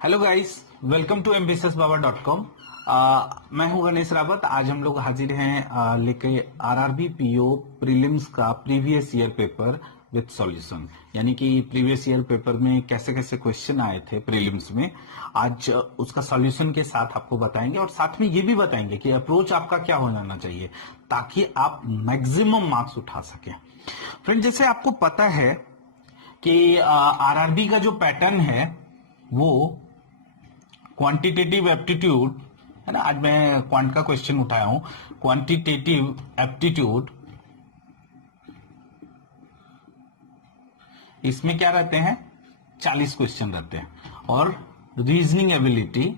Hello guys, welcome to ambitiousbaba.com। मैं हूं गणेश रावत। आज हम लोग हाजिर हैं लेके आरआरबी पीओ प्रीलिम्स का previous year paper with solution, यानी कि प्रीवियस ईयर पेपर में कैसे कैसे क्वेश्चन आए थे प्रीलिम्स में। आज उसका सॉल्यूशन के साथ आपको बताएंगे और साथ में ये भी बताएंगे कि अप्रोच आपका क्या हो जाना चाहिए ताकि आप मैक्सिमम मार्क्स उठा सकें। फ्रेंड, जैसे आपको पता है कि आरआरबी का जो पैटर्न है वो क्वांटिटेटिव एप्टीट्यूड है ना। आज मैं क्वांट का क्वेश्चन उठाया हूं। क्वांटिटेटिव एप्टीट्यूड, इसमें क्या रहते हैं, 40 क्वेश्चन रहते हैं। और रीजनिंग एबिलिटी,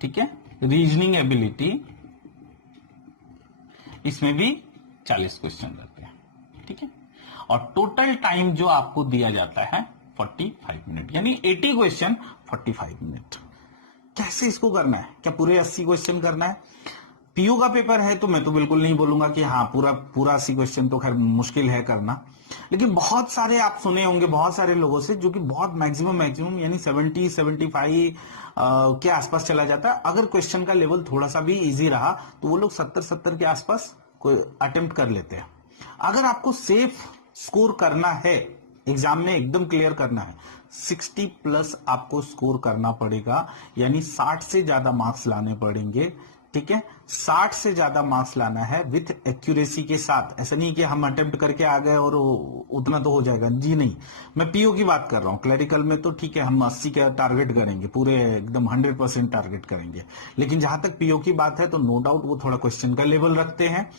ठीक है, रीजनिंग एबिलिटी, इसमें भी 40 क्वेश्चन रहते हैं, ठीक है। और टोटल टाइम जो आपको दिया जाता है 45 मिनट, यानी 80 क्वेश्चन 45 मिनट। कैसे इसको करना है? क्या पूरे 80 क्वेश्चन करना है? पीयू का पेपर है तो मैं तो बिल्कुल नहीं बोलूंगा कि हाँ पूरा 80 क्वेश्चन तो खैर मुश्किल है करना, लेकिन बहुत सारे आप सुने होंगे बहुत सारे लोगों से जो कि बहुत मैक्सिमम यानी 70-75 के आसपास चला जाता है। अगर क्वेश्चन का लेवल थोड़ा सा भी इजी रहा तो वो लोग 70 के आसपास कोई अटेम्प्ट कर लेते हैं। अगर आपको सेफ स्कोर करना है, एग्जाम में एकदम क्लियर करना है, 60 प्लस आपको स्कोर करना पड़ेगा, यानी 60 से ज्यादा मार्क्स लाने पड़ेंगे, ठीक है। 60 से ज्यादा मार्क्स लाना है विथ एक्यूरेसी के साथ। ऐसा नहीं कि हम अटेम्प्ट करके आ गए और उतना तो हो जाएगा, जी नहीं। मैं पीओ की बात कर रहा हूं। क्लरिकल में तो ठीक है, हम 80 का टारगेट करेंगे, पूरे एकदम 100% टारगेट करेंगे, लेकिन जहां तक पीओ की बात है तो नो डाउट वो थोड़ा क्वेश्चन का लेवल रखते हैं,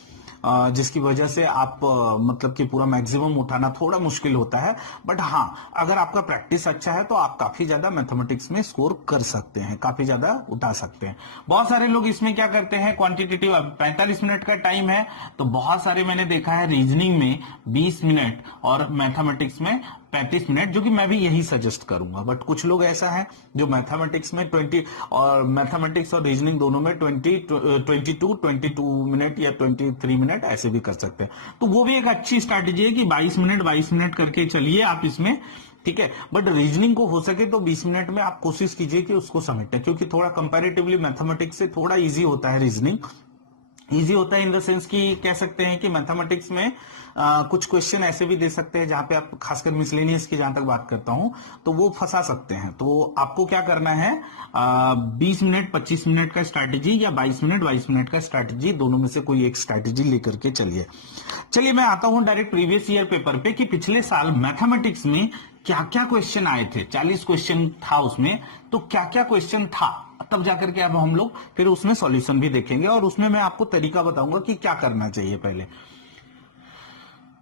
जिसकी वजह से आप मतलब कि पूरा मैक्सिमम उठाना थोड़ा मुश्किल होता है। बट हाँ, अगर आपका प्रैक्टिस अच्छा है तो आप काफी ज्यादा मैथमेटिक्स में स्कोर कर सकते हैं, काफी ज्यादा उठा सकते हैं। बहुत सारे लोग इसमें क्या करते हैं, क्वांटिटेटिव 45 मिनट का टाइम है तो बहुत सारे मैंने देखा है रीजनिंग में 20 मिनट और मैथमेटिक्स में 35 मिनट, जो कि मैं भी यही सजेस्ट करूंगा। बट कुछ लोग ऐसा है जो मैथमेटिक्स में 20 और मैथमेटिक्स और रीजनिंग दोनों में 22 मिनट या 23 मिनट ऐसे भी कर सकते हैं। तो वो भी एक अच्छी स्ट्रैटेजी है कि 22 मिनट करके चलिए आप इसमें, ठीक है। बट रीजनिंग को हो सके तो 20 मिनट में आप कोशिश कीजिए कि उसको समेटें, क्योंकि थोड़ा कंपैरेटिवली मैथमेटिक्स से थोड़ा इजी होता है रीजनिंग। इजी होता है इन द सेंस कि कह सकते हैं कि मैथमेटिक्स में कुछ क्वेश्चन ऐसे भी दे सकते हैं जहां पे आप, खासकर मिसलेनियस की जहां तक बात करता हूं, तो वो फंसा सकते हैं। तो आपको क्या करना है, 20 मिनट 25 मिनट का स्ट्रैटेजी या 22 मिनट का स्ट्रैटेजी, दोनों में से कोई एक स्ट्रैटेजी लेकर के चलिए मैं आता हूं डायरेक्ट प्रीवियस ईयर पेपर पे कि पिछले साल मैथमेटिक्स में क्या क्या क्वेश्चन आए थे। 40 क्वेश्चन था उसमें, तो क्या क्या क्वेश्चन था, तब जाकर के अब हम लोग फिर उसमें सॉल्यूशन भी देखेंगे और उसमें मैं आपको तरीका बताऊंगा कि क्या करना चाहिए। पहले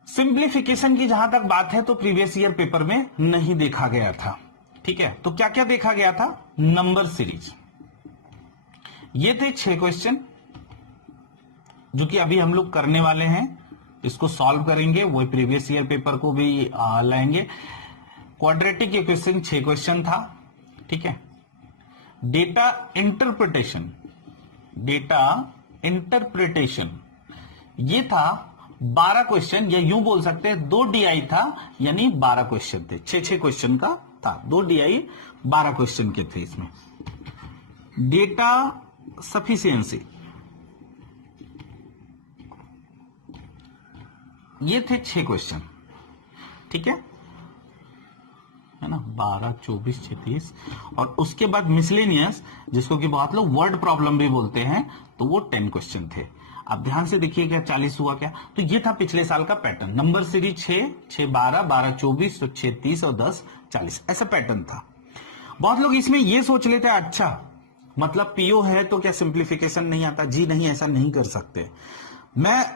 सिंप्लीफिकेशन की जहां तक बात है तो प्रीवियस ईयर पेपर में नहीं देखा गया था, ठीक है। तो क्या क्या देखा गया था, नंबर सीरीज, ये थे 6 क्वेश्चन जो कि अभी हम लोग करने वाले हैं, इसको सॉल्व करेंगे, वो प्रीवियस ईयर पेपर को भी लाएंगे। क्वाड्रेटिक इक्वेशन 6 क्वेश्चन था, ठीक है। डेटा इंटरप्रिटेशन ये था 12 क्वेश्चन, या यूं बोल सकते हैं 2 DI था, यानी 12 क्वेश्चन थे। 6 क्वेश्चन का था, 2 DI 12 क्वेश्चन के थे इसमें। डेटा सफिशिएंसी, ये थे 6 क्वेश्चन, ठीक है ना। 12, 24, 36 और उसके बाद मिसलेनियस, जिसको कि बहुत लोग वर्ड प्रॉब्लम भी बोलते हैं, तो वो 10 क्वेश्चन थे। अब ध्यान से देखिए क्या 40 हुआ क्या। तो ये था पिछले साल का पैटर्न। नंबर सीरीज 6, 12, 12, 24, तो 6, 30 और 10, 40, ऐसा पैटर्न था। बहुत लोग इसमें ये सोच लेते हैं अच्छा मतलब पीओ है तो क्या सिंप्लीफिकेशन नहीं आता। जी नहीं, ऐसा नहीं कर सकते।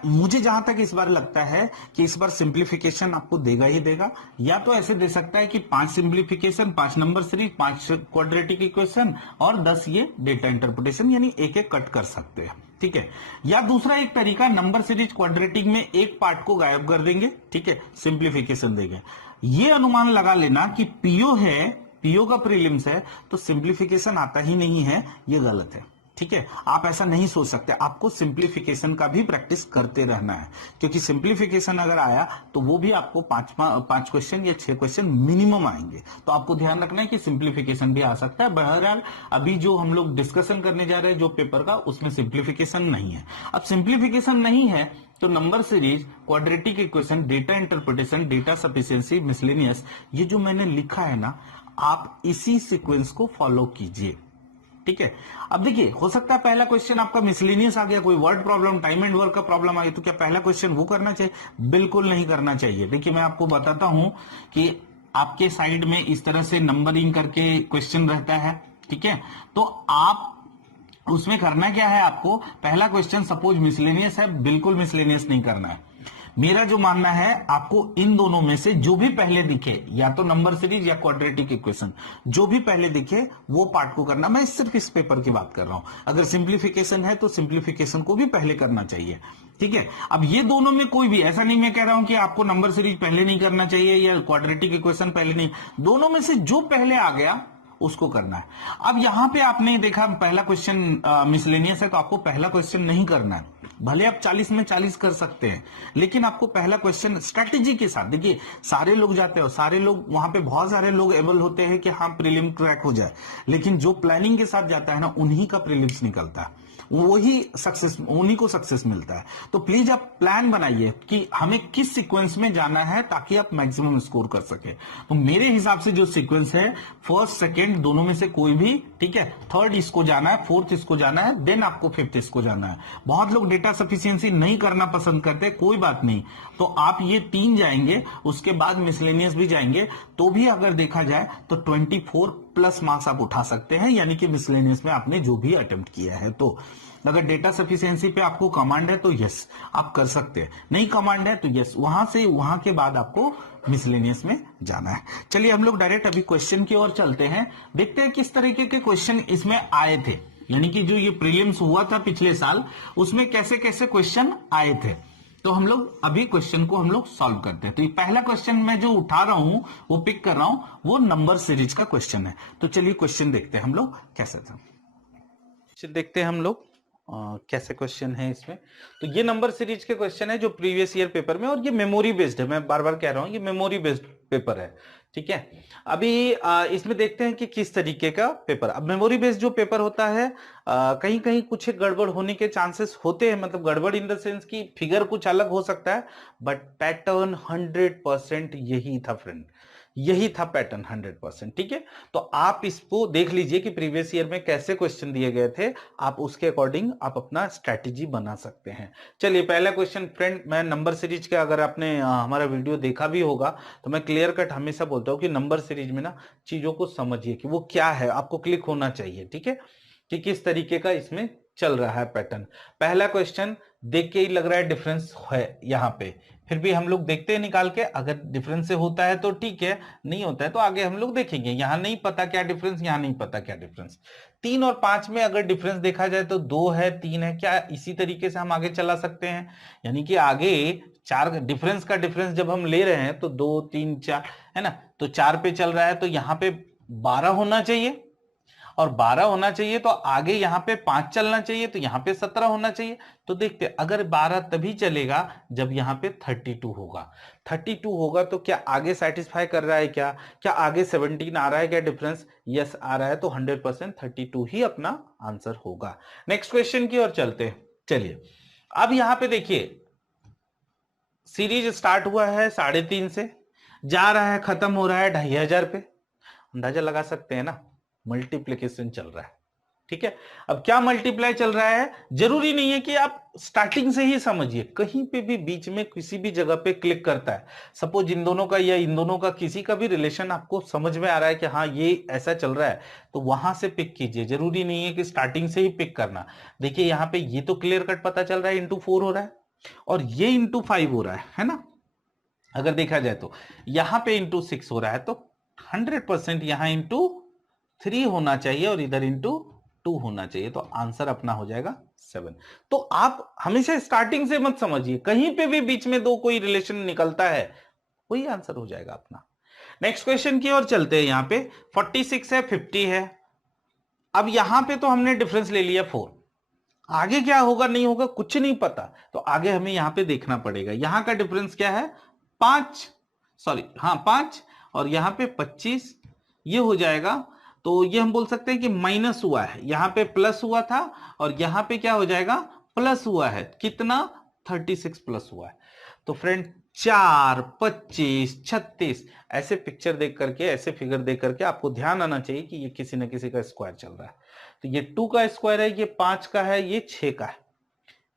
मुझे जहां तक इस बार लगता है कि इस बार सिंप्लीफिकेशन आपको देगा ही देगा, या तो ऐसे दे सकता है कि 5 simplification, 5 number series, 5 quadratic equation और 10 ये डेटा इंटरप्रिटेशन, यानी एक एक कट कर सकते हैं, ठीक है। या दूसरा एक तरीका, नंबर सीरीज क्वाड्रेटिक में एक पार्ट को गायब कर देंगे, ठीक है, सिंप्लीफिकेशन देंगे। ये अनुमान लगा लेना कि पीओ है, पीओ का प्रीलिम्स है तो सिंप्लीफिकेशन आता ही नहीं है, ये गलत है। ठीक है, आप ऐसा नहीं सोच सकते, आपको सिंप्लीफिकेशन का भी प्रैक्टिस करते रहना है, क्योंकि सिंप्लीफिकेशन अगर आया तो वो भी आपको पांच क्वेश्चन या 6 क्वेश्चन मिनिमम आएंगे, तो आपको ध्यान रखना है कि सिंप्लीफिकेशन भी आ सकता है। बहरहाल अभी जो हम लोग डिस्कशन करने जा रहे हैं जो पेपर का, उसमें सिंप्लीफिकेशन नहीं है। अब सिंप्लीफिकेशन नहीं है तो number series, quadratic equation, data interpretation, data sufficiency, miscellaneous, ये जो मैंने लिखा है ना, आप इसी सीक्वेंस को फॉलो कीजिए। ठीक है, अब देखिए, हो सकता है पहला क्वेश्चन आपका मिसलेनियस आ गया, कोई word problem, time and work का प्रॉब्लम आ गया, तो क्या पहला क्वेश्चन वो करना चाहिए? बिल्कुल नहीं करना चाहिए। देखिए, मैं आपको बताता हूं कि आपके साइड में इस तरह से नंबरिंग करके क्वेश्चन रहता है, ठीक है, तो आप उसमें करना क्या है, आपको पहला क्वेश्चन सपोज मिसलेनियस है, बिल्कुल मिसलेनियस नहीं करना है। मेरा जो मानना है, आपको इन दोनों में से जो भी पहले दिखे, या तो नंबर सीरीज या क्वाड्रेटिक इक्वेशन, जो भी पहले दिखे वो पार्ट को करना। मैं सिर्फ इस पेपर की बात कर रहा हूं। अगर सिंप्लीफिकेशन है तो सिंप्लीफिकेशन को भी पहले करना चाहिए, ठीक है। अब ये दोनों में कोई भी, ऐसा नहीं मैं कह रहा हूं कि आपको नंबर सीरीज पहले नहीं करना चाहिए या क्वाड्रेटिक इक्वेशन पहले नहीं, दोनों में से जो पहले आ गया उसको करना है। अब यहां पे आपने देखा पहला क्वेश्चन मिसलेनियस है, तो आपको पहला क्वेश्चन नहीं करना है। भले आप 40 में 40 कर सकते हैं, लेकिन आपको पहला क्वेश्चन स्ट्रेटेजी के साथ, देखिए सारे लोग जाते हो, सारे लोग वहां पे, बहुत सारे लोग एबल होते हैं कि हाँ प्रीलिम ट्रैक हो जाए, लेकिन जो प्लानिंग के साथ जाता है ना, उन्हीं का प्रीलिम्स निकलता है, वही सक्सेस, उन्हीं को सक्सेस मिलता है। तो प्लीज आप प्लान बनाइए कि हमें किस सीक्वेंस में जाना है ताकि आप मैक्सिमम स्कोर कर सके। तो मेरे हिसाब से जो सीक्वेंस है, फर्स्ट सेकंड दोनों में से कोई भी, ठीक है, थर्ड इसको जाना है, फोर्थ इसको जाना है, देन आपको फिफ्थ इसको जाना है। बहुत लोग डेटा सफिशिएंसी नहीं करना पसंद करते, कोई बात नहीं, तो आप ये 3 जाएंगे, उसके बाद मिसलेनियस भी जाएंगे, तो भी अगर देखा जाए तो 24 प्लस मार्क्स आप उठा सकते हैं, यानी कि मिसलेनियस में आपने जो भी अटेम्प्ट किया है। तो अगर डेटा सफिशिएंसी पे आपको कमांड है तो यस आप कर सकते हैं, नहीं कमांड है तो यस, वहां से वहां के बाद आपको मिसलेनियस में जाना है। चलिए हम लोग डायरेक्ट अभी क्वेश्चन की ओर चलते हैं, देखते हैं किस तरीके के क्वेश्चन इसमें आए थे, यानी कि जो ये प्रीलिम्स हुआ था पिछले साल, उसमें कैसे कैसे क्वेश्चन आए थे। तो हम लोग अभी क्वेश्चन को हम लोग सॉल्व करते हैं। तो ये पहला क्वेश्चन मैं जो उठा रहा हूं, वो पिक कर रहा हूं, वो नंबर सीरीज का क्वेश्चन है। तो चलिए क्वेश्चन देखते हैं हम लोग कैसे था, देखते हैं हम लोग कैसे क्वेश्चन है इसमें। तो ये नंबर सीरीज के क्वेश्चन है जो प्रीवियस ईयर पेपर में, और ये मेमोरी बेस्ड है, मैं बार बार कह रहा हूं ये मेमोरी बेस्ड पेपर है, ठीक है। अभी इसमें देखते हैं कि किस तरीके का पेपर। अब मेमोरी बेस्ड जो पेपर होता है, कहीं कहीं कुछ गड़बड़ होने के चांसेस होते हैं, मतलब गड़बड़ इन द सेंस की फिगर कुछ अलग हो सकता है, बट पैटर्न 100% यही था फ्रेंड, यही था पैटर्न 100%, ठीक है। तो आप इसको देख लीजिए कि प्रीवियस ईयर में कैसे क्वेश्चन दिए गए थे, आप उसके अकॉर्डिंग आप अपना स्ट्रैटेजी बना सकते हैं। चलिए पहला क्वेश्चन फ्रेंड, मैं नंबर सीरीज का, अगर आपने हमारा वीडियो देखा भी होगा तो मैं क्लियर कट हमेशा बोलता हूं कि नंबर सीरीज में ना चीजों को समझिए कि वो क्या है, आपको क्लिक होना चाहिए, ठीक है, कि किस तरीके का इसमें चल रहा है पैटर्न। पहला क्वेश्चन देख के ही लग रहा है डिफरेंस है यहाँ पे, फिर भी हम लोग देखते हैं निकाल के, अगर डिफरेंस से होता है तो ठीक है, नहीं होता है तो आगे हम लोग देखेंगे। यहां नहीं पता क्या डिफरेंस, यहां नहीं पता क्या डिफरेंस। 3 और 5 में अगर डिफरेंस देखा जाए तो 2 है 3 है, क्या इसी तरीके से हम आगे चला सकते हैं, यानी कि आगे 4 डिफरेंस का डिफरेंस जब हम ले रहे हैं तो 2 3 4 है ना, तो 4 पे चल रहा है, तो यहाँ पे 12 होना चाहिए, और 12 होना चाहिए तो आगे यहां पे 5 चलना चाहिए, तो यहां पे 17 होना चाहिए। तो देखते, अगर 12 तभी चलेगा जब यहां पे 32 होगा, 32 होगा तो क्या आगे सेटिस्फाई कर रहा है, क्या क्या आगे 17 आ रहा है क्या डिफरेंस, यस आ रहा है, तो 100% 32 ही अपना आंसर होगा। नेक्स्ट क्वेश्चन की ओर चलते हैं। चलिए अब यहां पे देखिए, सीरीज स्टार्ट हुआ है 3.5 से, जा रहा है, खत्म हो रहा है 2500 पे, अंदाजा लगा सकते हैं ना, मल्टीप्लिकेशन चल रहा है, ठीक है। अब क्या मल्टीप्लाई चल रहा है, जरूरी नहीं है कि आप स्टार्टिंग से ही समझिए, कहीं पे भी बीच में किसी भी जगह पे क्लिक करता है, सपोज इन दोनों का या इन दोनों का किसी का भी रिलेशन आपको समझ में आ रहा है कि हाँ ये ऐसा चल रहा है, तो वहां से पिक कीजिए, जरूरी नहीं है कि स्टार्टिंग से ही पिक करना। देखिए यहाँ पे ये तो क्लियर कट पता चल रहा है इंटू 4 हो रहा है, और ये इंटू 5 हो रहा है ना, अगर देखा जाए तो यहां पे इंटू 6 हो रहा है, तो 100% यहां इंटू 3 होना चाहिए और इधर इंटू 2 होना चाहिए, तो आंसर अपना हो जाएगा 7। तो आप हमेशा स्टार्टिंग से मत समझिए, कहीं पे भी बीच में दो कोई रिलेशन निकलता है वही आंसर हो जाएगा अपना। नेक्स्ट क्वेश्चन की ओर चलते हैं। यहां पे 46 है, 50 है, अब यहां पे तो हमने डिफरेंस ले लिया 4, आगे क्या होगा नहीं होगा कुछ नहीं पता, तो आगे हमें यहां पे देखना पड़ेगा। यहां का डिफरेंस क्या है 5, सॉरी हाँ 5, और यहां पे 25, ये हो जाएगा। तो ये हम बोल सकते हैं कि माइनस हुआ है, यहां पे प्लस हुआ था और यहां पे क्या हो जाएगा प्लस हुआ है, कितना 36 प्लस हुआ है। तो फ्रेंड 4, 25, 36 ऐसे पिक्चर देख करके, ऐसे फिगर देख करके आपको ध्यान आना चाहिए कि ये किसी ना किसी का स्क्वायर चल रहा है। तो ये 2 का स्क्वायर है, ये 5 का है, ये 6 का है,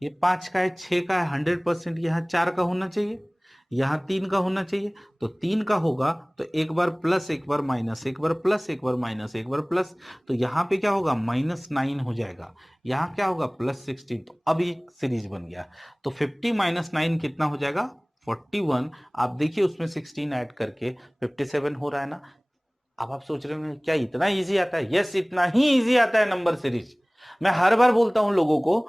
ये 5 का है, 6 का है, 100% यहाँ 4 का होना चाहिए, यहाँ 3 का होना चाहिए। तो 3 का होगा तो एक बार प्लस एक बार माइनस, एक बार प्लस एक बार माइनस, एक बार प्लस, तो यहाँ पे क्या होगा -9 हो जाएगा, यहाँ क्या होगा +16। तो अब एक सीरीज बन गया। तो 50 - 9 कितना हो जाएगा 41। आप देखिए उसमें 16 ऐड करके 57 हो रहा है ना। अब आप सोच रहे हो क्या इतना इजी आता है? यस, इतना ही इजी आता है नंबर सीरीज। मैं हर बार बोलता हूं लोगों को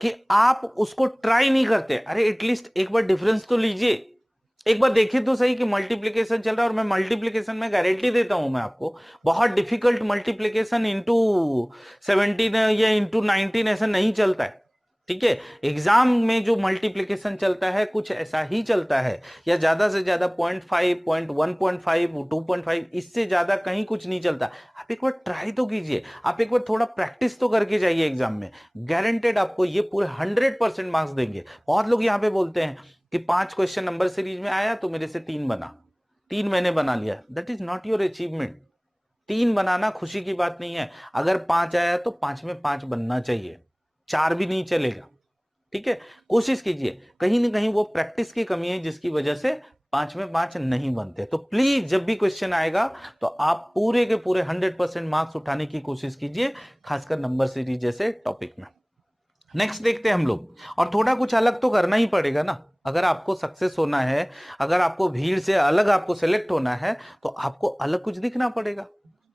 कि आप उसको ट्राई नहीं करते। अरे एटलीस्ट एक बार डिफरेंस तो लीजिए, एक बार देखिए तो सही कि मल्टीप्लीकेशन चल रहा है। और मैं मल्टीप्लीकेशन में गारंटी देता हूं मैं आपको, बहुत डिफिकल्ट मल्टीप्लीकेशन इंटू 17 या इंटू 19 ऐसा नहीं चलता है। ठीक है, एग्जाम में जो मल्टीप्लिकेशन चलता है कुछ ऐसा ही चलता है, या ज्यादा से ज्यादा 0.5, 1.5, 2.5, इससे ज्यादा कहीं कुछ नहीं चलता। आप एक बार ट्राई तो कीजिए, आप एक बार थोड़ा प्रैक्टिस तो करके जाइए एग्जाम में, गारंटेड आपको ये पूरे 100% मार्क्स देंगे। बहुत लोग यहां पे बोलते हैं कि 5 क्वेश्चन नंबर सीरीज में आया तो मेरे से 3 बना, 3 मैंने बना लिया। That is not your achievement. 3 बनाना खुशी की बात नहीं है। अगर 5 आया तो 5 में 5 बनना चाहिए, 4 भी नहीं चलेगा। ठीक है, कोशिश कीजिए। कहीं ना कहीं वो प्रैक्टिस की कमी है जिसकी वजह से 5 में 5 नहीं बनते। तो प्लीज जब भी क्वेश्चन आएगा तो आप पूरे के पूरे 100% मार्क्स उठाने की कोशिश कीजिए, खासकर नंबर सीरीज जैसे टॉपिक में। नेक्स्ट देखते हैं हम लोग। और थोड़ा कुछ अलग तो करना ही पड़ेगा ना, अगर आपको सक्सेस होना है, अगर आपको भीड़ से अलग आपको सेलेक्ट होना है तो आपको अलग कुछ दिखना पड़ेगा।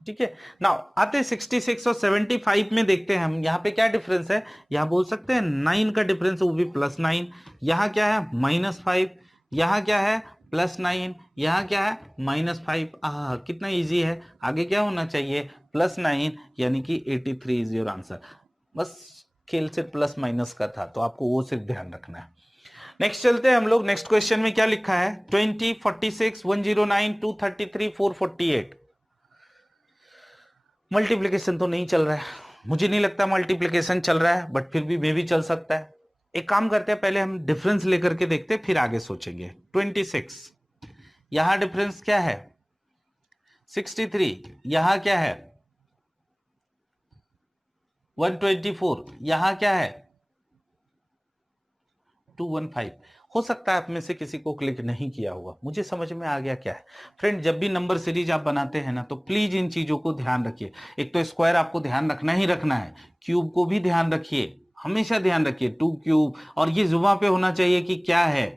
ठीक है, नाउ आते 66 और 75 में देखते हैं हम। यहाँ पे क्या डिफरेंस है, यहाँ बोल सकते हैं 9 का डिफरेंस, वो भी +9। यहाँ क्या है -5, यहाँ क्या है +9, यहाँ क्या है -5। कितना इजी है। आगे क्या होना चाहिए +9, यानी कि 83 इज योर आंसर। बस खेल से प्लस माइनस का था, तो आपको वो सिर्फ ध्यान रखना है। नेक्स्ट चलते हैं हम लोग। नेक्स्ट क्वेश्चन में क्या लिखा है 20, 46, 109, 233, 448। मल्टीप्लिकेशन तो नहीं चल रहा है, मुझे नहीं लगता मल्टीप्लिकेशन चल रहा है, बट फिर भी मे भी चल सकता है। एक काम करते हैं, पहले हम डिफरेंस लेकर के देखते हैं, फिर आगे सोचेंगे। 26, यहां डिफरेंस क्या है 63, यहां क्या है 124, यहां क्या है 215। हो सकता है आप में से किसी को क्लिक नहीं किया होगा, मुझे समझ में आ गया क्या है। फ्रेंड जब भी नंबर सीरीज आप बनाते हैं ना, तो प्लीज इन चीजों को ध्यान रखिए। एक तो स्क्वायर आपको ध्यान रखना ही रखना है, क्यूब को भी ध्यान रखिए, हमेशा ध्यान रखिए 2 क्यूब, और ये जुबां पे होना चाहिए कि क्या है।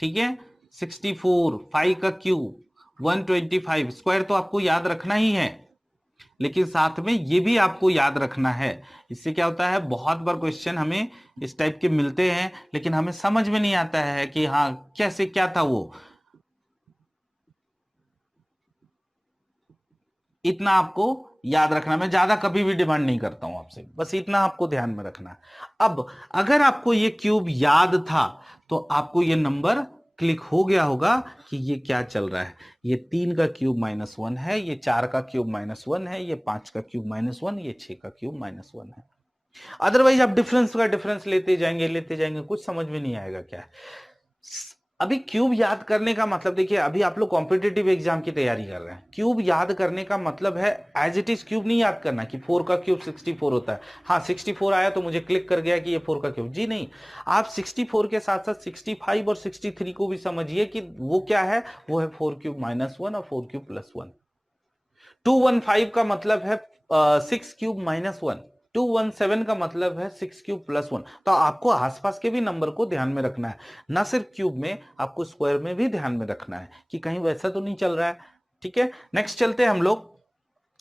ठीक है, 64, 5 का क्यूब, 125, स्क्वायर तो आपको याद रखना ही है, लेकिन साथ में ये भी आपको याद रखना है। इससे क्या होता है, बहुत बार क्वेश्चन हमें इस टाइप के मिलते हैं, लेकिन हमें समझ में नहीं आता है कि हाँ कैसे क्या था वो। इतना आपको याद रखना, मैं ज्यादा कभी भी डिमांड नहीं करता हूं आपसे, बस इतना आपको ध्यान में रखना है। अब अगर आपको ये क्यूब याद था तो आपको ये नंबर क्लिक हो गया होगा कि ये क्या चल रहा है। ये 3 का क्यूब -1 है, ये 4 का क्यूब -1 है, ये 5 का क्यूब -1, ये 6 का क्यूब -1 है। अदरवाइज आप डिफरेंस का डिफरेंस लेते जाएंगे, कुछ समझ में नहीं आएगा क्या है। अभी क्यूब याद करने का मतलब देखिए, अभी आप लोग कॉम्पिटिटिव एग्जाम की तैयारी कर रहे हैं, क्यूब याद करने का मतलब है एज इट इज क्यूब नहीं याद करना कि 4 का क्यूब 64 होता है। हाँ 64 आया तो मुझे क्लिक कर गया कि ये 4 का क्यूब, जी नहीं। आप 64 के साथ साथ 65 और 63 को भी समझिए कि वो क्या है, वो है 4 क्यूब -1 और 4 क्यूब +1। 215 का मतलब है 6 क्यूब -1, 217 का मतलब है 6 क्यूब +1। तो आपको आसपास के भी नंबर को ध्यान में रखना है, ना सिर्फ क्यूब में, आपको स्क्वायर में भी ध्यान में रखना है कि कहीं वैसा तो नहीं चल रहा है। ठीक है, नेक्स्ट चलते हैं हम लोग।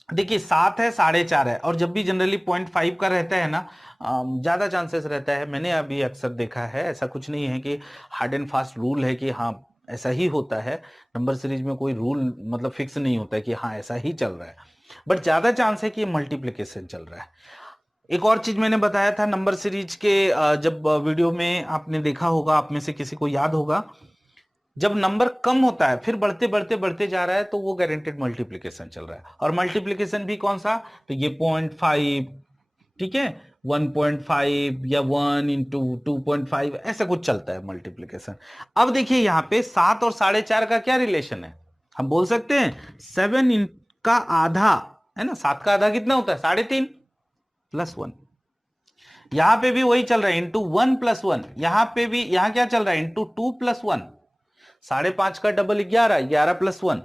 देखिए 7 है, 4.5 है, और जब भी जनरली 0.5 का रहता है ना, ज्यादा चांसेस रहता है, मैंने अभी अक्सर देखा है, ऐसा कुछ नहीं है कि हार्ड एंड फास्ट रूल है कि हाँ ऐसा ही होता है। नंबर सीरीज में कोई रूल मतलब फिक्स नहीं होता है कि हाँ ऐसा ही चल रहा है, बट ज्यादा चांस है कि ये मल्टीप्लीकेशन चल रहा है। एक और चीज मैंने बताया था नंबर सीरीज के जब वीडियो में आपने देखा होगा, आप में से किसी को याद होगा, जब नंबर कम होता है फिर बढ़ते बढ़ते बढ़ते जा रहा है तो वो गारंटेड मल्टीप्लीकेशन चल रहा है। और मल्टीप्लीकेशन भी कौन सा, तो ये 0.5, ठीक है, 1.5 या 1 इंटू 2.5 ऐसा कुछ चलता है मल्टीप्लीकेशन। अब देखिए यहां पे 7 और 4.5 का क्या रिलेशन है, हम बोल सकते हैं 7 का आधा है ना, 7 का आधा कितना होता है 3.5 प्लस 1। यहां पे भी वही चल रहा है इंटू 1 प्लस 1, यहां पे भी, यहां क्या चल रहा है इंटू 2 प्लस 1, 5.5 का डबल 11, 11 प्लस 1।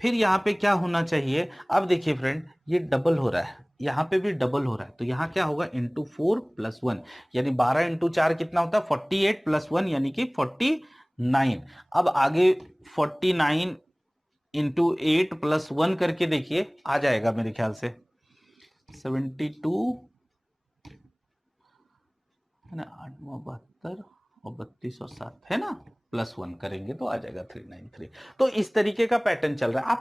फिर यहां पे क्या होना चाहिए, अब देखिए फ्रेंड ये डबल हो रहा है, यहां पे भी डबल हो रहा है, तो यहां क्या होगा इंटू 4 प्लस 1, यानी 12 इंटू 4 कितना होता है 48 प्लस 1 यानी कि 49। अब आगे 49 इंटू 8 प्लस 1 करके देखिए आ जाएगा मेरे ख्याल से 72 है ना, 8 72 और 32 और 7 है ना, प्लस 1 करेंगे तो आ जाएगा 393। तो इस तरीके का पैटर्न चल रहा है।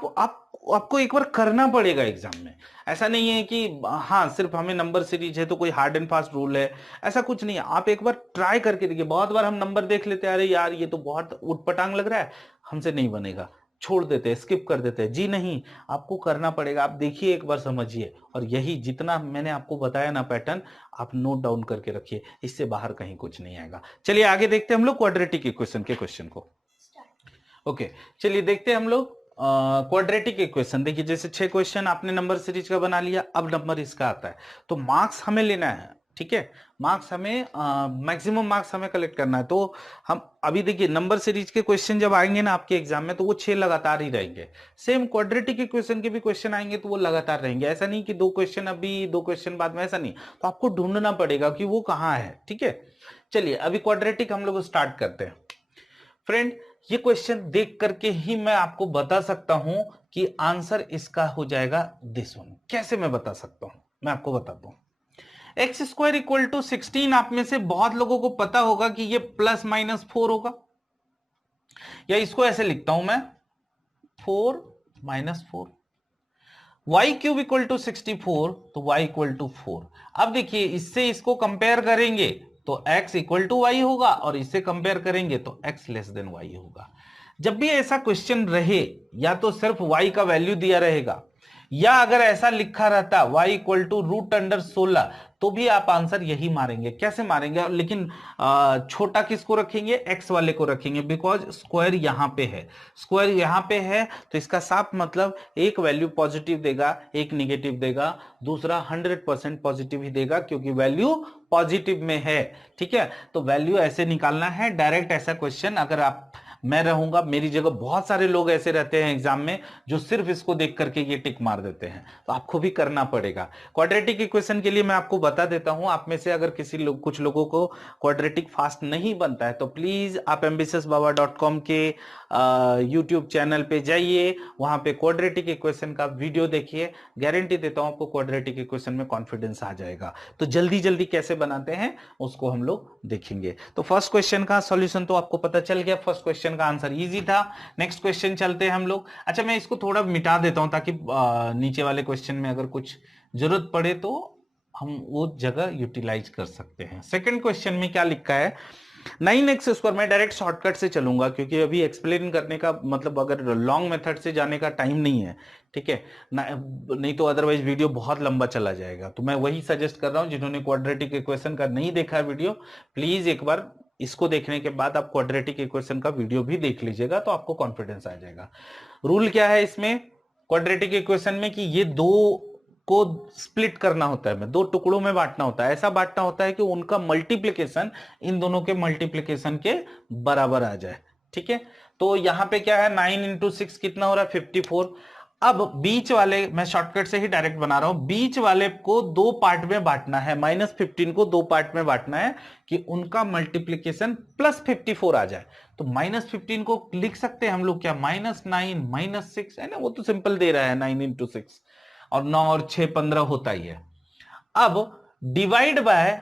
आपको एक बार करना पड़ेगा एग्जाम में, ऐसा नहीं है कि हाँ सिर्फ हमें नंबर सीरीज है तो कोई हार्ड एंड फास्ट रूल है, ऐसा कुछ नहीं है। आप एक बार ट्राई करके देखिए। बहुत बार हम नंबर देख लेते हैं, अरे यार ये तो बहुत उटपटांग लग रहा है, हमसे नहीं बनेगा, छोड़ देते हैं, स्किप कर देते हैं। जी नहीं, आपको करना पड़ेगा। आप देखिए एक बार समझिए, और यही जितना मैंने आपको बताया ना पैटर्न, आप नोट डाउन करके रखिए, इससे बाहर कहीं कुछ नहीं आएगा। चलिए आगे देखते हैं हम लोग क्वाड्रेटिक इक्वेशन के क्वेश्चन को। ओके चलिए देखते हैं हम लोग क्वाड्रेटिक इक्वेशन। देखिए जैसे 6 क्वेश्चन आपने नंबर सीरीज का बना लिया, अब नंबर इसका आता है, तो मार्क्स हमें लेना है, ठीक है, मार्क्स हमें मैक्सिमम मार्क्स हमें कलेक्ट करना है। तो हम अभी देखिए नंबर सीरीज के क्वेश्चन जब आएंगे ना आपके एग्जाम में, तो वो 6 लगातार ही रहेंगे। सेम क्वाड्रेटिक इक्वेशन के भी क्वेश्चन आएंगे तो वो लगातार रहेंगे, ऐसा नहीं कि 2 क्वेश्चन अभी 2 क्वेश्चन बाद में, ऐसा नहीं। तो आपको ढूंढना पड़ेगा कि वो कहाँ है, ठीक है। चलिए अभी क्वाड्रेटिक हम लोग स्टार्ट करते हैं। फ्रेंड ये क्वेश्चन देख करके ही मैं आपको बता सकता हूं कि आंसर इसका हो जाएगा दिस वन। कैसे मैं बता सकता हूं, मैं आपको बताता हूं। एक्स स्क्वायर इक्वल टू 16, आप में से बहुत लोगों को पता होगा कि ये प्लस माइनस 4 होगा, या इसको ऐसे लिखता हूं मैं 4 minus 4। Y cube equal to 64, तो वाई इक्वल टू 4। अब देखिए इससे इसको कंपेयर करेंगे तो x इक्वल टू वाई होगा, और इससे कंपेयर करेंगे तो x लेस देन वाई होगा। जब भी ऐसा क्वेश्चन रहे, या तो सिर्फ y का वैल्यू दिया रहेगा, या अगर ऐसा लिखा रहता y equal to root under 16, तो भी आप आंसर यही मारेंगे। कैसे मारेंगे, लेकिन छोटा किसको रखेंगे, x वाले को रखेंगे, बिकॉज स्क्वायर यहां पे है, स्क्वायर यहां पे है, तो इसका साफ मतलब एक वैल्यू पॉजिटिव देगा, एक निगेटिव देगा, दूसरा 100% पॉजिटिव ही देगा, क्योंकि वैल्यू पॉजिटिव में है, ठीक है। तो वैल्यू ऐसे निकालना है डायरेक्ट। ऐसा क्वेश्चन अगर आप, मैं रहूंगा, मेरी जगह बहुत सारे लोग ऐसे रहते हैं एग्जाम में जो सिर्फ इसको देख करके ये टिक मार देते हैं, तो आपको भी करना पड़ेगा। क्वाड्रेटिक इक्वेशन के लिए मैं आपको बता देता हूं, आप में से अगर कुछ लोगों को क्वाड्रेटिक फास्ट नहीं बनता है, तो प्लीज आप ambitiousbaba.com के यूट्यूब चैनल पे जाइए, वहां पे क्वाड्रेटिक इक्वेशन का वीडियो देखिए। गारंटी देता हूं आपको क्वाड्रेटिक इक्वेशन में कॉन्फिडेंस आ जाएगा। तो जल्दी जल्दी कैसे बनाते हैं उसको हम लोग देखेंगे। तो फर्स्ट क्वेश्चन का सॉल्यूशन तो आपको पता चल गया, फर्स्ट क्वेश्चन का आंसर इजी था। नेक्स्ट क्वेश्चन चलते हैं हम लोग। अच्छा मैं इसको थोड़ा मिटा देता हूं ताकि नीचे वाले क्वेश्चन में अगर कुछ जरूरत पड़े तो हम वो जगह यूटिलाइज कर सकते हैं। सेकंड क्वेश्चन में क्या लिखा है, 9x स्क्वायर, मैं डायरेक्ट शॉर्टकट से चलूंगा क्योंकि अभी एक्सप्लेन करने का मतलब अगर लॉन्ग मेथड से जाने का टाइम नहीं है, ठीक है ना, नहीं तो अदरवाइज वीडियो बहुत लंबा चला जाएगा। तो मैं वही सजेस्ट कर रहा हूं, जिन्होंने क्वाड्रेटिक इक्वेशन का नहीं देखा वीडियो, प्लीज एक बार इसको देखने के बाद आप क्वाड्रेटिक इक्वेशन का वीडियो भी देख लीजिएगा, तो आपको कॉन्फिडेंस आ जाएगा। रूल क्या है इसमें क्वाड्रेटिक इक्वेशन में कि ये दो को स्प्लिट करना होता है, 2 टुकड़ों में बांटना होता है। ऐसा बांटना होता है कि उनका मल्टीप्लिकेशन इन दोनों के मल्टीप्लिकेशन के बराबर आ जाए, ठीक है। तो यहां पे क्या है 9 इंटू 6 कितना हो रहा है 54। अब बीच वाले, मैं शॉर्टकट से ही डायरेक्ट बना रहा हूं, बीच वाले को 2 पार्ट में बांटना है, -15 को 2 पार्ट में बांटना है कि उनका मल्टीप्लिकेशन +54 आ जाए। तो -15 को लिख सकते हैं हम लोग क्या, -9 -6 है ना, वो तो सिंपल दे रहा है 9 इंटू 6, और 9 और 6 15 होता ही है। अब डिवाइड बाय,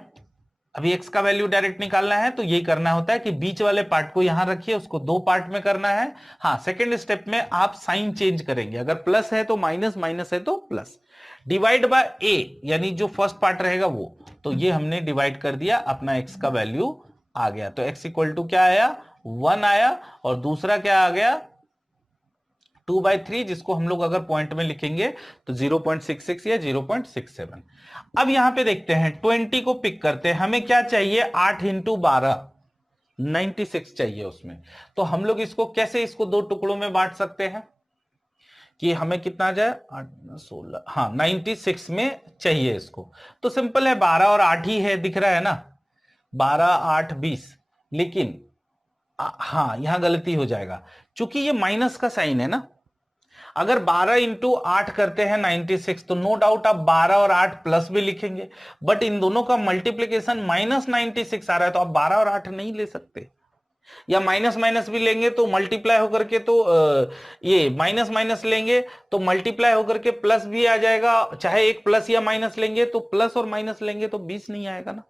अभी x का वैल्यू डायरेक्ट निकालना है, तो यही करना होता है कि बीच वाले पार्ट को यहां रखिए, उसको 2 पार्ट में करना है। हाँ सेकंड स्टेप में आप साइन चेंज करेंगे, अगर प्लस है तो माइनस, माइनस है तो प्लस। डिवाइड बाय ए, यानी जो फर्स्ट पार्ट रहेगा वो, तो ये हमने डिवाइड कर दिया, अपना x का वैल्यू आ गया। तो x इक्वल टू क्या आया, 1 आया, और दूसरा क्या आ गया 2/3, जिसको हम लोग अगर पॉइंट में लिखेंगे तो 0.66 या 0.67। अब यहां पे देखते हैं 20 को पिक करते हैं, हमें क्या चाहिए 8 इंटू 12, 96 चाहिए उसमें। तो हम लोग इसको कैसे, इसको दो टुकड़ों में बांट सकते हैं कि हमें कितना आ जाए 8 16, हाँ 96 में चाहिए इसको। तो सिंपल है, 12 और 8 ही है, दिख रहा है ना, 12 8 20। लेकिन हाँ यहां गलती हो जाएगा, क्योंकि ये माइनस का साइन है ना। अगर 12 इंटू 8 करते हैं 96, तो नो डाउट आप 12 और 8 प्लस भी लिखेंगे, बट इन दोनों का मल्टीप्लीकेशन -96 आ रहा है, तो आप 12 और 8 नहीं ले सकते, या माइनस माइनस भी लेंगे तो मल्टीप्लाई होकर के, तो ये माइनस माइनस लेंगे तो मल्टीप्लाई होकर के प्लस भी आ जाएगा, चाहे एक प्लस या माइनस लेंगे तो प्लस और माइनस लेंगे तो 20 नहीं आएगा ना।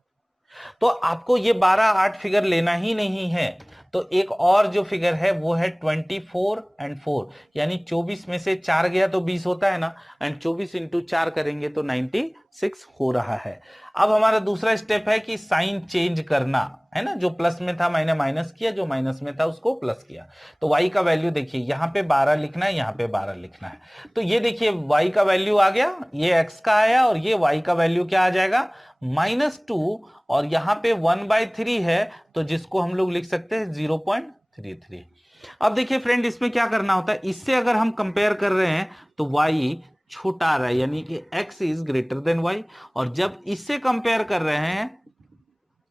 तो आपको ये 12 8 फिगर लेना ही नहीं है, तो एक और जो फिगर है वो है 24 एंड 4, यानी 24 में से 4 गया तो 20 होता है ना, एंड 24 इंटू 4 करेंगे तो 96 हो रहा है। अब हमारा दूसरा स्टेप है कि साइन चेंज करना है ना, जो प्लस में था मैंने माइनस किया, जो माइनस में था उसको प्लस किया। तो y का वैल्यू देखिए, यहां पे 12 लिखना है, यहां पे 12 लिखना है। तो ये देखिए y का वैल्यू आ गया, ये x का आया, और ये y का वैल्यू क्या आ जाएगा -2, और यहां पे 1/3 है, तो जिसको हम लोग लिख सकते हैं 0.33। अब देखिए फ्रेंड, इसमें क्या करना होता है, इससे अगर हम कंपेयर कर रहे हैं तो y छोटा आ रहा है, यानी कि x is greater than y, और जब इससे कंपेयर कर रहे हैं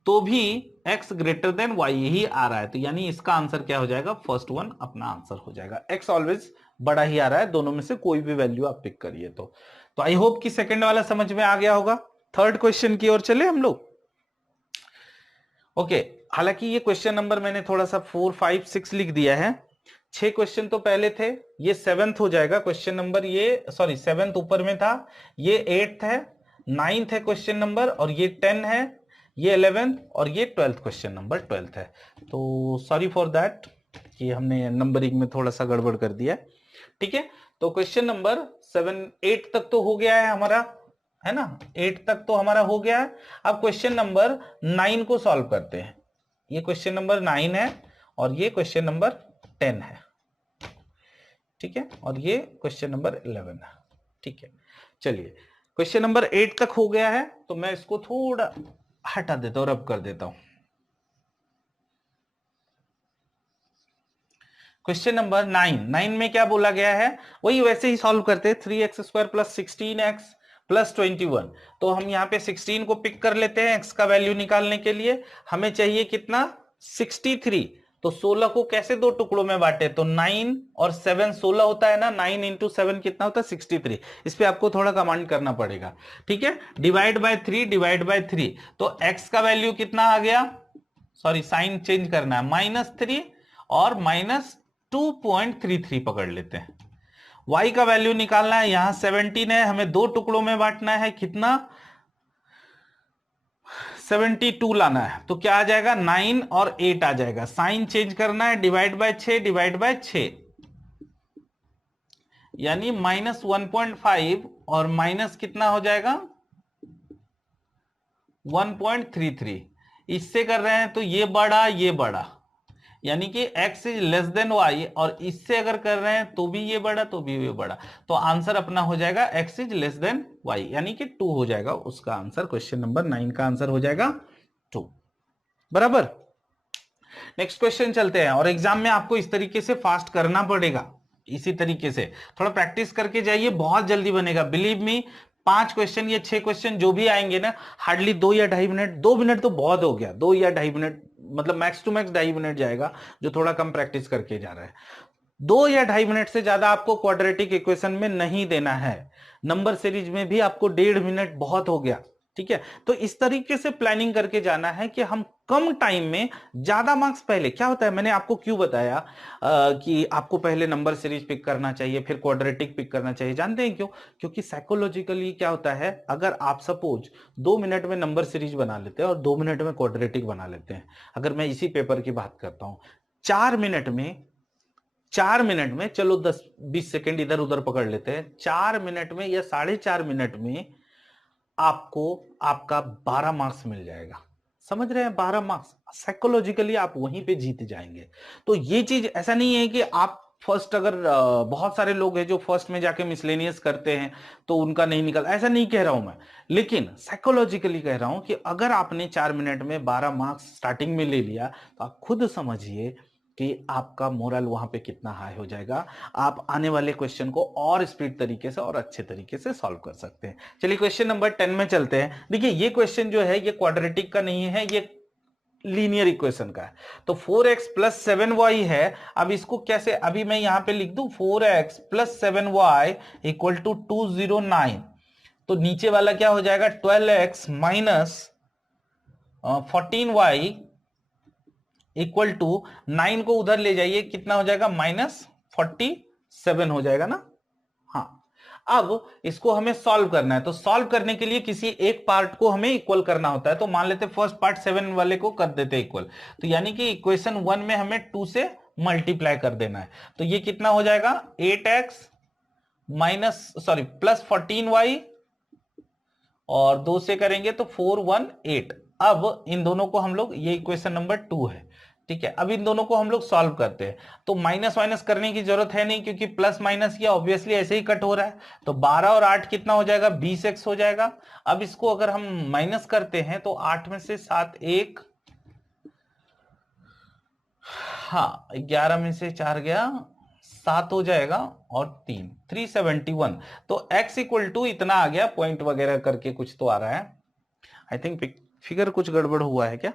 तो भी x ग्रेटर देन y ही आ रहा है, तो यानी इसका आंसर क्या हो जाएगा, फर्स्ट वन अपना आंसर हो जाएगा। x ऑलवेज बड़ा ही आ रहा है, दोनों में से कोई भी वैल्यू आप पिक करिए। तो आई होप कि सेकंड वाला समझ में आ गया होगा। थर्ड क्वेश्चन की ओर चले हम लोग। ओके, हालांकि ये क्वेश्चन नंबर मैंने थोड़ा सा 4 5 6 लिख दिया है, 6 क्वेश्चन तो पहले थे, ये 7th हो जाएगा क्वेश्चन नंबर, ये सॉरी 7th ऊपर में था, ये 8th है, 9th है क्वेश्चन नंबर, और ये 10 है, ये 11th, और ये 12th क्वेश्चन नंबर 12th है। तो सॉरी फॉर दैट कि हमने नंबरिंग में थोड़ा सा गड़बड़ कर दिया, ठीक है। तो क्वेश्चन नंबर 7 8 तक तो हो गया है हमारा, है ना, 8 तक तो हमारा हो गया है। अब क्वेश्चन नंबर 9 को सॉल्व करते हैं। ये क्वेश्चन नंबर 9 है, और ये क्वेश्चन नंबर 10 है, ठीक है, और ये क्वेश्चन नंबर 11 है, ठीक है। चलिए, क्वेश्चन नंबर 8 तक हो गया है, तो मैं इसको थोड़ा हटा देता हूं, रब कर देता हूं। क्वेश्चन नंबर 9 में क्या बोला गया है, वही वैसे ही सॉल्व करते हैं, 3x² + 16x + 21। तो हम यहाँ पे 16 को पिक कर लेते हैं x का वैल्यू निकालने के लिए। हमें चाहिए कितना 63। तो 16 को कैसे दो टुकड़ों में बांटे, तो 9 और 7 16 होता है ना, 9 इंटू 7 कितना होता है 63। इस पे आपको थोड़ा कमांड करना पड़ेगा, ठीक है। डिवाइड बाय 3, डिवाइड बाय 3, तो x का वैल्यू कितना आ गया, सॉरी साइन चेंज करना है, -3 और -2.33 पकड़ लेते हैं। y का वैल्यू निकालना है, यहां 17 है, हमें दो टुकड़ों में बांटना है, कितना 72 लाना है, तो क्या आ जाएगा 9 और 8 आ जाएगा। साइन चेंज करना है, डिवाइड बाय 6, डिवाइड बाय 6, यानी -1.5 और माइनस कितना हो जाएगा 1.33। इससे कर रहे हैं तो ये बड़ा, यानी कि x is less than y, और इससे अगर कर रहे हैं तो भी ये बड़ा, तो भी ये बड़ा, तो आंसर अपना हो जाएगा x is less than y, यानी कि 2 हो जाएगा उसका आंसर। क्वेश्चन नंबर 9 का आंसर हो जाएगा 2, बराबर। नेक्स्ट क्वेश्चन चलते हैं, और एग्जाम में आपको इस तरीके से फास्ट करना पड़ेगा, इसी तरीके से थोड़ा प्रैक्टिस करके जाइए, बहुत जल्दी बनेगा, बिलीव मी। 5 क्वेश्चन या 6 क्वेश्चन जो भी आएंगे ना, हार्डली 2 या 2.5 मिनट, 2 मिनट तो बहुत हो गया, 2 या 2.5 मिनट, मतलब मैक्स टू मैक्स 2.5 मिनट जाएगा, जो थोड़ा कम प्रैक्टिस करके जा रहा है। 2 या 2.5 मिनट से ज्यादा आपको क्वाड्रेटिक इक्वेशन में नहीं देना है। नंबर सीरीज में भी आपको 1.5 मिनट बहुत हो गया, ठीक है। तो इस तरीके से प्लानिंग करके जाना है कि हम कम टाइम में ज्यादा मार्क्स, पहले क्या होता है मैंने आपको क्यों बताया कि आपको पहले नंबर सीरीज पिक करना चाहिए, फिर क्वाड्रेटिक पिक करना चाहिए, जानते हैं क्यों? क्योंकि साइकोलॉजिकली क्या होता है, अगर आप सपोज 2 मिनट में नंबर सीरीज बना लेते हैं और 2 मिनट में क्वाड्रेटिक बना लेते हैं, अगर मैं इसी पेपर की बात करता हूं, 4 मिनट में 4 मिनट में, चलो 10-20 सेकेंड इधर उधर पकड़ लेते हैं, 4 मिनट में या 4.5 मिनट में आपको आपका 12 मार्क्स मिल जाएगा। समझ रहे हैं? 12 मार्क्स साइकोलॉजिकली आप वहीं पे जीत जाएंगे। तो ये चीज ऐसा नहीं है कि आप फर्स्ट, अगर बहुत सारे लोग हैं जो फर्स्ट में जाके मिसलेनियस करते हैं तो उनका नहीं निकल, ऐसा नहीं कह रहा हूं मैं, लेकिन साइकोलॉजिकली कह रहा हूं कि अगर आपने 4 मिनट में 12 मार्क्स स्टार्टिंग में ले लिया तो आप खुद समझिए कि आपका मोरल वहां पे कितना हाई हो जाएगा। आप आने वाले क्वेश्चन को और स्पीड तरीके से और अच्छे तरीके से सॉल्व कर सकते हैं। चलिए क्वेश्चन नंबर 10 में चलते हैं। देखिए ये क्वेश्चन जो है ये क्वाड्रेटिक का नहीं है, ये लीनियर इक्वेशन का है। तो 4x प्लस 7y है। अब इसको कैसे, अभी मैं यहां पे लिख दूं 4x plus 7y equal to 209। तो नीचे वाला क्या हो जाएगा 12x minus 14y equal to 9 को उधर ले जाइए, कितना हो जाएगा -47 हो जाएगा ना। हाँ, अब इसको हमें सॉल्व करना है। तो सॉल्व करने के लिए किसी एक पार्ट को हमें इक्वल करना होता है। तो मान लेते फर्स्ट पार्ट 7 वाले को कर देते इक्वल। तो यानी कि इक्वेशन 1 में हमें 2 से मल्टीप्लाई कर देना है। तो ये कितना हो जाएगा 8x प्लस 14y और 2 से करेंगे तो 418। अब इन दोनों को हम लोग, ये इक्वेशन नंबर 2 है, ठीक है। अब इन दोनों को हम लोग सॉल्व करते हैं। तो माइनस माइनस करने की जरूरत है नहीं, क्योंकि प्लस माइनस किया ऑब्वियसली ऐसे ही कट हो रहा है। तो 12 और 8 कितना हो जाएगा 20x हो जाएगा। अब इसको अगर हम माइनस करते हैं तो 8 में से 7 1, हाँ 11 में से 4 गया 7 हो जाएगा और 3 371। तो x इक्वल टू इतना आ गया, पॉइंट वगैरह करके कुछ तो आ रहा है। आई थिंक फिगर कुछ गड़बड़ हुआ है क्या?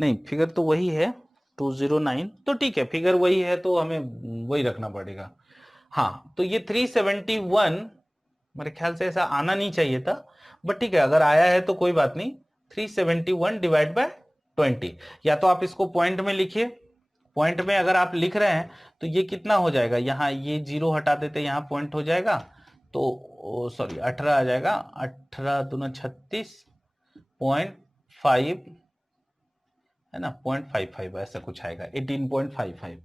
नहीं, फिगर तो वही है 209। तो ठीक है, फिगर वही है तो हमें वही रखना पड़ेगा। हाँ, तो ये 371 मेरे ख्याल से ऐसा आना नहीं चाहिए था, बट ठीक है, अगर आया है तो कोई बात नहीं। 371 डिवाइड बाय 20, या तो आप इसको पॉइंट में लिखिए। पॉइंट में अगर आप लिख रहे हैं तो ये कितना हो जाएगा, यहाँ ये 0 हटा देते, यहाँ पॉइंट हो जाएगा तो सॉरी 18 आ जाएगा। 18 दूना 36.5 है ना, 0.55 ऐसा कुछ आएगा, 18.55।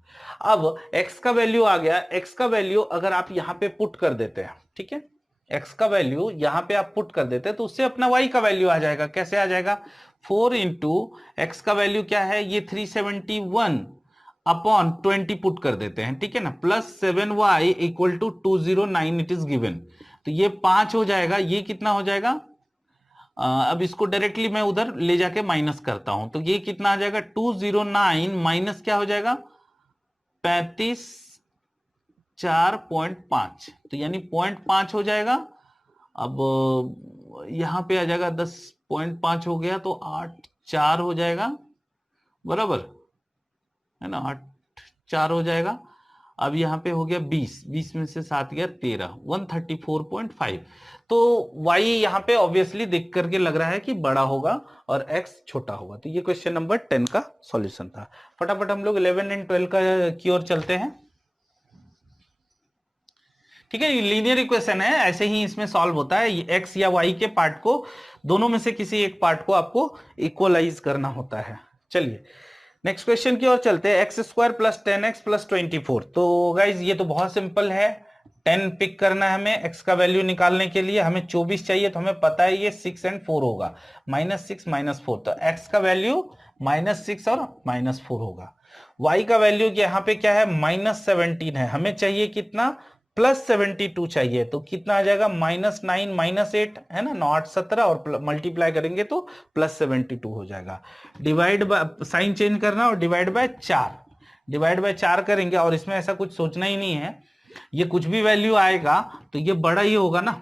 अब x का वैल्यू आ गया। x का वैल्यू अगर आप यहां पे पुट कर देते हैं, ठीक है, x का वैल्यू यहां पे आप पुट कर देते हैं तो उससे अपना y का वैल्यू आ जाएगा। कैसे आ जाएगा 4 इंटू एक्स का वैल्यू क्या है, ये 371 अपॉन 20 पुट कर देते हैं, ठीक है ना, plus 7y equal to 209 it is given. तो ये 5 हो जाएगा, ये कितना हो जाएगा, अब इसको डायरेक्टली मैं उधर ले जाके माइनस करता हूं तो ये कितना आ जाएगा 209 माइनस क्या हो जाएगा 35 4.5, तो यानी 0.5 हो जाएगा। अब यहां पे आ जाएगा 10.5 हो गया तो 8 4 हो जाएगा, बराबर है ना, 8 4 हो जाएगा। अब यहाँ पे हो गया 20 में से 7 गया 13, 134.5। तो y यहाँ पे ऑब्वियसली देख करके लग रहा है कि बड़ा होगा और x छोटा होगा। तो ये क्वेश्चन नंबर 10 का सॉल्यूशन था। फटाफट हम लोग 11 एंड 12 का की ओर चलते हैं। ठीक है, लीनियर इक्वेशन है, ऐसे ही इसमें सॉल्व होता है। x या y के पार्ट को, दोनों में से किसी एक पार्ट को आपको इक्वलाइज करना होता है। चलिए नेक्स्ट क्वेश्चन की ओर चलते हैं। X square plus 10x plus 24। तो गाइज ये तो बहुत सिंपल है, 10 पिक करना है हमें x का वैल्यू निकालने के लिए। हमें 24 चाहिए तो हमें पता है ये 6 एंड 4 होगा, -6 -4। तो x का वैल्यू -6 और -4 होगा। y का वैल्यू यहाँ पे क्या है -17 है, हमें चाहिए कितना +72 चाहिए। तो कितना आ जाएगा -9 -8 है ना, 9 8 17 और मल्टीप्लाई करेंगे तो +72 हो जाएगा। डिवाइड बाय, साइन चेंज करना और डिवाइड बाय 4, डिवाइड बाय 4 करेंगे। और इसमें ऐसा कुछ सोचना ही नहीं है, ये कुछ भी वैल्यू आएगा तो ये बड़ा ही होगा ना,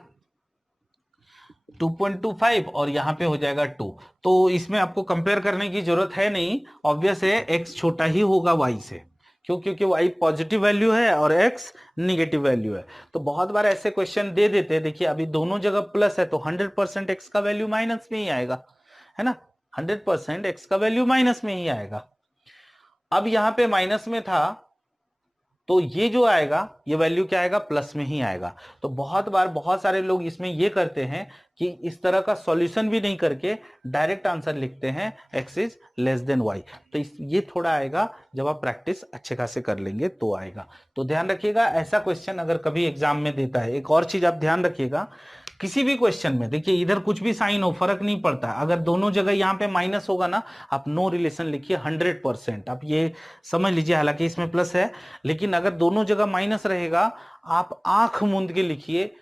2.25 और यहाँ पे हो जाएगा 2। तो इसमें आपको कंपेयर करने की जरूरत है नहीं, ऑब्वियस है x छोटा ही होगा y से। क्यों? क्योंकि y पॉजिटिव वैल्यू है और x निगेटिव वैल्यू है। तो बहुत बार ऐसे क्वेश्चन दे देते हैं, देखिए अभी दोनों जगह प्लस है तो 100% x का वैल्यू माइनस में ही आएगा, है ना, 100% x का वैल्यू माइनस में ही आएगा। अब यहाँ पे माइनस में था तो ये जो आएगा ये वैल्यू क्या आएगा प्लस में ही आएगा। तो बहुत बार बहुत सारे लोग इसमें ये करते हैं कि इस तरह का सॉल्यूशन भी नहीं करके डायरेक्ट आंसर लिखते हैं x is less than y। तो ये थोड़ा आएगा जब आप प्रैक्टिस अच्छे खासे कर लेंगे तो आएगा। तो ध्यान रखिएगा, ऐसा क्वेश्चन अगर कभी एग्जाम में देता है। एक और चीज आप ध्यान रखिएगा, किसी भी क्वेश्चन में देखिए इधर कुछ भी साइन हो फर्क नहीं पड़ता, अगर दोनों जगह यहाँ पे माइनस होगा ना, आप नो रिलेशन लिखिए 100%। आप ये समझ लीजिए, हालांकि इसमें प्लस है, लेकिन अगर दोनों जगह माइनस रहेगा आप आंख मूंद के लिखिए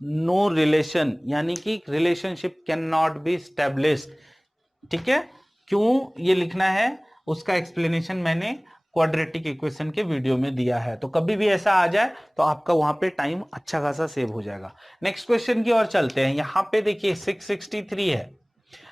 नो रिलेशन, यानी कि relationship can not be established. ठीक है, क्यों ये लिखना है उसका एक्सप्लेनेशन मैंने क्वाड्रेटिक इक्वेशन के वीडियो में दिया है। तो कभी भी ऐसा आ जाए तो आपका वहां पे टाइम अच्छा खासा सेव हो जाएगा। नेक्स्ट क्वेश्चन की ओर चलते हैं। यहां पे देखिए 663 है,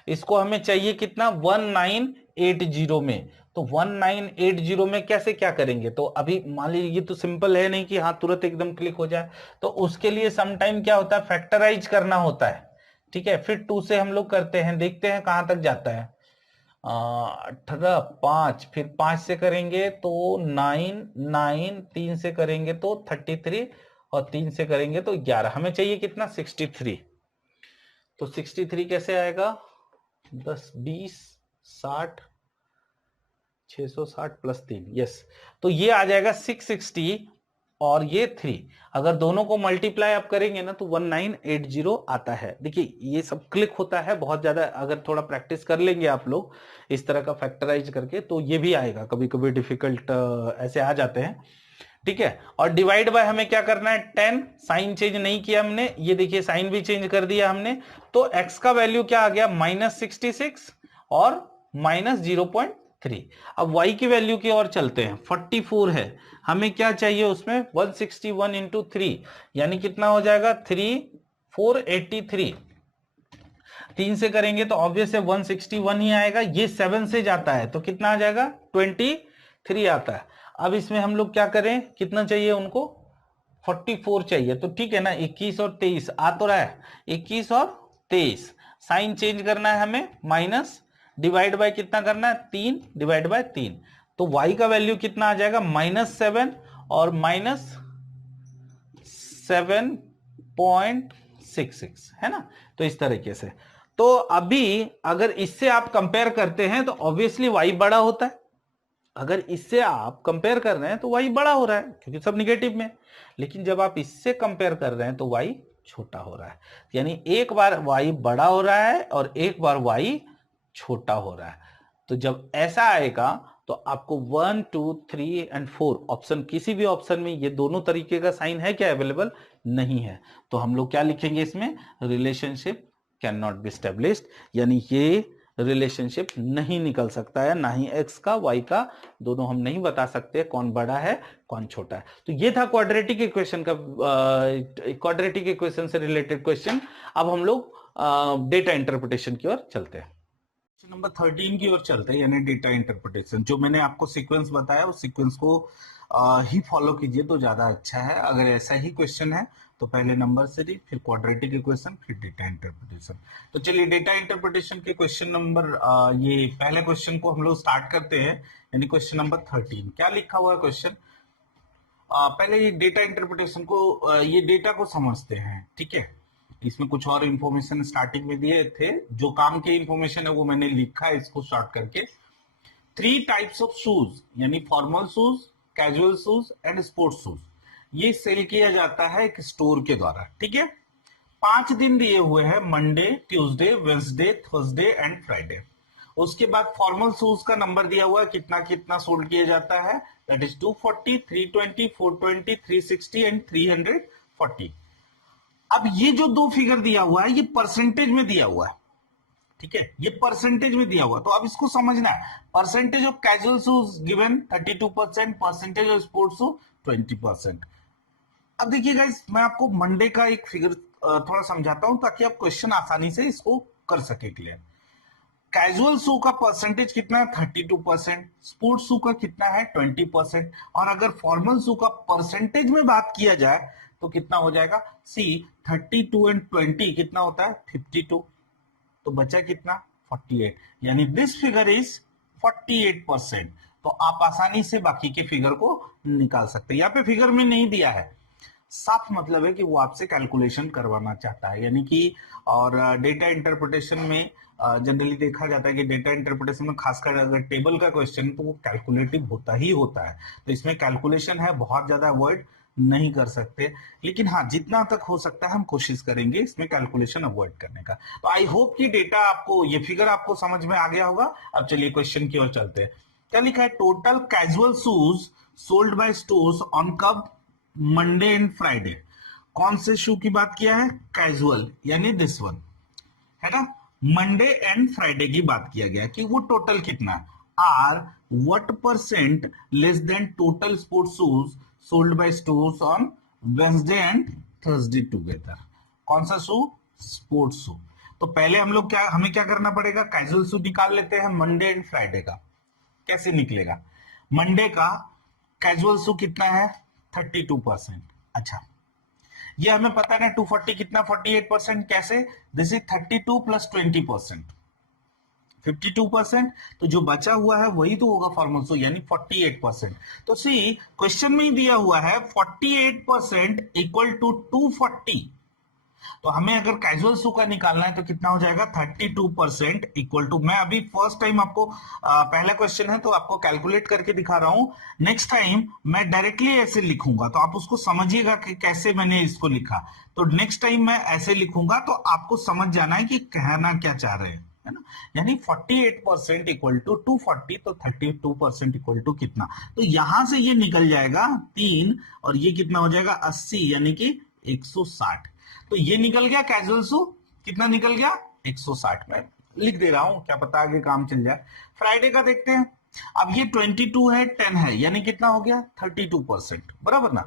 इसको हमें चाहिए कितना 1980 में। तो 1980 में कैसे क्या करेंगे, तो अभी मान लीजिए ये तो सिंपल है नहीं कि हाँ तुरंत एकदम क्लिक हो जाए, तो उसके लिए सम टाइम क्या होता है, फैक्टराइज करना होता है। ठीक है, फिर 2 से हम लोग करते हैं, देखते हैं कहां तक जाता है। 18 5, फिर 5 से करेंगे तो 9 9, 3 से करेंगे तो 33 और 3 से करेंगे तो 11। हमें चाहिए कितना 63। तो 63 कैसे आएगा, 10 20 60 660 प्लस 3, यस। तो ये आ जाएगा 660 और ये 3। अगर दोनों को मल्टीप्लाई आप करेंगे ना तो 1980 आता है। देखिए ये सब क्लिक होता है बहुत ज्यादा, अगर थोड़ा प्रैक्टिस कर लेंगे आप लोग इस तरह का फैक्टराइज करके तो ये भी आएगा। कभी कभी डिफिकल्ट ऐसे आ जाते हैं। ठीक है, और डिवाइड बाय हमें क्या करना है 10, साइन चेंज नहीं किया हमने, ये देखिए साइन भी चेंज कर दिया हमने। तो x का वैल्यू क्या आ गया -66 और -0.3। अब y की वैल्यू की ओर चलते हैं, 44 है, हमें क्या चाहिए उसमें 161 इंटू 3, यानी कितना हो जाएगा 483। 3 से करेंगे तो ऑब्वियस है 161 ही आएगा, ये 7 से जाता है तो कितना आ जाएगा 23 आता है। अब इसमें हम लोग क्या करें, कितना चाहिए उनको 44 चाहिए, तो ठीक है ना 21 और 23 आ तो रहा है, 21 और 23। साइन चेंज करना है हमें, माइनस, डिवाइड बाय कितना करना है 3 डिवाइड बाय 3। तो y का वैल्यू कितना आ जाएगा -7 और -7.66 है ना। तो इस तरीके से, तो अभी अगर इससे आप कंपेयर करते हैं तो ऑब्वियसली y बड़ा होता है। अगर इससे आप कंपेयर कर रहे हैं तो y बड़ा हो रहा है क्योंकि सब निगेटिव में। लेकिन जब आप इससे कंपेयर कर रहे हैं तो y छोटा हो रहा है, यानी एक बार y बड़ा हो रहा है और एक बार y छोटा हो रहा है। तो जब ऐसा आएगा तो आपको 1 2 3 एंड 4 ऑप्शन, किसी भी ऑप्शन में ये दोनों तरीके का साइन है क्या अवेलेबल, नहीं है। तो हम लोग क्या लिखेंगे इसमें, relationship can not be established, यानी ये रिलेशनशिप नहीं निकल सकता है, ना ही x का y का, दोनों हम नहीं बता सकते कौन बड़ा है कौन छोटा है। तो ये था क्वाड्रेटिक इक्वेशन का, क्वाड्रेटिक इक्वेशन से रिलेटेड क्वेश्चन। अब हम लोग डेटा इंटरप्रिटेशन की ओर चलते हैं। नंबर 13 की ओर चलते हैं, यानी डेटा इंटरप्रिटेशन। जो मैंने आपको सीक्वेंस बताया उस सीक्वेंस को ही फॉलो कीजिए तो ज्यादा अच्छा है। अगर ऐसा ही क्वेश्चन है तो पहले नंबर सीरीज, फिर क्वाड्रेटिक इक्वेशन, फिर डेटा इंटरप्रिटेशन। तो चलिए डेटा इंटरप्रिटेशन के क्वेश्चन नंबर, ये पहले क्वेश्चन को हम लोग स्टार्ट करते हैं, यानी क्वेश्चन नंबर 13। क्या लिखा हुआ है क्वेश्चन, पहले ये डेटा इंटरप्रिटेशन को, ये डेटा को समझते हैं। ठीक है, इसमें कुछ और इंफॉर्मेशन स्टार्टिंग में दिए थे, जो काम के इंफॉर्मेशन है वो मैंने लिखा है इसको शॉर्ट करके। 3 टाइप्स ऑफ शूज, यानी formal shoes, casual shoes and sports shoes, ये सेल किया जाता है एक स्टोर के द्वारा। ठीक है, 5 दिन दिए हुए हैं, Monday, Tuesday, Wednesday, Thursday and Friday. उसके बाद फॉर्मल शूज का नंबर दिया हुआ है, कितना कितना सोल्ड किया जाता है, दैट इज 240, 320, 420, 360 एंड 340। अब ये जो दो फिगर दिया हुआ है ये परसेंटेज में दिया हुआ है। ठीक है, ये परसेंटेज में दिया हुआ है, तो अब इसको समझना है। Percentage of casual shoes given 32%, percentage of sports shoes 20%। अब देखिए गाइस, मैं आपको मंडे का एक फिगर थोड़ा समझाता हूं ताकि आप क्वेश्चन आसानी से इसको कर सके क्लियर। कैजुअल शू का परसेंटेज कितना है 32%, स्पोर्ट्स शू का कितना है 20%, और अगर फॉर्मल शू का परसेंटेज में बात किया जाए तो कितना हो जाएगा, सी 32 एंड 20 कितना होता है 52, तो बचा कितना 48, यानी दिस फिगर इज 48%। तो आप आसानी से बाकी के फिगर को निकाल सकते हैं। यहाँ पे फिगर में नहीं दिया है, साफ मतलब है कि वो आपसे कैलकुलेशन करवाना चाहता है, यानी कि और डेटा इंटरप्रिटेशन में जनरली देखा जाता है कि डेटा इंटरप्रिटेशन में खासकर अगर टेबल का क्वेश्चन तो वो कैलकुलेटिव होता ही होता है, तो इसमें कैलकुलेशन है, बहुत ज्यादा अवॉइड नहीं कर सकते, लेकिन हाँ जितना तक हो सकता है हम कोशिश करेंगे इसमें कैलकुलेशन अवॉइड करने का। तो आई होप कि डेटा आपको, ये फिगर आपको समझ में आ गया होगा। अब चलिए क्वेश्चन की ओर चलते हैं। क्या लिखा है, total casual shoes sold by stores on कब मंडे एंड फ्राइडे। कौन से शू की बात किया है, कैजुअल यानी दिस वन है ना, मंडे एंड फ्राइडे की बात किया गया कि वो टोटल कितना or what percent less than total sports shoes sold by stores on Wednesday and Thursday together. कौन सा शू, स्पोर्ट्स शू। तो पहले हम लोग क्या, हमें क्या करना पड़ेगा, कैजुअल शू निकाल लेते हैं मंडे एंड फ्राइडे का। कैसे निकलेगा, मंडे का कैजुअल शू कितना है 32%। अच्छा ये हमें पता है ना 240 कितना 48%, कैसे, दिस इज 32 प्लस 20% 52%, तो जो बचा हुआ है वही तो होगा फॉर्मल शू यानी 48%। तो सी क्वेश्चन में ही दिया हुआ है 48% इक्वल टू 240, तो हमें अगर कैजुअल शू का निकालना है तो कितना हो जाएगा 32% इक्वल टू, मैं अभी फर्स्ट टाइम आपको पहला क्वेश्चन है तो आपको कैलकुलेट करके दिखा रहा हूं, नेक्स्ट टाइम मैं डायरेक्टली ऐसे लिखूंगा तो आप उसको समझिएगा कि कैसे मैंने इसको लिखा। तो नेक्स्ट टाइम मैं ऐसे लिखूंगा तो आपको समझ जाना है कि कहना क्या चाह रहे हैं, है ना। यानी 48% इक्वल टू 240, तो 32% इक्वल टू कितना, तो यहां से ये निकल जाएगा 3 और ये कितना हो जाएगा 80 यानी कि 160। तो ये निकल गया कैजुअल शू, कितना निकल गया 160 में लिख दे रहा हूं, क्या पता आगे काम चल जाए। फ्राइडे का देखते हैं, अब ये 22 है 10 है यानी कितना हो गया 32%, बराबर ना,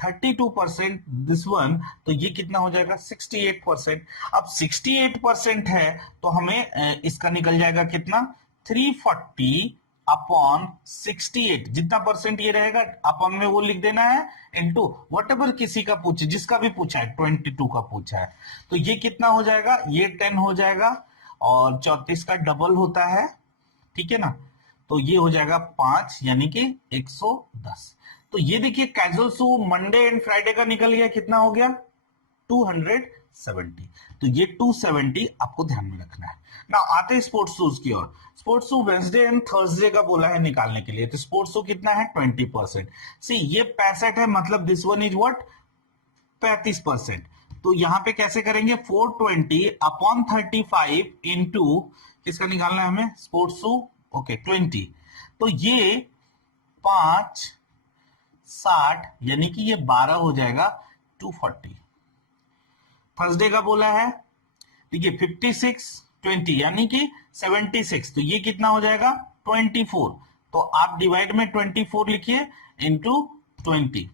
32% दिस वन, तो ये कितना हो जाएगा 68%। अब 68% है तो हमें इसका निकल जाएगा कितना 340 अपॉन 68, जितना परसेंट ये रहेगा अपन में वो लिख देना है इनटू वट एवर किसी का पूछे, जिसका भी पूछा है 22 का पूछा है, तो ये कितना हो जाएगा, ये 10 हो जाएगा और 34 का डबल होता है, ठीक है ना, तो ये हो जाएगा 5 यानी कि 110। तो ये देखिए casual shoe Monday and Friday का निकल गया, कितना हो गया 270, तो ये 270 आपको ध्यान में रखना है ना। आते हैं स्पोर्ट्स शूज की ओर, sports shoe Wednesday and Thursday का बोला है निकालने के लिए, तो स्पोर्ट्स शू कितना है 20%। सी ये 65 है मतलब दिस वन इज व्हाट 35%, तो यहां पे कैसे करेंगे 420 अपॉन 35 इंटू किसका निकालना है हमें, स्पोर्ट्स शू, ओके 20, तो ये 560 यानी कि ये 12 हो जाएगा 240। थर्सडे का बोला है, देखिए 56 20 यानी कि 76, तो ये कितना हो जाएगा 24, तो आप डिवाइड में 24 लिखिए इंटू 20,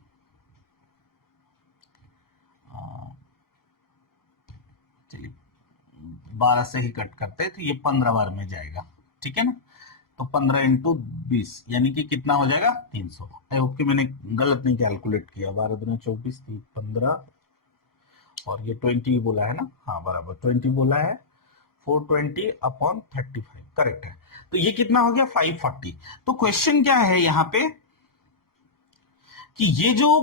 चलिए 12 से ही कट करते हैं तो ये 15 बार में जाएगा, ठीक है ना, तो 15 इंटू 20 यानी कि कितना हो जाएगा 300। आई होप कि मैंने गलत नहीं कैलकुलेट किया, 12 दूनी 24 15 और ये 20 बोला है ना, हाँ बराबर 20 बोला है, 420 अपॉन 35 करेक्ट है, तो ये कितना हो गया 540। तो क्वेश्चन क्या है यहाँ पे कि ये जो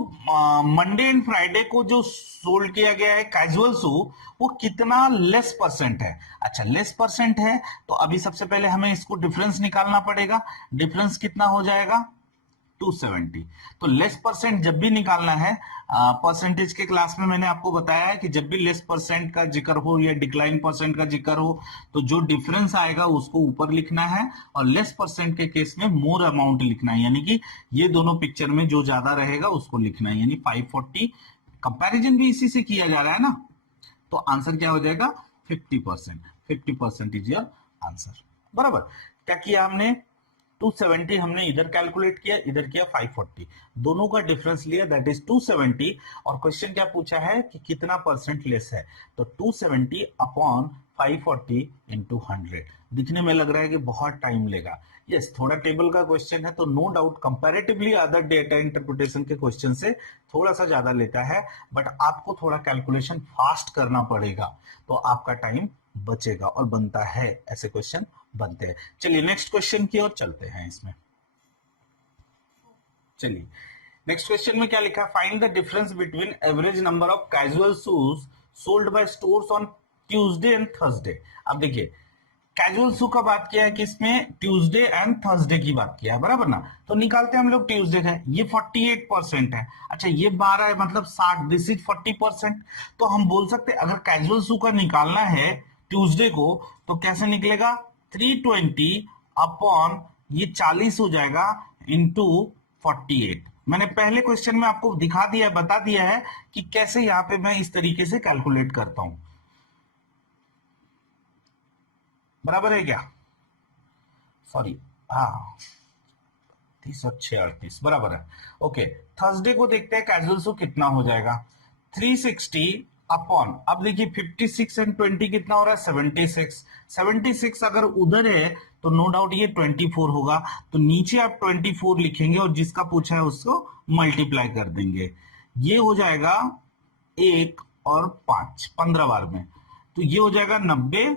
मंडे एंड फ्राइडे को जो सोल्ड किया गया है कैजुअल शू वो कितना लेस परसेंट है। अच्छा लेस परसेंट है तो अभी सबसे पहले हमें इसको डिफरेंस निकालना पड़ेगा, डिफरेंस कितना हो जाएगा 270। तो लेस परसेंट जब भी निकालना है, परसेंटेज के क्लास में मैंने आपको बताया है कि जब भी लेस परसेंट का जिक्र हो या डिक्लाइन परसेंट का जिक्र हो तो जो डिफरेंस आएगा उसको ऊपर लिखना है और लेस परसेंट के केस में मोर अमाउंट लिखना है, यानी कि ये दोनों पिक्चर में जो ज्यादा रहेगा उसको लिखना है, यानी 540। कंपैरिजन भी इसी से किया जा रहा है ना, तो आंसर क्या हो जाएगा 50%, 50% इज योर आंसर, बराबर। क्या किया हमने 270 हमने इधर कैलकुलेट किया, इधर किया 540, दोनों का डिफरेंस लिया दैट इज 270, और क्वेश्चन क्या पूछा है कि कितना परसेंट लेस है, तो 270 अपॉन 540 इंटू 100। दिखने में लग रहा है कि बहुत टाइम लेगा, यस थोड़ा टेबल का क्वेश्चन है तो no doubt comparatively other data interpretation के क्वेश्चन से थोड़ा सा ज्यादा लेता है, बट आपको थोड़ा कैलकुलेशन फास्ट करना पड़ेगा तो आपका टाइम बचेगा और बनता है, ऐसे क्वेश्चन बनते हैं। चलिए नेक्स्ट क्वेश्चन की ओर चलते हैं इसमें, चलिए नेक्स्ट क्वेश्चन में क्या लिखा है, find the difference between average number of casual shoes sold by stores on Tuesday and Thursday. अब देखिए कैजुअल शू का बात किया है कि इसमें ट्यूसडे एंड थर्सडे की बात किया है, बराबर ना। तो निकालते हैं हम लोग ट्यूसडे का, ये 48% है, अच्छा ये 12 है, मतलब 60, दिस इज 40%। तो हम बोल सकते हैं अगर कैजुअल शू का निकालना है ट्यूसडे को तो कैसे निकलेगा, 320 अपॉन ये 40 हो जाएगा इंटू 48। मैंने पहले क्वेश्चन में आपको दिखा दिया है, बता दिया है कि कैसे यहाँ पे मैं इस तरीके से कैलकुलेट करता हूं, बराबर है क्या, सॉरी हाँ 338 बराबर है। ओके थर्सडे को देखते हैं कैजुअल शू कितना हो जाएगा, 360 अपॉन, अब देखिए 56 एंड 20 कितना हो रहा है, 76। 76 अगर उधर है तो नो डाउट ये 24 होगा, तो नीचे आप 24 लिखेंगे और जिसका पूछा है उसको मल्टीप्लाई कर देंगे, ये हो जाएगा 1 और 5 15 बार में, तो ये हो जाएगा 90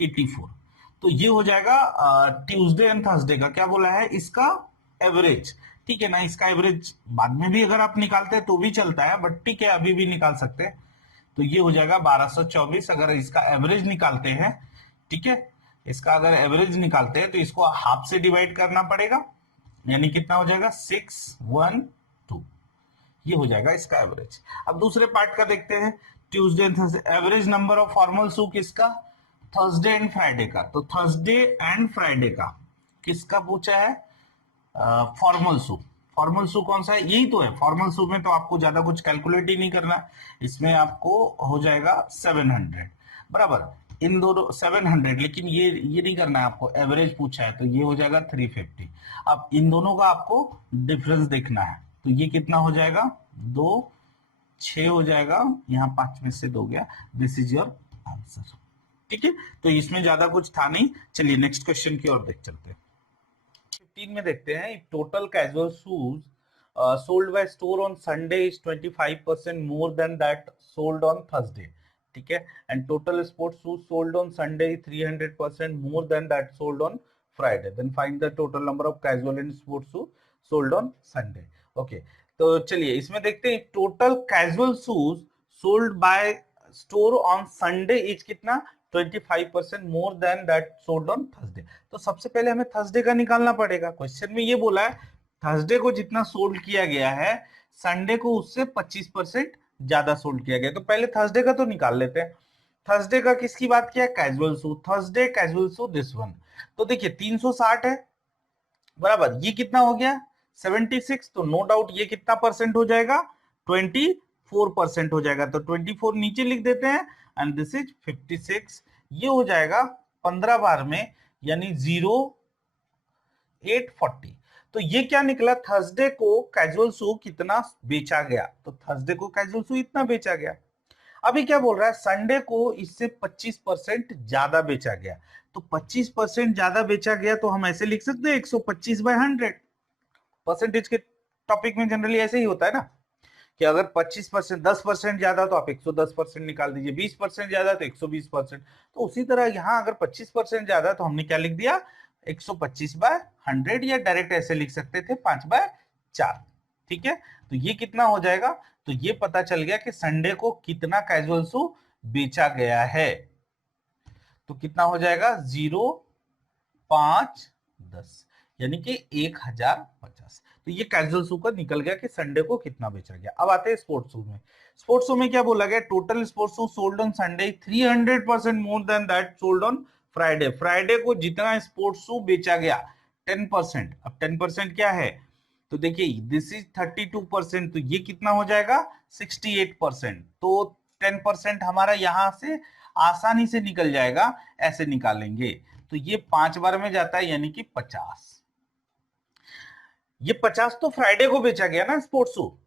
84। तो ये हो जाएगा ट्यूसडे एंड थर्सडे का क्या बोला है, इसका एवरेज, ठीक है ना। इसका एवरेज बाद में भी अगर आप निकालते हैं तो भी चलता है, बट ठीक है अभी भी निकाल सकते हैं। तो ये हो जाएगा 1224 अगर इसका एवरेज निकालते हैं, ठीक है। इसका अगर एवरेज निकालते हैं तो इसको हाफ से डिवाइड करना पड़ेगा, यानी कितना हो जाएगा 612, ये हो जाएगा इसका एवरेज। अब दूसरे पार्ट का देखते हैं, Tuesday and Thursday, average number of formal shoe किसका, थर्सडे एंड फ्राइडे का। तो थर्सडे एंड फ्राइडे का किसका पूछा है, फॉर्मल शू। फॉर्मल शू कौन सा है, यही तो है। फॉर्मल शू में तो आपको ज्यादा कुछ कैलकुलेट ही नहीं करना, इसमें आपको हो जाएगा 700 बराबर, इन दोनों 700, लेकिन ये नहीं करना है आपको, एवरेज पूछा है तो ये हो जाएगा 350। अब इन दोनों का आपको डिफरेंस देखना है, तो ये कितना हो जाएगा, 2 6 हो जाएगा, यहाँ 5 में से 2 गया, दिस इज योर आंसर, ठीक है। तो इसमें ज्यादा कुछ था नहीं, चलिए नेक्स्ट क्वेश्चन की ओर देख चलते हैं। 15 में देखते हैं, total casual shoes sold by store on Sunday is 25% more than that sold on Thursday, ठीक है। And total sports shoes sold on Sunday is 300% more than that sold on Friday, then find the total number of casual and sports shoes sold on Sunday. Okay तो चलिए इसमें देखते हैं, total casual shoes sold by store on Sunday is कितना, 25% more than that sold on Thursday. तो सबसे पहले हमें थर्सडे का निकालना पड़ेगा। क्वेश्चन में ये बोला है थर्सडे को जितना सोल्ड किया गया है संडे को उससे 25% ज्यादा सोल्ड किया गया, तो पहले थर्सडे का तो निकाल लेते हैं। थर्सडे का किसकी बात किया, casual shoe, Thursday casual shoe this one. तो देखिए 360 है बराबर, ये कितना हो गया 76, तो नो डाउट ये कितना परसेंट हो जाएगा, 24% हो जाएगा, तो 24 नीचे लिख देते हैं एंड दिस इज 56, ये हो जाएगा 15 बार में, यानी 0840। तो ये क्या निकला, थर्सडे को कैजुअल शू कितना बेचा गया, तो थर्सडे को कैजुअल शू इतना बेचा गया। अभी क्या बोल रहा है, संडे को इससे 25% ज्यादा बेचा गया, तो 25% ज्यादा बेचा गया तो हम ऐसे लिख सकते हैं 125/100। परसेंटेज के टॉपिक में जनरली ऐसे ही होता है ना, कि अगर 25%, 10% ज्यादा तो आप 110% निकाल दीजिए, 20% ज्यादा तो 120%। तो उसी तरह यहाँ अगर 25% ज्यादा तो हमने क्या लिख दिया 125/100, या डायरेक्ट ऐसे लिख सकते थे 5/4, ठीक है। तो ये कितना हो जाएगा, तो ये पता चल गया कि संडे को कितना कैजुअल शू बेचा गया है, तो कितना हो जाएगा 0,510, यानी कि 1050। तो ये कैजुअल शू का निकल गया कि संडे को कितना बेचा गया। अब आते हैं स्पोर्ट्स शू में। स्पोर्ट्स शू में क्या बोला गया, total sports shoe sold on Sunday 300% more than that sold on Friday. Friday को जितना स्पोर्ट्स शू बेचा गया 10%, अब 10% क्या है, तो देखिए दिस इज 32%, तो ये कितना हो जाएगा 68%। तो 10% हमारा यहां से आसानी से निकल जाएगा, ऐसे निकालेंगे तो ये 5 बार में जाता है, यानी कि 50। ये 50 तो फ्राइडे को बेचा गया ना स्पोर्ट्स शू,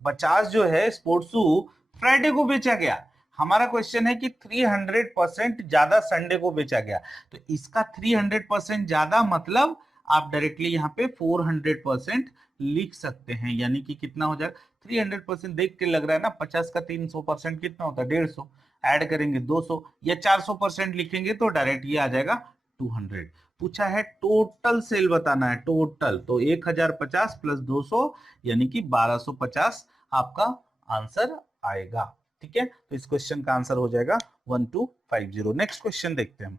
50 जो है स्पोर्ट्स शू फ्राइडे को बेचा गया। हमारा क्वेश्चन है कि 300% ज्यादा संडे को बेचा गया, तो इसका 300% ज्यादा मतलब आप डायरेक्टली यहाँ पे 400% लिख सकते हैं, यानी कि कितना हो जाएगा 300%। देख के लग रहा है ना 50 का 300% कितना होता है 150, ऐड करेंगे 200, या 400% लिखेंगे तो डायरेक्ट ये आ जाएगा 200। पूछा है टोटल सेल बताना है, टोटल। तो 1050 प्लस 200 यानी कि 1250 आपका आंसर आएगा। ठीक है, तो इस क्वेश्चन का आंसर हो जाएगा 1250। नेक्स्ट क्वेश्चन देखते हैं हम।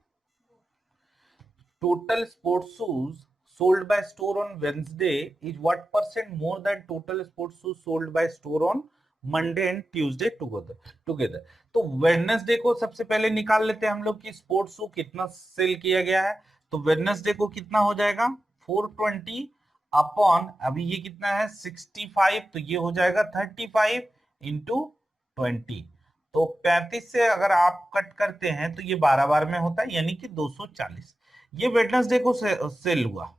Total sports shoes sold by store on Wednesday is what percent more than total sports shoes sold by store on Monday and Tuesday together। तो वेडनेसडे को सबसे पहले निकाल लेते हैं हम लोग कि स्पोर्ट्स शू कितना सेल किया गया है। तो वेडनेसडे को कितना हो जाएगा 420 अपॉन, अभी ये कितना है 65, तो ये हो जाएगा 35 इंटू 20। तो 35 से अगर आप कट करते हैं तो ये 12 बार में होता है यानी कि 240। ये वेडनेसडे को सेल हुआ।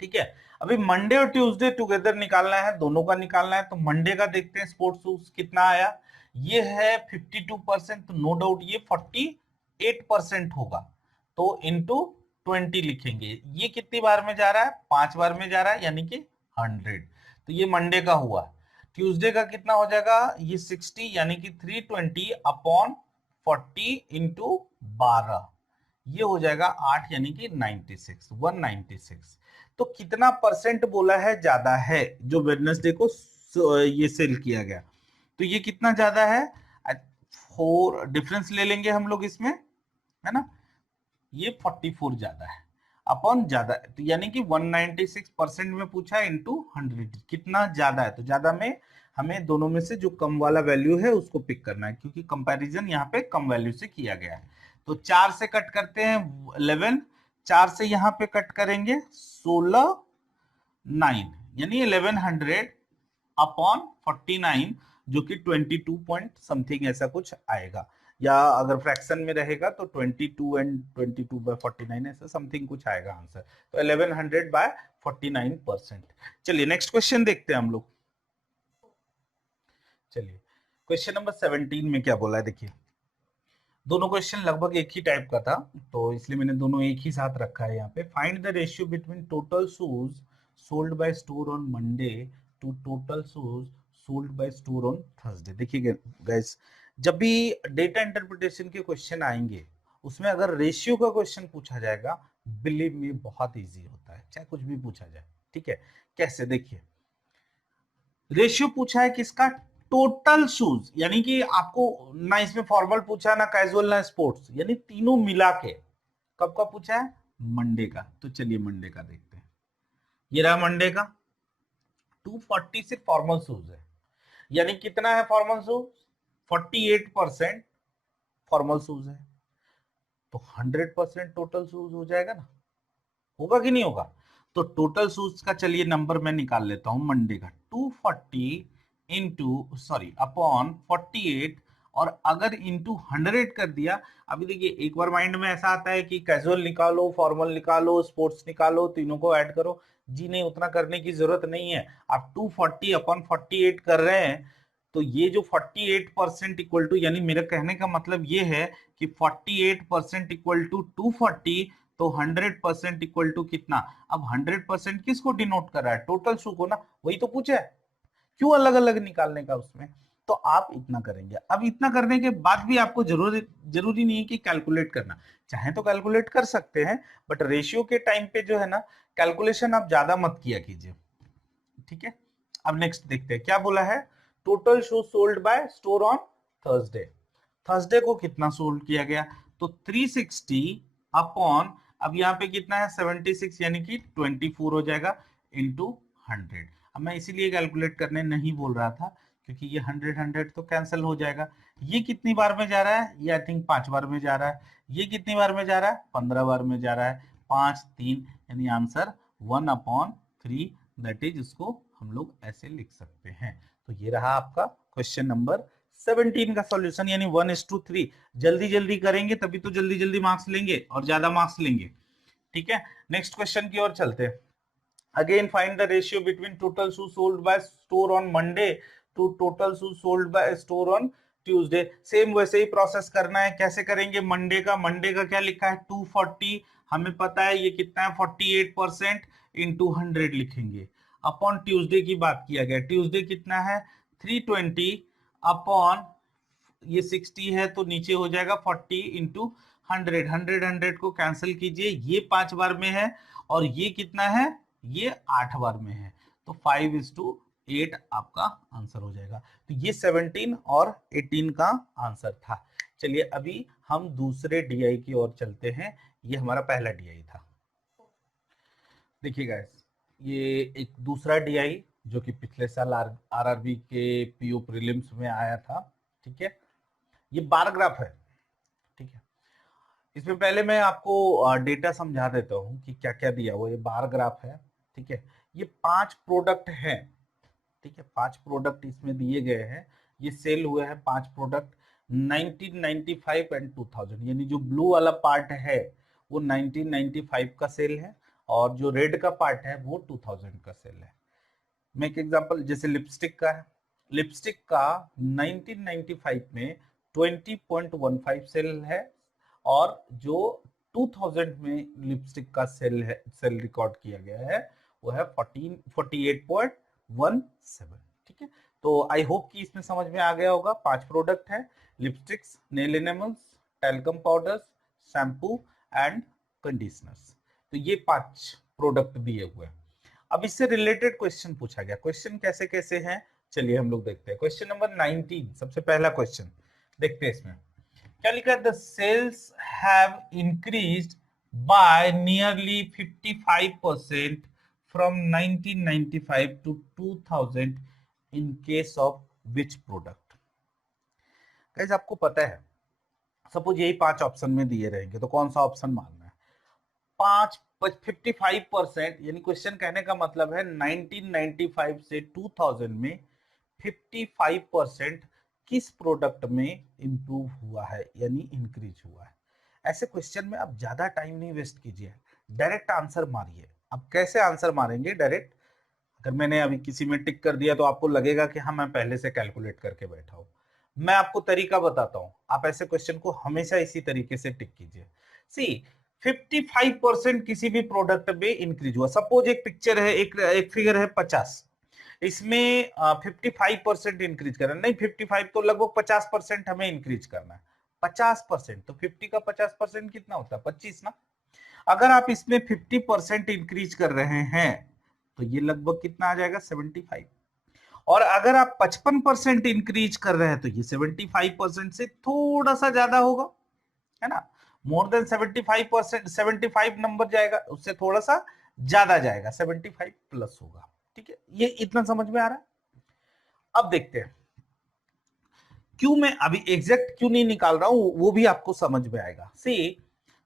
ठीक है, अभी मंडे और ट्यूसडे टुगेदर निकालना है, दोनों का निकालना है। तो मंडे का देखते हैं स्पोर्ट्स शूज कितना आया। ये है 52%, तो नो डाउट ये 48% होगा। तो इंटू 20 लिखेंगे। ये कितनी बार में जा रहा है 5 बार में जा रहा है यानी कि 100। तो ये मंडे का हुआ। ट्यूसडे का कितना हो जाएगा ये 60 यानी कि 320 अपॉन 40 इंटू 12, ये हो जाएगा 8 यानी कि 96 196। तो कितना परसेंट बोला है ज्यादा है जो वेडनेसडे को ये सेल किया गया। तो ये कितना ज्यादा है 4, डिफरेंस ले लेंगे हम लोग इसमें, है ना। ये 44 ज्यादा है अपॉन ज्यादा, तो यानी कि 196% में पूछा है इंटू 100 कितना ज्यादा है। तो ज्यादा में हमें दोनों में से जो कम वाला वैल्यू है उसको पिक करना है, क्योंकि कंपैरिजन यहाँ पे कम वैल्यू से किया गया है। तो 4 से कट करते हैं 11, 4 से यहाँ पे कट करेंगे 16 9 यानी 1100 अपॉन 49 जो कि 22 पॉइंट समथिंग ऐसा कुछ आएगा, या अगर फ्रैक्शन में रहेगा तो 22 एंड 22/49 ऐसा समथिंग कुछ आएगा आंसर। तो 1100/49%। चलिए नेक्स्ट क्वेश्चन देखते हैं हम लोग। चलिए क्वेश्चन नंबर 17 में क्या बोला है देखिए। दोनों क्वेश्चन लगभग एक ही टाइप का था, तो इसलिए मैंने दोनों एक ही साथ रखा है यहाँ पे। Find the ratio between total shoes sold by store on Monday to total shoes sold by store on Thursday. देखिए गाइस, जब भी डेटा इंटरप्रिटेशन के क्वेश्चन आएंगे उसमें अगर रेशियो का क्वेश्चन पूछा जाएगा, बिलीव मी बहुत इजी होता है, चाहे कुछ भी पूछा जाए। ठीक है, कैसे देखिए, रेशियो पूछा है किसका टोटल शूज, यानी कि आपको ना इसमें फॉर्मल पूछा ना कैजुअल ना स्पोर्ट्स, यानी तीनों मिला के। कब का पूछा है मंडे का। तो चलिए मंडे का देखते हैं। ये रहा मंडे का 240 सिर्फ फॉर्मल शूज है, यानी कितना है फॉर्मल शूज 48% फॉर्मल शूज है। तो 100% टोटल शूज हो जाएगा ना, होगा कि नहीं होगा। तो टोटल शूज का चलिए नंबर मैं निकाल लेता हूं मंडे का 240 अपॉन 48, और अगर इंटू 100 कर दिया। अभी देखिए एक बार माइंड में ऐसा आता है कि कैजुअल निकालो, फॉर्मल निकालो, स्पोर्ट्स निकालो, तीनों को ऐड करो। जी नहीं, उतना करने की जरूरत नहीं है। आप 240 अपॉन 48 कर रहे हैं, तो ये जो 48% इक्वल टू, यानी मेरा कहने का मतलब ये है कि 48% इक्वल टू 240, तो 100% इक्वल टू कितना। अब 100% किसको डिनोट कर रहा है टोटल शू को ना, वही तो पूछा है, क्यों अलग अलग निकालने का उसमें। तो आप इतना करेंगे। अब इतना करने के बाद भी आपको जरूरी नहीं है कि कैलकुलेट करना, चाहे तो कैलकुलेट कर सकते हैं, बट रेशियो के टाइम पे जो है ना कैलकुलेशन आप ज्यादा मत किया कीजिए। ठीक है, अब नेक्स्ट देखते हैं क्या बोला है। Total shoe sold by store on Thursday, Thursday को कितना सोल्ड किया गया। तो 360 अपॉन, अब यहाँ पे कितना है 76 यानी कि 24 हो जाएगा इंटू 100। अब मैं इसीलिए कैलकुलेट करने नहीं बोल रहा था, क्योंकि ये 100 तो कैंसिल हो जाएगा। ये कितनी बार में जा रहा है, ये आई थिंक 5 बार में जा रहा है। ये कितनी बार में जा रहा है 15 बार में जा रहा है। 5 3 यानी आंसर 1/3, दैट इज, इसको हम लोग ऐसे लिख सकते हैं। तो ये रहा आपका क्वेश्चन नंबर 17 का सॉल्यूशन, यानी 1:3। जल्दी जल्दी करेंगे तभी तो जल्दी जल्दी मार्क्स लेंगे और ज्यादा मार्क्स लेंगे। ठीक है, नेक्स्ट क्वेश्चन की ओर चलते हैं। Again find the ratio between total shoe sold by store on Monday to total shoe sold by store on Tuesday. Same वैसे ही प्रोसेस करना है। कैसे करेंगे मंडे का, मंडे का क्या लिखा है 240, हमें पता है ये कितना है 48% इंटू 100 लिखेंगे। अपॉन ट्यूसडे की बात किया गया, ट्यूसडे कितना है 320 अपॉन ये 60 है तो नीचे हो जाएगा 40 इंटू 100, 100, 100 को कैंसिल कीजिए, ये 5 बार में है और ये कितना है, ये 8 बार में है, तो 5:8 आपका आंसर हो जाएगा। तो ये 17 और 18 का आंसर था। चलिए अभी हम दूसरे डीआई की ओर चलते हैं। ये हमारा पहला डीआई था। देखिए गाइस, ये एक दूसरा डीआई जो कि पिछले साल आरआरबी के पीओ प्रीलिम्स में आया था। ठीक है, ये बार ग्राफ है। ठीक है, इसमें पहले मैं आपको डेटा समझा देता हूं कि क्या क्या दिया हुआ। ये बार ग्राफ है। ठीक है, ये 5 प्रोडक्ट हैं। ठीक है, 5 प्रोडक्ट इसमें दिए गए हैं। ये सेल हुए हैं 5 प्रोडक्ट 1995 एंड 2000, यानी जो ब्लू वाला पार्ट है वो 1995 का सेल है और जो रेड का पार्ट है वो 2000 का सेल है। मैं एक एग्जांपल, जैसे लिपस्टिक का है। लिपस्टिक का 1995 में 20.15 सेल है और जो 2000 में लिपस्टिक का सेल रिकॉर्ड किया गया है वो है 48.17। ठीक है, तो आई होप कि इसमें समझ में आ गया होगा। 5 प्रोडक्ट है, lipsticks, nail animals, talcum powders, shampoo and conditioners. तो ये 5 प्रोडक्ट दिए हुए हैं। अब इससे रिलेटेड क्वेश्चन पूछा गया। क्वेश्चन कैसे कैसे हैं चलिए हम लोग देखते हैं। क्वेश्चन नंबर 19, सबसे पहला क्वेश्चन देखते हैं। इसमें क्या लिखा है, the sales have increased by nearly 55% from 1995 to 2000 in case of which product. Guys आपको पता है, सपोज यही 5 ऑप्शन में दिए रहेंगे तो कौन सा ऑप्शन मानना है। 55%, यानी क्वेश्चन कहने का मतलब है 1995 से 2000 में 55% किस प्रोडक्ट में इंप्रूव हुआ है, यानी इंक्रीज हुआ है। ऐसे क्वेश्चन में आप ज्यादा टाइम नहीं वेस्ट कीजिए, डायरेक्ट आंसर मारिए। अब कैसे आंसर मारेंगे डायरेक्ट, अगर मैंने अभी किसी में टिक कर दिया तो आपको लगेगा कि हाँ मैं पहले से कैलकुलेट करके बैठा हूं। मैं आपको तरीका बताता हूं, आप ऐसे क्वेश्चन को हमेशा इसी तरीके से टिक कीजिए। सी 55% किसी भी प्रोडक्ट में इंक्रीज हुआ। सपोज एक पिक्चर है, एक फिगर है 50, इसमें 55% इंक्रीज करना, नहीं 55 तो लगभग 50% हमें इंक्रीज करना है। 50% तो 50 का 50% कितना होता है, 25 ना। अगर आप इसमें 50% इंक्रीज कर रहे हैं तो ये लगभग कितना आ जाएगा, 75। और अगर आप 55% इंक्रीज कर रहे हैं तो ये 75% से थोड़ा सा ज्यादा होगा, है ना। मोर देन 75%, 75 नंबर जाएगा, उससे थोड़ा सा ज्यादा जाएगा, 75 प्लस होगा। ठीक है, ये इतना समझ में आ रहा है। अब देखते हैं क्यों मैं अभी एग्जैक्ट क्यों नहीं निकाल रहा हूं, वो भी आपको समझ में आएगा। सी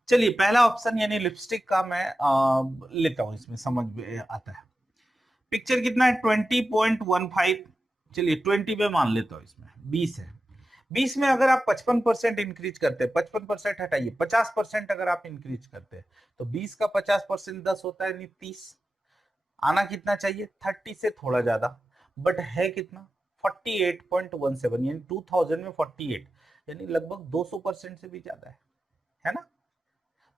चलिए पहला ऑप्शन यानी लिपस्टिक का मैं लेता हूं, इसमें समझ में आता है। पिक्चर कितना है, 20.15। चलिए 20 पे मान लेता हूं, इसमें 20 है। 20 में अगर आप 55% इंक्रीज करते हैं, 55% हटाइए, 50% अगर आप इंक्रीज करते हैं तो 20 का 50% 10 होता है, यानी 30। आना कितना चाहिए, 30 से थोड़ा ज्यादा, बट है कितना, 48.17, यानी 2000 में 48, यानी लगभग 200% से भी ज्यादा है ना।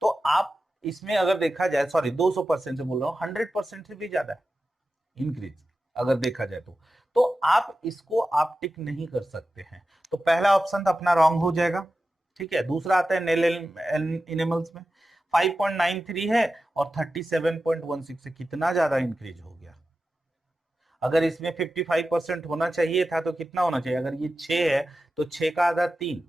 तो आप इसमें अगर देखा जाए, सॉरी 200% से बोल रहा हूं, 100% से भी ज्यादा है इंक्रीज अगर देखा जाए तो आप इसको आप टिक नहीं कर सकते हैं। तो पहला ऑप्शन तो अपना रॉन्ग हो जाएगा। ठीक है, दूसरा आता है नेल एनिमल्स में 5.93 है और 37.16 से कितना ज्यादा इंक्रीज हो गया। अगर इसमें 55% होना चाहिए था तो कितना होना चाहिए, अगर ये 6 है तो 6 का आधा 3,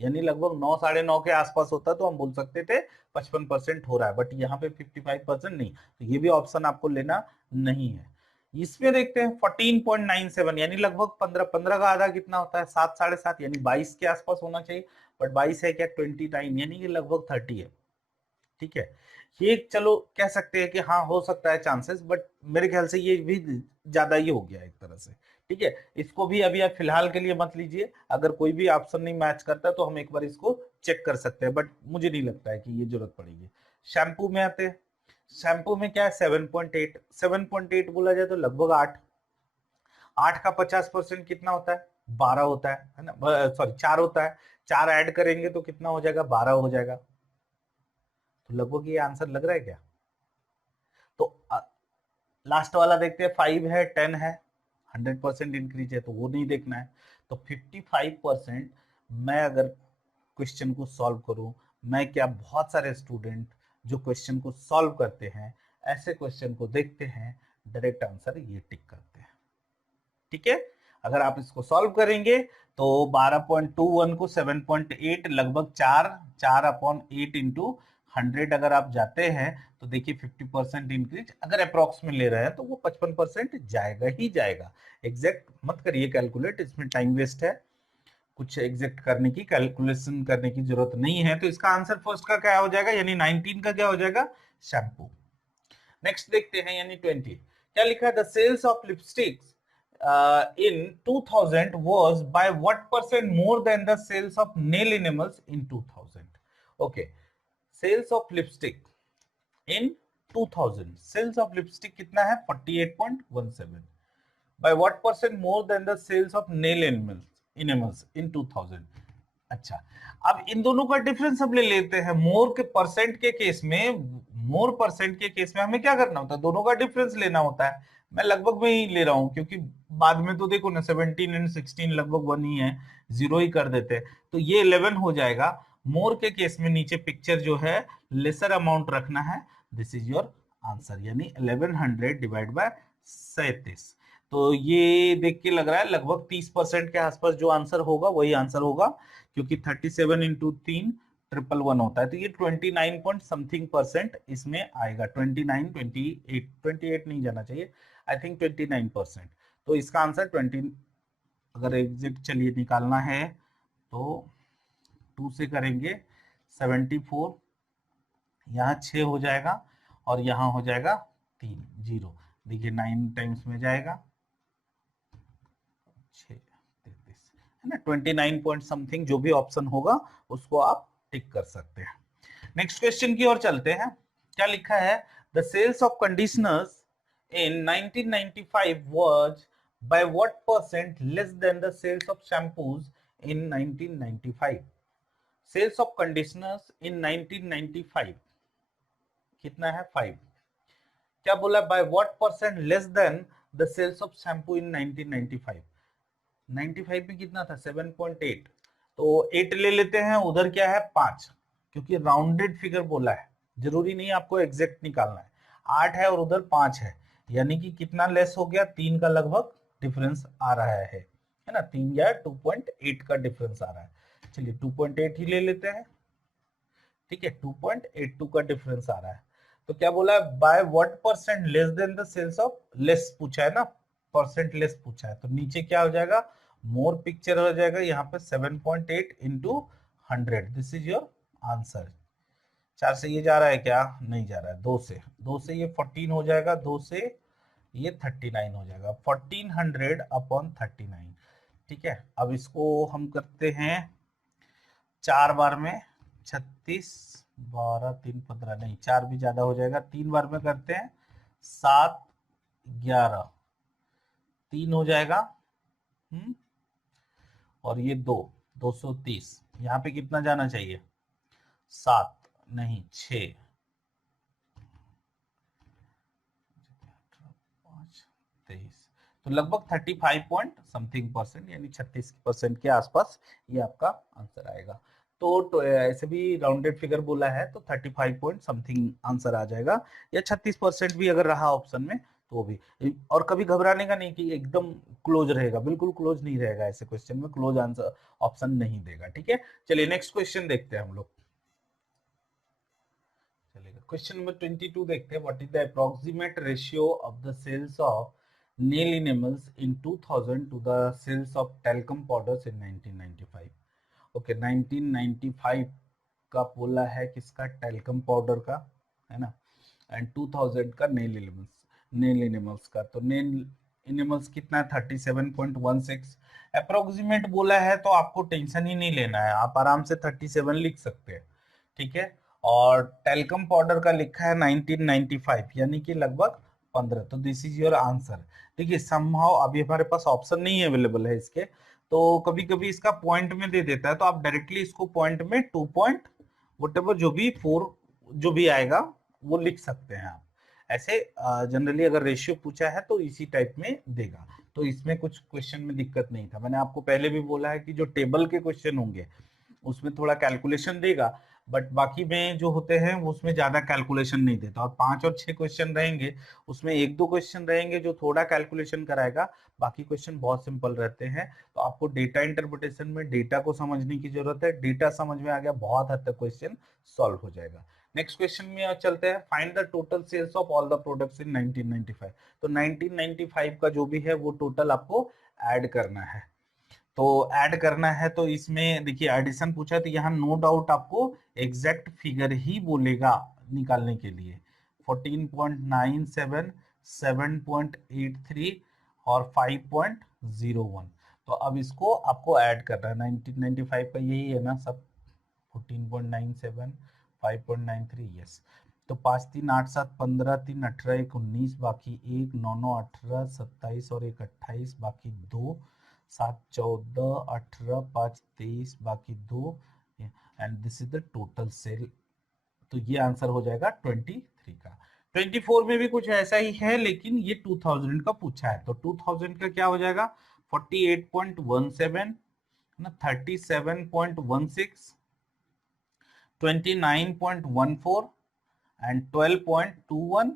यानी लगभग 9, 9.5 के आसपास होता तो हम बोल सकते थे 55% हो रहा है, बट यहाँ पे 55% नहीं, तो ये भी ऑप्शन आपको लेना नहीं है। इसमें देखते हैं 14.97, यानी लगभग 15, 15 का आधा कितना होता है, 7, 7.5, यानी 22 के आसपास होना चाहिए, बट 22 है क्या, 29, यानी कि लगभग 30 है। ठीक है, ये चलो कह सकते हैं कि हाँ हो सकता है चांसेस, बट मेरे ख्याल से ये भी ज्यादा ही हो गया एक तरह से। ठीक है, इसको भी अभी आप फिलहाल के लिए मत लीजिए, अगर कोई भी ऑप्शन नहीं मैच करता तो हम एक बार इसको चेक कर सकते हैं, बट मुझे नहीं लगता है कि ये जरूरत पड़ेगी। शैम्पू में आते हैं, शैम्पू में क्या है 7.8, 7.8 बोला जाए तो लगभग 8, 8 का 50% कितना होता है, 12 होता है ना, सॉरी 4 होता है, 4 ऐड करेंगे तो कितना हो जाएगा, 12 हो जाएगा। तो लगभग ये आंसर लग रहा है क्या। तो लास्ट वाला देखते हैं, 5 है, 10 है, 100% इंक्रीज है तो वो नहीं देखना है। तो 55% मैं अगर क्वेश्चन को सॉल्व करूं, मैं क्या, बहुत सारे स्टूडेंट जो क्वेश्चन को सॉल्व करते हैं, ऐसे क्वेश्चन को देखते हैं, डायरेक्ट आंसर ये टिक करते हैं। ठीक है, अगर आप इसको सॉल्व करेंगे तो 12.21 को 7.8 लगभग 4/8 इंटू 100 अगर आप जाते हैं तो देखिए 50% इंक्रीज। अगर अप्रोक्स में ले रहे हैं तो वो 55% जाएगा ही जाएगा। एग्जैक्ट मत करिए कैलकुलेट, इसमें टाइम वेस्ट है, कुछ एग्जैक्ट करने की, कैलकुलेशन करने की जरूरत नहीं है। तो इसका आंसर फर्स्ट का क्या हो जाएगा, यानी 19 का क्या हो जाएगा, शैम्पू। नेक्स्ट देखते हैं, यानी 20 क्या लिखा है, the sales of lipsticks in 2000 was by what percent more than the sales of nail enamels in 2000? Okay, sales of lipstick in 2000, sales of lipstick कितना है 48.17, by what percent more than the sales of nail enamels in 2000? अच्छा, अब इन दोनों का difference हम ले लेते हैं। मोर के परसेंट के केस में, मोर परसेंट के केस में हमें क्या करना होता है, दोनों का डिफरेंस लेना होता है। मैं लगभग में ही ले रहा हूं क्योंकि बाद में तो देखो ना 17 एंड 16 लगभग वन ही है, जीरो ही कर देते हैं, तो ये 11 हो जाएगा। मोर के केस में नीचे पिक्चर जो है लेसर अमाउंट रखना है, दिस इज योर आंसर, यानी 1100 डिवाइड बाय 37। तो ये देख के लग रहा है लगभग 30% के आसपास जो आंसर होगा वही आंसर होगा, क्योंकि 37 इंटू 3 111 होता है, तो ये 29 पॉइंट समथिंग परसेंट इसमें आएगा। 29, 28, 28 नहीं जाना चाहिए, आई थिंक 29%। तो इसका आंसर 20, अगर एग्जिट चलिए निकालना है तो 2 से करेंगे 74, यहाँ 6 हो जाएगा और यहाँ हो जाएगा 3 0, देखिए 9 टाइम्स में जाएगा 6 33 है ना, 29 पॉइंट समथिंग जो भी ऑप्शन होगा उसको आप टिक कर सकते हैं। नेक्स्ट क्वेश्चन की ओर चलते हैं, क्या लिखा है, the sales of conditioners in 1995 was by what percent less than the sales of shampoos in 1995? Sales of conditioners in 1995 कितना है 5, क्या बोला, by what percent less than the sales of shampoo in 1995? 95 में कितना था 7.8, तो 8 ले लेते हैं, उधर क्या है 5, क्योंकि राउंडेड फिगर बोला है, जरूरी नहीं आपको एग्जैक्ट निकालना है। 8 है और उधर 5 है, यानी कि कितना लेस हो गया, 3 का लगभग डिफरेंस आ रहा है ना, 3 या 2.8 का डिफरेंस आ रहा है। चलिए 2.8 ही ले लेते हैं, ठीक है, 2.82 का डिफरेंस आ रहा है। तो क्या बोला है, by what percent less than the sales of, less पूछा है ना, परसेंट लेस पूछा है, तो नीचे क्या हो जाएगा, मोर पिक्चर हो जाएगा, यहाँ पे 7.8 into 100, this is your answer. 4 से ये जा रहा है क्या, नहीं जा रहा है, 2 से ये 14 हो जाएगा, 2 से ये 39 हो जाएगा, 1400 अपॉन 39। ठीक है, अब इसको हम करते हैं 4 बार में, 36 12 3 15, नहीं 4 भी ज्यादा हो जाएगा, 3 बार में करते हैं 7 11, 3 हो जाएगा, और ये 230, यहाँ पे कितना जाना चाहिए, 7 नहीं 6, 23, तो लगभग 35 पॉइंट समथिंग परसेंट, यानी 36% के आसपास ये आपका आंसर आएगा। तो ऐसे भी राउंडेड फिगर बोला है तो 35 पॉइंट समथिंग आंसर आ जाएगा, या 36% भी अगर रहा ऑप्शन में तो वो भी। और कभी घबराने का नहीं कि एकदम क्लोज रहेगा, बिल्कुल क्लोज नहीं रहेगा, ऐसे क्वेश्चन में क्लोज आंसर ऑप्शन नहीं देगा। ठीक है, चलिए नेक्स्ट क्वेश्चन देखते हैं हम लोग, चलेगा क्वेश्चन नंबर 22 देखते हैं, what is the approximate ratio of the sales of nail enamels in 2000 to the sales of talcum powders in 1995? Okay 1995 का बोला है किसका, टेल्कम पाउडर का, है ना, एंड 2000 का नेल एनिमल्स का। तो नेल एनिमल्स कितना है 37.16, अप्रोक्सीमेट बोला है तो आपको टेंशन ही नहीं लेना है, आप आराम से 37 लिख सकते हैं। ठीक है, और टेल्कम पाउडर का लिखा है 1995, यानी कि लगभग 15, तो दिस इज योर आंसर। देखिए समहाउ अभी हमारे पास ऑप्शन नहीं अवेलेबल है इसके, तो कभी कभी इसका पॉइंट में दे देता है, तो आप डायरेक्टली इसको पॉइंट में 2 पॉइंट वटेवर जो भी 4 जो भी आएगा वो लिख सकते हैं आप। ऐसे जनरली अगर रेशियो पूछा है तो इसी टाइप में देगा, तो इसमें कुछ क्वेश्चन में दिक्कत नहीं था। मैंने आपको पहले भी बोला है कि जो टेबल के क्वेश्चन होंगे उसमें थोड़ा कैलकुलेशन देगा, बट बाकी में जो होते हैं वो उसमें ज्यादा कैलकुलेशन नहीं देता, और 5 और 6 क्वेश्चन रहेंगे उसमें 1-2 क्वेश्चन रहेंगे जो थोड़ा कैलकुलेशन कराएगा, बाकी क्वेश्चन बहुत सिंपल रहते हैं। तो आपको डेटा इंटरप्रिटेशन में डेटा को समझने की जरूरत है, डेटा समझ में आ गया बहुत हद तक क्वेश्चन सॉल्व हो जाएगा। नेक्स्ट क्वेश्चन में चलते हैं, find the total sales of all the products in 1995। तो 1995 का जो भी है वो टोटल आपको ऐड करना है। तो ऐड करना है तो इसमें देखिए एडिशन पूछा है, तो यहाँ नो डाउट आपको एग्जैक्ट फिगर ही बोलेगा निकालने के लिए। 14.97, 7.83 और 5.01। तो अब इसको आपको ऐड करना है, 1995 का यही है ना सब, 14.97, 5.93, यस। तो 5 3 8 7 15, 3 18, 1 19, बाकी 1 9 9 18, 27 और 1 28, बाकी 2 7 14 18, 5 23, बाकी 2, and this is the total sale. तो ये आंसर हो जाएगा 23 का। 24 में भी कुछ ऐसा ही है, लेकिन ये 2000 का पूछा है, तो 2000 का क्या हो जाएगा, 48.17 ना, 37.16, 29.14 एंड 12.21,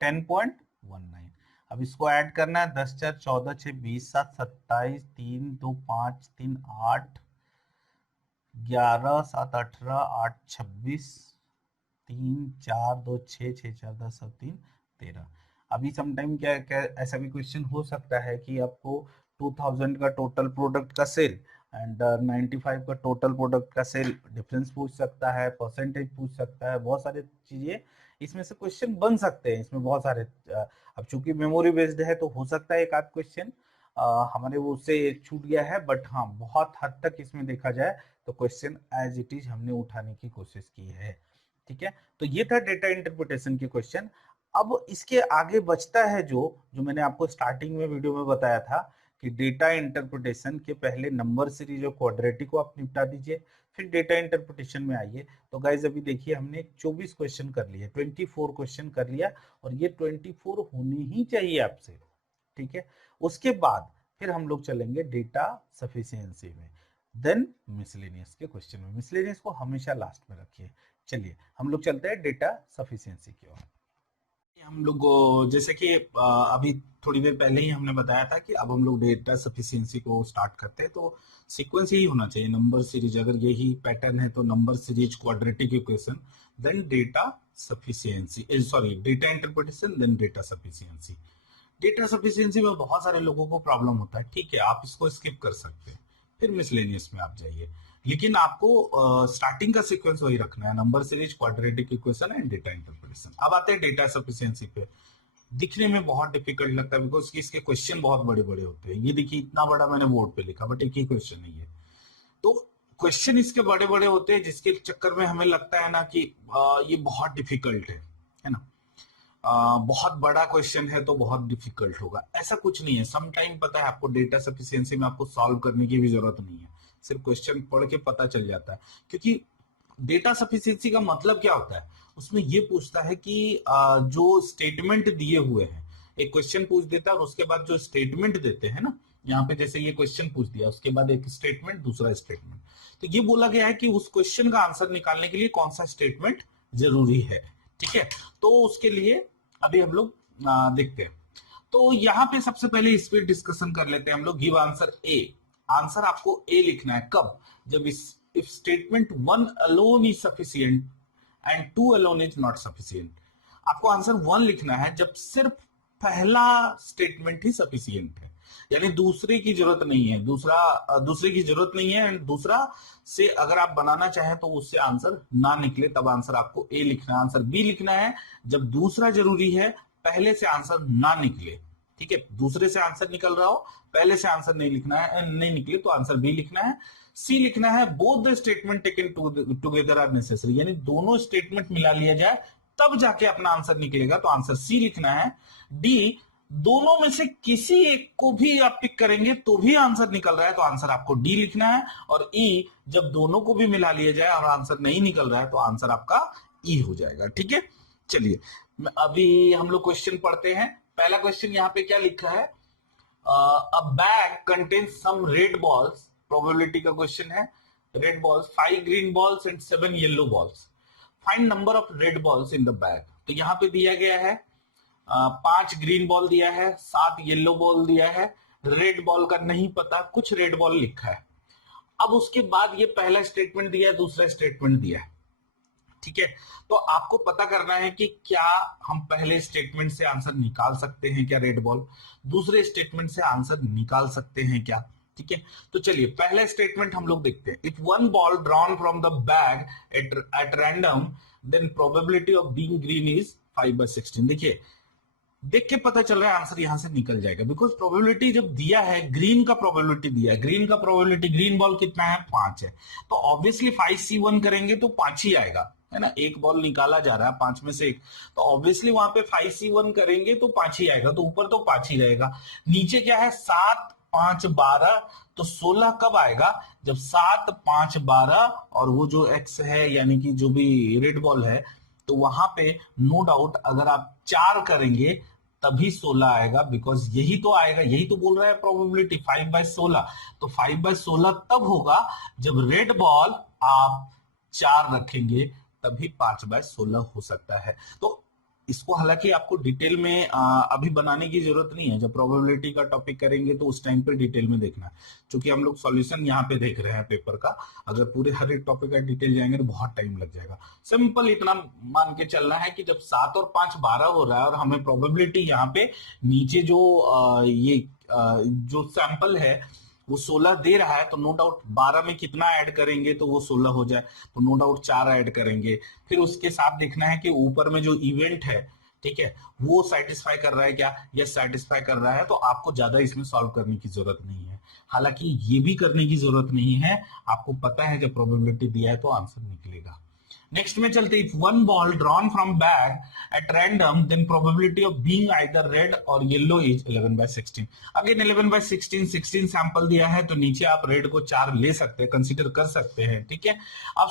10.19। अब इसको ऐड करना है, 10 4 14 6 20 7 27, 3 2 5 3 8, 11 7 18, 8 26, 3 4 2 6 6 4 10 7 3 13। अभी समटाइम क्या क्या ऐसा भी क्वेश्चन हो सकता है कि आपको 2000 का टोटल प्रोडक्ट का सेल एंड 95 का टोटल प्रोडक्ट का सेल डिफरेंस पूछ सकता है, परसेंटेज पूछ सकता है, बहुत सारी चीजें इसमें से क्वेश्चन बन सकते हैं। इसमें बहुत सारे अब चूंकि मेमोरी बेस्ड है तो हो सकता है एक आध क्वेश्चन हमारे वो से छूट गया है, बट हाँ बहुत हद तक इसमें देखा जाए तो क्वेश्चन एज इट इज हमने उठाने की कोशिश की है। ठीक है, तो ये था डेटा इंटरप्रिटेशन के क्वेश्चन। अब इसके आगे बचता है जो जो मैंने आपको स्टार्टिंग में वीडियो में बताया था कि डेटा इंटरप्रिटेशन के पहले नंबर सीरीज और क्वाड्रेटिक को आप निपटा दीजिए, फिर डेटा इंटरप्रिटेशन में आइए। तो गाइज अभी देखिए हमने 24 क्वेश्चन कर लिए, 24 क्वेश्चन कर लिया, और ये 24 होने ही चाहिए आपसे। ठीक है, उसके बाद फिर हम लोग चलेंगे डेटा सफिशिएंसी में, देन मिसलेनियस के क्वेश्चन में। मिसलेनियस को हमेशा लास्ट में रखिए। चलिए हम लोग चलते हैं डेटा सफिशिएंसी की ओर। हम लोग जैसे कि अभी थोड़ी देर पहले ही हमने बताया था कि अब हम लोग डेटा सफिशिएंसी को स्टार्ट करते हैं, तो सीक्वेंस यही होना चाहिए, नंबर सीरीज, अगर यही पैटर्न है तो number series, quadratic equation, then data sufficiency, sorry data interpretation, then data sufficiency. Data sufficiency में बहुत सारे लोगों को प्रॉब्लम होता है, ठीक है आप इसको स्किप कर सकते हैं, फिर मिसलेनियस में आप जाइए, लेकिन आपको स्टार्टिंग का सीक्वेंस वही रखना है, number series, quadratic equation and data interpretation. अब आते हैं डेटा सफिशिएंसी पे। दिखने में बहुत डिफिकल्ट लगता है बिकॉज इसके क्वेश्चन बहुत बड़े बड़े होते हैं। ये देखिए इतना बड़ा मैंने बोर्ड पे लिखा, बट एक ही क्वेश्चन है ये, तो क्वेश्चन इसके बड़े बड़े होते हैं जिसके चक्कर में हमें लगता है ना कि ये बहुत डिफिकल्ट है ना, बहुत बड़ा क्वेश्चन है तो बहुत डिफिकल्ट होगा, ऐसा कुछ नहीं है। सम टाइम पता है आपको डेटा सफिशिएंसी में आपको सॉल्व करने की भी जरूरत नहीं है, सिर्फ क्वेश्चन पढ़ के पता चल जाता है। क्योंकि डेटा सफिशिएंसी का मतलब क्या होता है, उसमें ये पूछता है कि जो स्टेटमेंट दिए हुए हैं, एक क्वेश्चन पूछ देता है और उसके बाद जो स्टेटमेंट देते हैं ना, यहाँ पे जैसे ये क्वेश्चन पूछ दिया, उसके बाद एक स्टेटमेंट, दूसरा स्टेटमेंट, तो ये बोला गया है कि उस क्वेश्चन का आंसर निकालने के लिए कौन सा स्टेटमेंट जरूरी है। ठीक है, तो उसके लिए अभी हम लोग देखते हैं। तो यहाँ पे सबसे पहले इस पे डिस्कशन कर लेते हैं हम लोग। गिव आंसर ए, आंसर आपको ए लिखना है कब, जब if statement 1 alone is sufficient and 2 alone is not sufficient. आपको आंसर 1 लिखना है जब सिर्फ पहला स्टेटमेंट ही सफिशिएंट है, यानी दूसरे की जरूरत नहीं है, दूसरे की जरूरत नहीं है, एंड दूसरा से अगर आप बनाना चाहें तो उससे आंसर ना निकले, तब आंसर आपको ए लिखना है। आंसर बी लिखना है जब दूसरा जरूरी है, पहले से आंसर ना निकले। ठीक है, दूसरे से आंसर निकल रहा हो, पहले से आंसर नहीं लिखना है, नहीं निकले तो आंसर बी लिखना है। सी लिखना है both the statement taken together are necessary, यानी दोनों स्टेटमेंट मिला लिया जाए तब जाके अपना आंसर निकलेगा, तो आंसर सी लिखना है। डी, दोनों में से किसी एक को भी आप पिक करेंगे तो भी आंसर निकल रहा है, तो आंसर आपको डी लिखना है। और ई, जब दोनों को भी मिला लिया जाए और आंसर नहीं निकल रहा है तो आंसर आपका ई हो जाएगा। ठीक है, चलिए अभी हम लोग क्वेश्चन पढ़ते हैं। पहला क्वेश्चन यहाँ पे क्या लिखा है, a bag contains some red balls, probability का क्वेश्चन है, red balls, 5 green balls and 7 yellow balls. Find number of red balls in the bag. तो यहाँ पे दिया गया है 5 ग्रीन बॉल दिया है, 7 येलो बॉल दिया है, रेड बॉल का नहीं पता, कुछ रेड बॉल लिखा है। अब उसके बाद ये पहला स्टेटमेंट दिया है, दूसरा स्टेटमेंट दिया है, ठीक है। तो आपको पता करना है कि क्या हम पहले स्टेटमेंट से आंसर निकाल सकते हैं क्या रेड बॉल, दूसरे स्टेटमेंट से आंसर निकाल सकते हैं क्या, ठीक है। तो चलिए पहले स्टेटमेंट हम लोग देखते हैं। If one ball drawn from the bag at random then probability of being green is 5/16। देखिए देख के पता चल रहा है आंसर यहां से निकल जाएगा, बिकॉज प्रोबेबिलिटी जब दिया है, ग्रीन का प्रोबेबिलिटी दिया है, ग्रीन का प्रोबेबिलिटी, ग्रीन बॉल कितना है 5 है, तो ऑब्वियसली 5C1 करेंगे तो 5 ही आएगा, है ना। एक बॉल निकाला जा रहा है 5 में से एक, तो ऑब्वियसली वहां पे 5C1 करेंगे तो 5 ही आएगा, तो ऊपर तो 5 ही रहेगा। नीचे क्या है 7 5 12, तो 16 कब आएगा जब 7 5 12 और वो जो एक्स है यानी कि जो भी रेड बॉल है, तो वहां पे नो डाउट अगर आप 4 करेंगे तभी 16 आएगा, बिकॉज यही तो आएगा, यही तो बोल रहा है प्रोबेबिलिटी 5/16। तो 5/16 तब होगा जब रेड बॉल आप 4 रखेंगे, तभी 5/16 हो सकता है। तो इसको हालांकि आपको डिटेल में अभी बनाने की जरूरत नहीं है, जब प्रोबेबिलिटी का टॉपिक करेंगे तो उस टाइम पे डिटेल में देखना है, क्योंकि हम लोग सॉल्यूशन यहाँ पे देख रहे हैं पेपर का। अगर पूरे हर एक टॉपिक का डिटेल जाएंगे तो बहुत टाइम लग जाएगा। सिंपल इतना मान के चलना है कि जब 7 और 5 12 हो रहा है और हमें प्रोबेबिलिटी यहाँ पे नीचे जो जो सैंपल है वो 16 दे रहा है, तो नो डाउट 12 में कितना ऐड करेंगे तो वो 16 हो जाए, तो नो डाउट 4 ऐड करेंगे। फिर उसके साथ देखना है कि ऊपर में जो इवेंट है, ठीक है, वो सेटिस्फाई कर रहा है क्या, यस सेटिस्फाई कर रहा है, तो आपको ज्यादा इसमें सॉल्व करने की जरूरत नहीं है। हालांकि ये भी करने की जरूरत नहीं है, आपको पता है जब प्रोबेबिलिटी दिया है तो आंसर निकलेगा। नेक्स्ट में चलते, if one ball drawn from bag at random then probability of being either red और येलो इज 11/16। अगेन 11/16, 16 सैंपल दिया है, तो नीचे आप रेड को 4 ले सकते हैं, कंसीडर कर सकते हैं, ठीक है। अब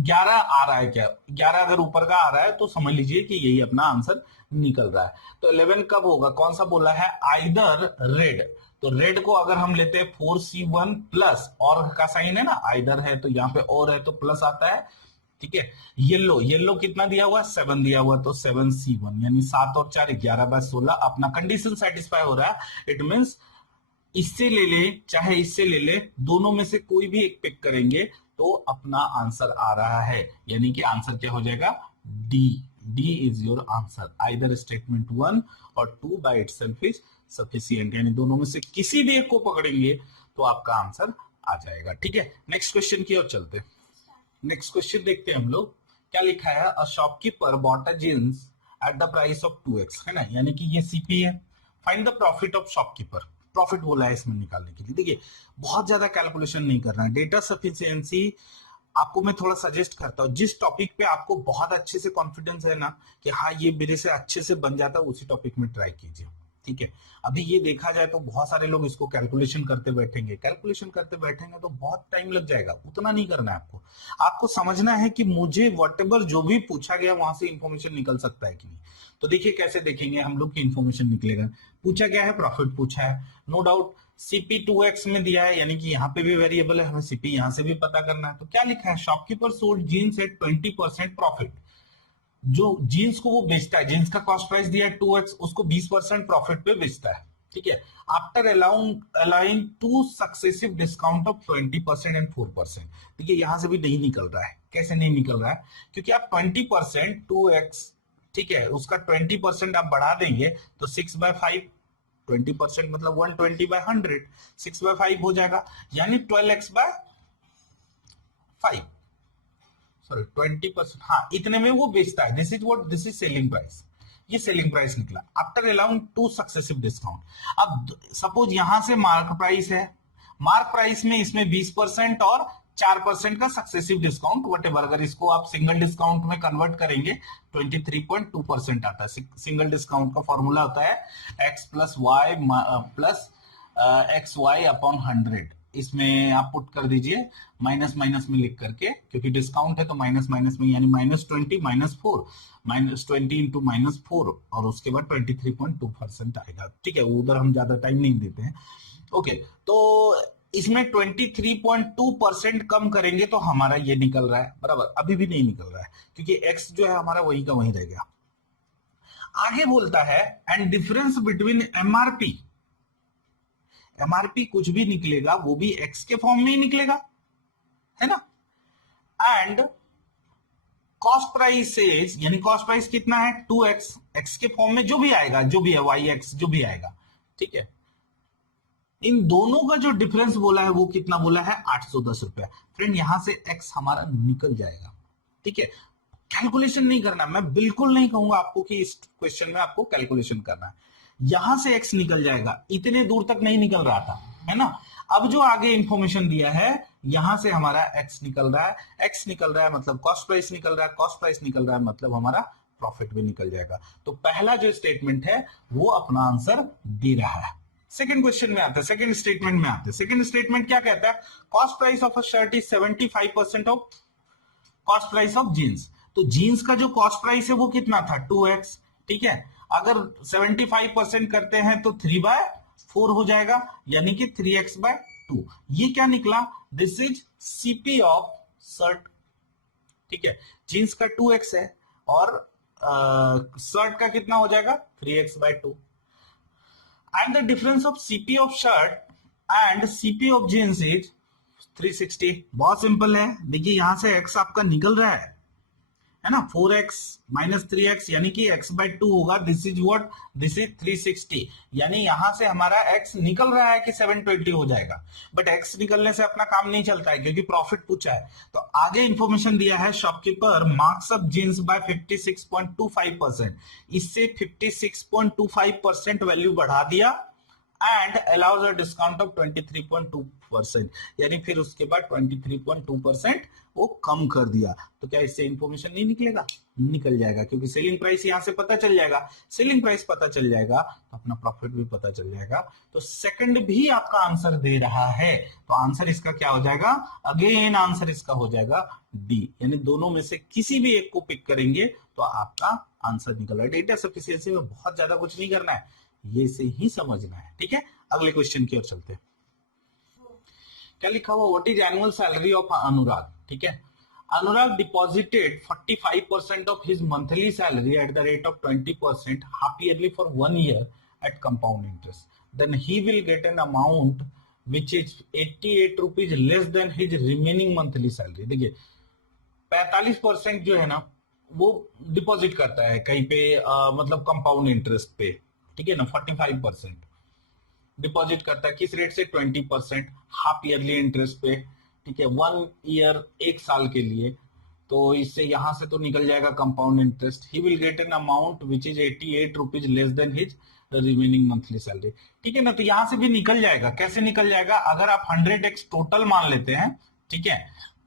11 आ रहा है क्या, 11 अगर ऊपर का आ रहा है तो समझ लीजिए कि यही अपना आंसर निकल रहा है। तो 11 कब होगा, कौन सा बोला है, आइदर रेड, तो रेड को अगर हम लेते हैं 4C1 प्लस, और का साइन है ना, आइदर है तो यहाँ पे और है तो प्लस आता है, ठीक है। येलो, येलो कितना दिया हुआ है 7 दिया हुआ, तो 7C1 यानी 7 और 4 11/16, अपना कंडीशन सेटिस्फाई हो रहा है। इट मींस इससे ले ले चाहे इससे ले ले, दोनों में से कोई भी एक पिक करेंगे तो अपना आंसर आ रहा है, यानी कि आंसर क्या हो जाएगा, D. D is your answer, either statement 1 और 2 बाय इटसेल्फ इज सफिशिएंट, यानी दोनों में से किसी भी एक को पकड़ेंगे तो आपका आंसर आ जाएगा, ठीक है। नेक्स्ट क्वेश्चन की ओर चलते हैं। नेक्स्ट क्वेश्चन देखते हैं हम लोग, क्या लिखा है, a shopkeeper bought a jeans at the price of 2x, है ना, यानी कि ये सीपी है। Find the profit of shopkeeper, profit बोला है इसमें निकालने के लिए। देखिए बहुत ज्यादा कैलकुलेशन नहीं करना है, डेटा सफिशिएंसी आपको मैं थोड़ा सजेस्ट करता हूँ, जिस टॉपिक पे आपको बहुत अच्छे से कॉन्फिडेंस है ना कि हाँ ये मेरे से अच्छे से बन जाता है, उसी टॉपिक में ट्राई कीजिए, ठीक है। अभी ये देखा जाए तो बहुत सारे लोग इसको कैलकुलेशन करते बैठेंगे, कैलकुलेशन करते बैठेंगे तो बहुत टाइम लग जाएगा, उतना नहीं करना है आपको। आपको समझना है कि मुझे व्हाटएवर जो भी पूछा गया वहां से इंफॉर्मेशन निकल सकता है कि नहीं। तो देखिए कैसे देखेंगे हम लोग की इंफॉर्मेशन निकलेगा। पूछा गया है, प्रॉफिट पूछा है, नो डाउट सीपी 2x में दिया है, यानी कि यहाँ पे भी वेरिएबल है, हमें सीपी यहाँ से भी पता करना है। तो क्या लिखा है, shopkeeper sold jeans at 20% profit. जो जीन्स को वो बेचता है, जीन्स का कॉस्ट प्राइस दिया है 2x, उसको 20% प्रॉफिट पे बेचता है, ठीक है। After allowing 2 successive discount of 20% and 4%। देखिए यहां से भी नहीं निकल रहा है, कैसे नहीं निकल रहा है, क्योंकि आप 20% 2x, ठीक है, उसका 20% आप बढ़ा देंगे तो 6/5, 20% मतलब 120/100, 6/5 हो जाएगा, यानी 12x/5, सॉरी 20%, हाँ इतने में वो बेचता है। दिस इज सेलिंग प्राइस, ये सेलिंग प्राइस निकला आफ्टर अलाउइंग 2 सक्सेसिव डिस्काउंट। अब सपोज यहां से मार्क प्राइस है, मार्क प्राइस में इसमें 20% और 4% का सक्सेसिव डिस्काउंट वटेवर, अगर इसको आप सिंगल डिस्काउंट में कन्वर्ट करेंगे 23.2% आता है। सिंगल डिस्काउंट का फॉर्मूला होता है x plus Y plus XY/100, इसमें आप पुट कर दीजिए माइनस माइनस में लिख करके, क्योंकि डिस्काउंट है तो माइनस माइनस में, यानी -20 -4, -20 इंटू -4 और उसके बाद 23.2% आएगा, ठीक है। उधर हम ज्यादा टाइम नहीं देते हैं, ओके। तो इसमें 23.2% कम करेंगे तो हमारा ये निकल रहा है बराबर, अभी भी नहीं निकल रहा है क्योंकि एक्स जो है हमारा वही का वही रह गया। आगे बोलता है and difference between MRP, MRP कुछ भी निकलेगा वो भी एक्स के फॉर्म में ही निकलेगा, है ना, एंड कॉस्ट प्राइस यानी कॉस्ट प्राइस कितना है 2x, एक्स के फॉर्म में जो भी आएगा, जो भी है वाई एक्स जो भी आएगा, ठीक है। इन दोनों का जो डिफरेंस बोला है वो कितना बोला है 810 रुपया। फ्रेंड यहां से x हमारा निकल जाएगा, ठीक है। कैलकुलेशन नहीं करना, मैं बिल्कुल नहीं कहूंगा आपको कि इस क्वेश्चन में आपको कैलकुलेशन करना है, यहां से x निकल जाएगा, इतने दूर तक नहीं निकल रहा था, है ना। अब जो आगे इंफॉर्मेशन दिया है यहां से हमारा x निकल रहा है, x निकल रहा है मतलब कॉस्ट प्राइस निकल रहा है, कॉस्ट प्राइस निकल रहा है मतलब हमारा प्रॉफिट भी निकल जाएगा। तो पहला जो स्टेटमेंट है वो अपना आंसर दे रहा है। सेकंड क्वेश्चन में आता है, सेकंड स्टेटमेंट में आते हैं। सेकंड स्टेटमेंट क्या कहता है, cost price of a shirt is 75% of cost price of jeans. तो जीन्स का जो कॉस्ट प्राइस है वो कितना था 2x, ठीक है। अगर 75% करते हैं तो 3/4 हो जाएगा यानी कि 3x/2। ये क्या निकला, this is CP of shirt, ठीक है। जीन्स का 2x है और शर्ट का कितना हो जाएगा 3x/2। and the difference of CP of shirt and CP of jeans is 360। बहुत सिंपल है, देखिए यहां से x आपका निकल रहा है ना, 4x माइनस 3x यानी कि x/2 होगा, this is what, this is 360। यानी यहां से हमारा x निकल रहा है कि 720 हो जाएगा, बट x निकलने से अपना काम नहीं चलता है क्योंकि प्रॉफिट पूछा है। तो आगे इंफॉर्मेशन दिया है shopkeeper marks up jeans by 56.25%, इससे 56.25% वैल्यू बढ़ा दिया and allows a discount of 23.2%, यानी फिर उसके बाद 23.2% वो कम कर दिया। तो क्या इससे इंफॉर्मेशन नहीं निकलेगा, निकल जाएगा क्योंकि सेलिंग प्राइस यहां से पता चल जाएगा, सेलिंग प्राइस पता चल जाएगा तो अपना प्रॉफिट भी पता चल जाएगा। तो सेकंड भी आपका आंसर दे रहा है, तो आंसर इसका क्या हो जाएगा, अगेन आंसर इसका हो जाएगा डी, यानी दोनों में से किसी भी एक को पिक करेंगे तो आपका आंसर निकल रहा है। डेटा सफिशिएंसी में बहुत ज्यादा कुछ नहीं करना है, ये से ही समझना है, ठीक है। अगले क्वेश्चन की ओर चलते हैं। क्या लिखा हुआ, what is annual salary of Anurag, ठीक है। Anurag deposited 45% of his monthly salary at the rate of 20% half yearly for 1 year at compound interest, then he will get an amount which is 88 rupees less than his remaining monthly salary. देखिए 45% जो है ना वो deposit करता है कहीं पे मतलब कंपाउंड इंटरेस्ट पे, ठीक है ना। 45% डिपॉजिट करता है किस रेट से 20% हाफ ईयरली इंटरेस्ट पे, ठीक है, 1 ईयर 1 साल के लिए। तो इससे यहां से तो निकल जाएगा compound interest, he will get an amount which is 88 rupees less than his remaining monthly salary, ठीक है ना। तो यहां से भी निकल जाएगा, कैसे निकल जाएगा, अगर आप 100x टोटल मान लेते हैं, ठीक है,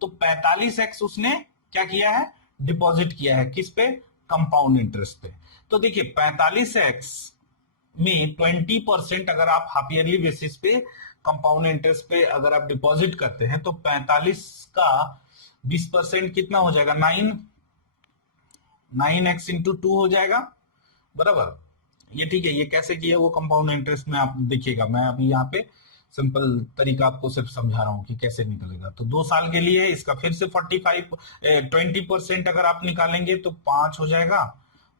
तो 45x उसने क्या किया है, डिपॉजिट किया है किस पे, कंपाउंड इंटरेस्ट पे। तो देखिए 45x में 20% अगर आप हाफ ईयरली बेसिस पे कंपाउंड इंटरेस्ट पे अगर आप डिपॉजिट करते हैं तो 45 का 20% कितना हो जाएगा, 9x इंटू 2 हो जाएगा बराबर। ये ठीक है, ये कैसे किया वो कंपाउंड इंटरेस्ट में आप देखिएगा, मैं अभी यहाँ पे सिंपल तरीका आपको सिर्फ समझा रहा हूं कि कैसे निकलेगा। तो 2 साल के लिए इसका फिर से 20% अगर आप निकालेंगे तो 5 हो जाएगा,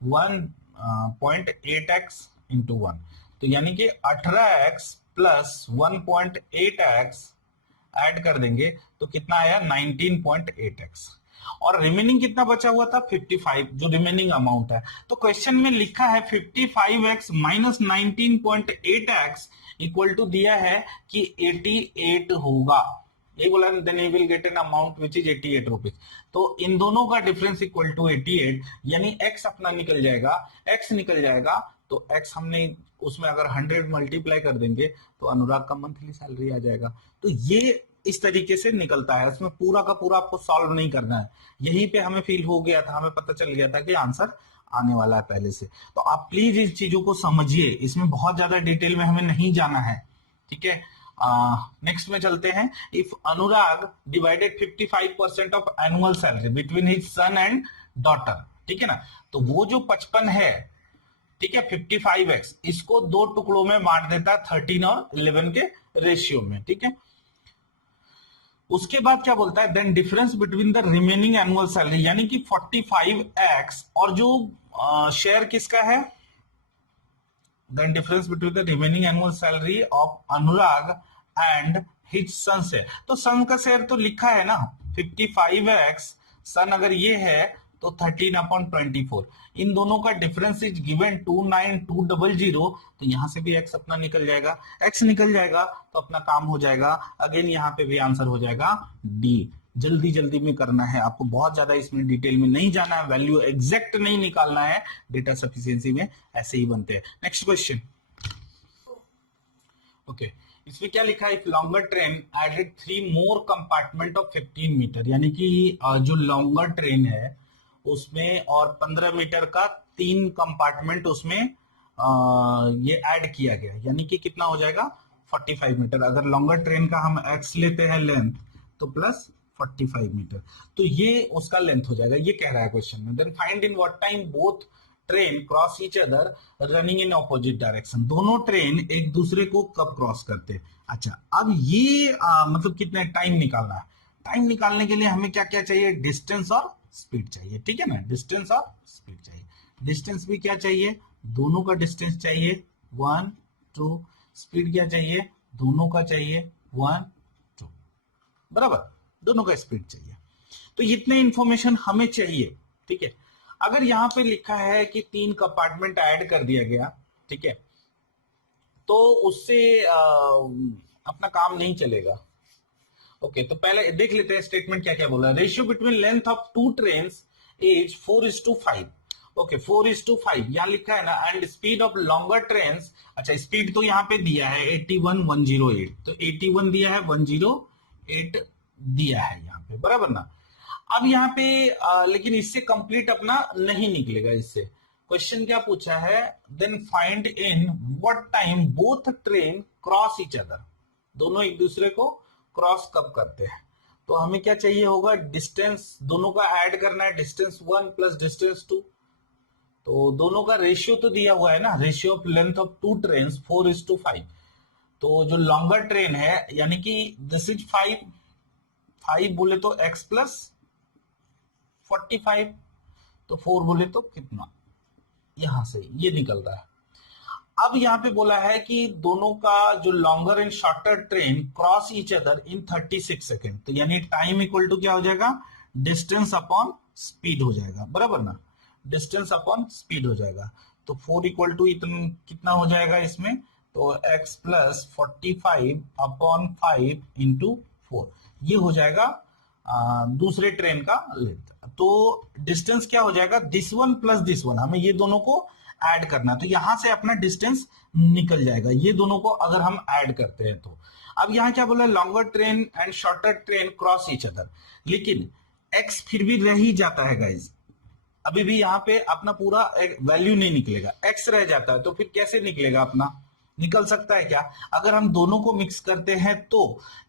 1.8x इंटू 1, तो यानी कि 18x प्लस 1.8x ऐड कर देंगे तो कितना आया 19.8x, और रिमेनिंग कितना बचा हुआ था 55, जो रिमेनिंग अमाउंट है। तो क्वेश्चन में लिखा है 55x minus 19.8x equal to दिया है कि 88 होगा, ये बोला, then you will get an amount which is 88 rupees. तो इन दोनों का डिफरेंस इक्वल टू 88, यानी x अपना निकल जाएगा, x निकल जाएगा तो x हमने उसमें अगर 100 मल्टीप्लाई कर देंगे तो अनुराग का मंथली सैलरी आ जाएगा। तो ये इस तरीके से निकलता है, इसमें पूरा का पूरा आपको सॉल्व नहीं करना है, यहीं पे हमें फील हो गया था, हमें पता चल गया था कि आंसर आने वाला है पहले से। तो आप प्लीज इस चीजों को समझिए, इसमें बहुत ज्यादा डिटेल में हमें नहीं जाना है, ठीक है। नेक्स्ट में चलते हैं। If Anurag divided 55% of annual salary between his son and daughter, ठीक है ना, तो वो जो 55 है, ठीक है, 55x इसको 2 टुकड़ों में बांट देता 13 और 11 के रेशियो में, ठीक है। उसके बाद क्या बोलता है, then difference between the remaining annual salary, यानी कि 45x और जो शेयर किसका है, then difference between the remaining annual salary of Anurag and his son share. तो सन का शेयर तो लिखा है ना 55x, सन अगर ये है तो 13/24, इन दोनों का डिफरेंस इज गिवन 29200, तो यहां से भी x अपना निकल जाएगा, x निकल जाएगा तो अपना काम हो जाएगा। अगेन यहाँ पे भी आंसर हो जाएगा डी। जल्दी जल्दी में करना है आपको, बहुत ज्यादा इसमें डिटेल में नहीं जाना है, वैल्यू एग्जैक्ट नहीं निकालना है, डेटा सफिशिएंसी में ऐसे ही बनते हैं। नेक्स्ट क्वेश्चन, ओके इसमें क्या लिखा है, if longer train added 3 more compartment of 15 meter, यानी कि जो लॉन्गर ट्रेन है उसमें और 15 मीटर का 3 कंपार्टमेंट उसमें ये ऐड किया गया, यानी कि कितना हो जाएगा 45 मीटर। अगर लॉन्गर ट्रेन का हम x लेते हैं लेंथ तो प्लस 45 मीटर, तो ये उसका लेंथ हो जाएगा, ये कह रहा है क्वेश्चन में। Then find in what time both train cross each other running in opposite direction, दोनों ट्रेन एक दूसरे को कब क्रॉस करते हैं। अच्छा अब ये मतलब कितना टाइम निकालना है, टाइम निकालने के लिए हमें क्या क्या चाहिए, डिस्टेंस और स्पीड चाहिए, ठीक है ना, डिस्टेंस और स्पीड चाहिए। डिस्टेंस भी क्या चाहिए, दोनों का डिस्टेंस चाहिए 1 2, स्पीड क्या चाहिए, दोनों का चाहिए 1 2, बराबर, दोनों का स्पीड चाहिए। तो इतने इंफॉर्मेशन हमें चाहिए, ठीक है। अगर यहां पे लिखा है कि 3 कंपार्टमेंट ऐड कर दिया गया, ठीक है, तो उससे अपना काम नहीं चलेगा। ओके तो पहले देख लेते हैं स्टेटमेंट क्या क्या बोला है। Ratio between length of 2 trains is 4:5। Okay 4:5 यहां लिखा है ना, and speed of longer trains, अच्छा स्पीड तो यहाँ पे दिया है 81,108, तो 81 दिया है 108 दिया है यहाँ पे, बराबर ना। अब यहाँ पे लेकिन इससे कंप्लीट अपना नहीं निकलेगा, इससे क्वेश्चन क्या पूछा है, then find in what time both train cross each other, दोनों एक दूसरे को क्रॉस कब करते हैं। तो हमें क्या चाहिए होगा, डिस्टेंस दोनों का ऐड करना है, डिस्टेंस 1 प्लस डिस्टेंस 2, तो दोनों का रेशियो तो दिया हुआ है ना, ratio of length of 2 train 4:5, तो जो लॉन्गर ट्रेन है यानी कि दिस इज 5 बोले तो x प्लस 45, तो 4 बोले तो कितना, यहां से ये निकल रहा है। अब यहां पे बोला है कि दोनों का जो longer and shorter train cross each other in 36 second, तो यानी टाइम इक्वल टू क्या हो जाएगा, डिस्टेंस अपॉन स्पीड हो जाएगा, बराबर ना, डिस्टेंस अपॉन स्पीड हो जाएगा। तो 4 इक्वल टू इतना कितना हो जाएगा इसमें, तो x प्लस 45 अपॉन 5 इंटू 4, ये हो जाएगा दूसरे ट्रेन का लेंथ। तो डिस्टेंस क्या हो जाएगा, this one plus this one, हमें ये दोनों को ऐड करना है, तो यहां से अपना डिस्टेंस निकल जाएगा, ये दोनों को अगर हम ऐड करते हैं तो। अब यहां क्या बोला, longer train and shorter train cross each other, लेकिन x फिर भी रह ही जाता है गाइज, अभी भी यहां पे अपना पूरा वैल्यू नहीं निकलेगा, x रह जाता है, तो फिर कैसे निकलेगा, अपना निकल सकता है क्या, अगर हम दोनों को मिक्स करते हैं तो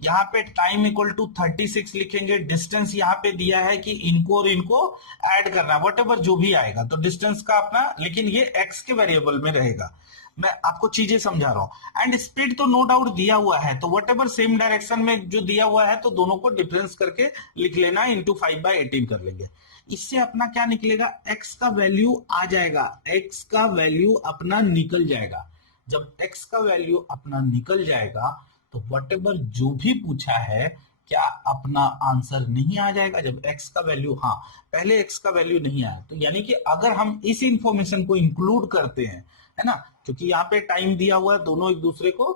यहाँ पे टाइम इक्वल टू 36 लिखेंगे, डिस्टेंस यहाँ पे दिया है कि इनको और इनको ऐड करना, वट एवर जो भी आएगा, तो डिस्टेंस का अपना, लेकिन ये x के वेरिएबल में रहेगा, मैं आपको चीजें समझा रहा हूं। एंड स्पीड तो नो डाउट दिया हुआ है, तो वट एवर सेम डायरेक्शन में जो दिया हुआ है, तो दोनों को डिफरेंस करके लिख लेना, इंटू 5/18 कर लेंगे, इससे अपना क्या निकलेगा, x का वैल्यू आ जाएगा, x का वैल्यू अपना निकल जाएगा। जब x का वैल्यू अपना निकल जाएगा तो व्हाटएवर जो भी पूछा है क्या अपना आंसर नहीं आ जाएगा, जब x का वैल्यू, हाँ पहले x का वैल्यू नहीं आया, तो यानी कि अगर हम इस इंफॉर्मेशन को इंक्लूड करते हैं, है ना, क्योंकि यहाँ पे टाइम दिया हुआ है, दोनों एक दूसरे को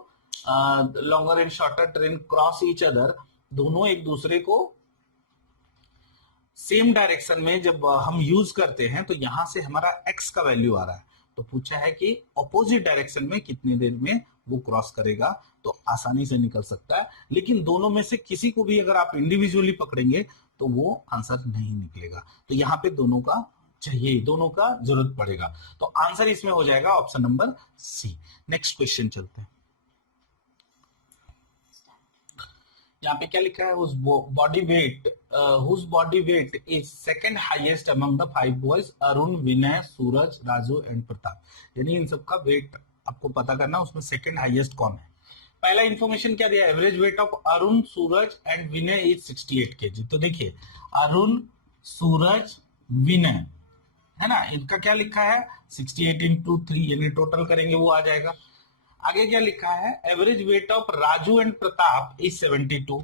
longer and shorter train cross each other, दोनों एक दूसरे को सेम डायरेक्शन में जब हम यूज करते हैं, तो यहां से हमारा x का वैल्यू आ रहा है, तो पूछा है कि ऑपोजिट डायरेक्शन में कितनी देर में वो क्रॉस करेगा, तो आसानी से निकल सकता है, लेकिन दोनों में से किसी को भी अगर आप इंडिविजुअली पकड़ेंगे तो वो आंसर नहीं निकलेगा, तो यहाँ पे दोनों का चाहिए, दोनों का जरूरत पड़ेगा, तो आंसर इसमें हो जाएगा option number C. Next question चलते हैं, यहाँ पे क्या लिखा है, whose body weight is second highest among the 5 boys, Arun, Vinay, Suraj, Raju and Pratap, यानी इन सबका वेट आपको पता करना, उसमें सेकंड हाईएस्ट कौन है। पहला इंफॉर्मेशन क्या दिया, average weight of Arun, Suraj and Vinay is 68 KG. तो देखिए अरुण, सूरज, विनय, है ना, इनका क्या लिखा है 68 इंटू 3, यानी टोटल करेंगे वो आ जाएगा। आगे क्या लिखा है, average weight of Raju and Pratap is 72,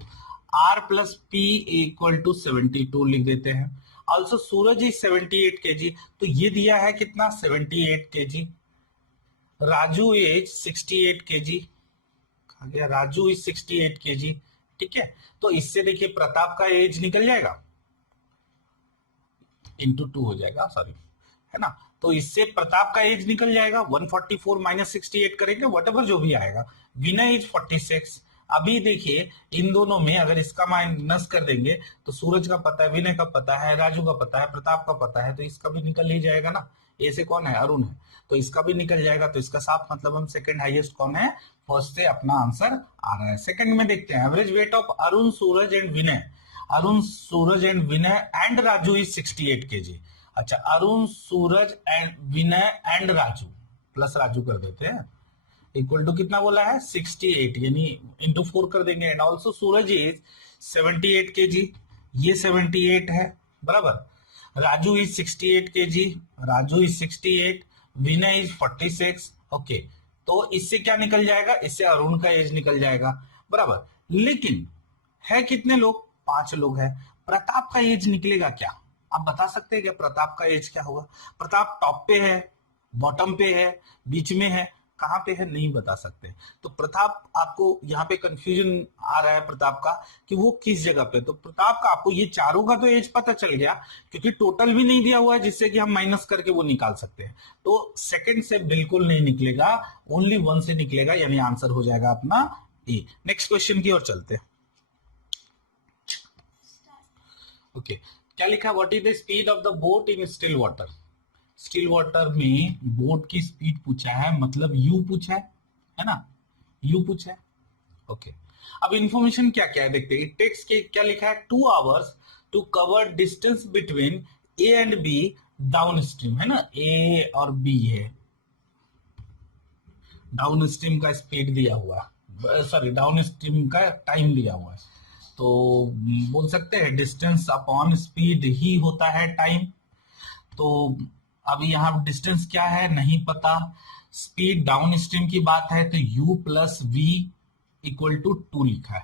R plus P equal to 72 लिख देते हैं। ऑल्सो सूरज इज 78 केजी, तो ये दिया है कितना 78 केजी। राजू इज 68 केजी, कहा गया राजू इज 68 केजी, ठीक है। तो इससे देखिए प्रताप का एज निकल जाएगा, इंटू 2 हो जाएगा, सॉरी, है ना। तो इससे प्रताप का एज निकल जाएगा, 144 माइनस 68 करेंगे, वट जो भी आएगा। विनय इज 46। अभी देखिए इन दोनों में अगर इसका माइनस कर देंगे तो सूरज का पता है, विनय का पता है, राजू का पता है, प्रताप का पता है, तो इसका भी निकल ही जाएगा ना। ए से कौन है, अरुण है, तो इसका भी निकल जाएगा। तो इसका साफ मतलब हम सेकंड हाईएस्ट कौन है, फर्स्ट से अपना आंसर आ रहा है। सेकंड में देखते हैं, average weight of Arun, Suraj and Vinay, Arun, Suraj and Vinay and Raju is 68 KG. अच्छा, Arun, Suraj and Vinay and Raju, plus Raju कर देते हैं, इक्वल टू कितना बोला है 68, यानी इंटू 4 कर देंगे। And also Suraj is 78 KG, ये 78 है बराबर। Raju is 68 KG, Raju is 68, Vinay is 46। Okay, तो इससे क्या निकल जाएगा, इससे अरुण का एज निकल जाएगा बराबर। लेकिन है कितने लोग, 5 लोग हैं। प्रताप का एज निकलेगा क्या, आप बता सकते हैं क्या प्रताप का एज क्या होगा? प्रताप टॉप पे है, बॉटम पे है, बीच में है, कहां पे है, नहीं बता सकते। तो प्रताप, आपको यहाँ पे कंफ्यूजन आ रहा है प्रताप का कि वो किस जगह पे। तो प्रताप का आपको ये चारों का तो एज पता चल गया, क्योंकि टोटल भी नहीं दिया हुआ है जिससे कि हम माइनस करके वो निकाल सकते हैं। तो सेकंड से बिल्कुल नहीं निकलेगा, ओनली 1 से निकलेगा, यानी आंसर हो जाएगा अपना ए। नेक्स्ट क्वेश्चन की ओर चलते हैं। ओके, क्या लिखा, what is the speed of the boat in still water. Still water में बोट की स्पीड पूछा है, मतलब यू पूछा है ना, यू पूछा है। ओके, अब इंफॉर्मेशन क्या क्या है देखते हैं। इट टेक्स के क्या लिखा है, 2 hours to cover distance between A and B down stream, है ना, ए और बी है, डाउन स्ट्रीम का स्पीड दिया हुआ, सॉरी डाउन स्ट्रीम का टाइम दिया हुआ है। तो बोल सकते हैं डिस्टेंस अपॉन स्पीड ही होता है टाइम। तो अब यहाँ डिस्टेंस क्या है नहीं पता, स्पीड डाउन स्ट्रीम की बात है तो u plus V equal to 2 लिखा है।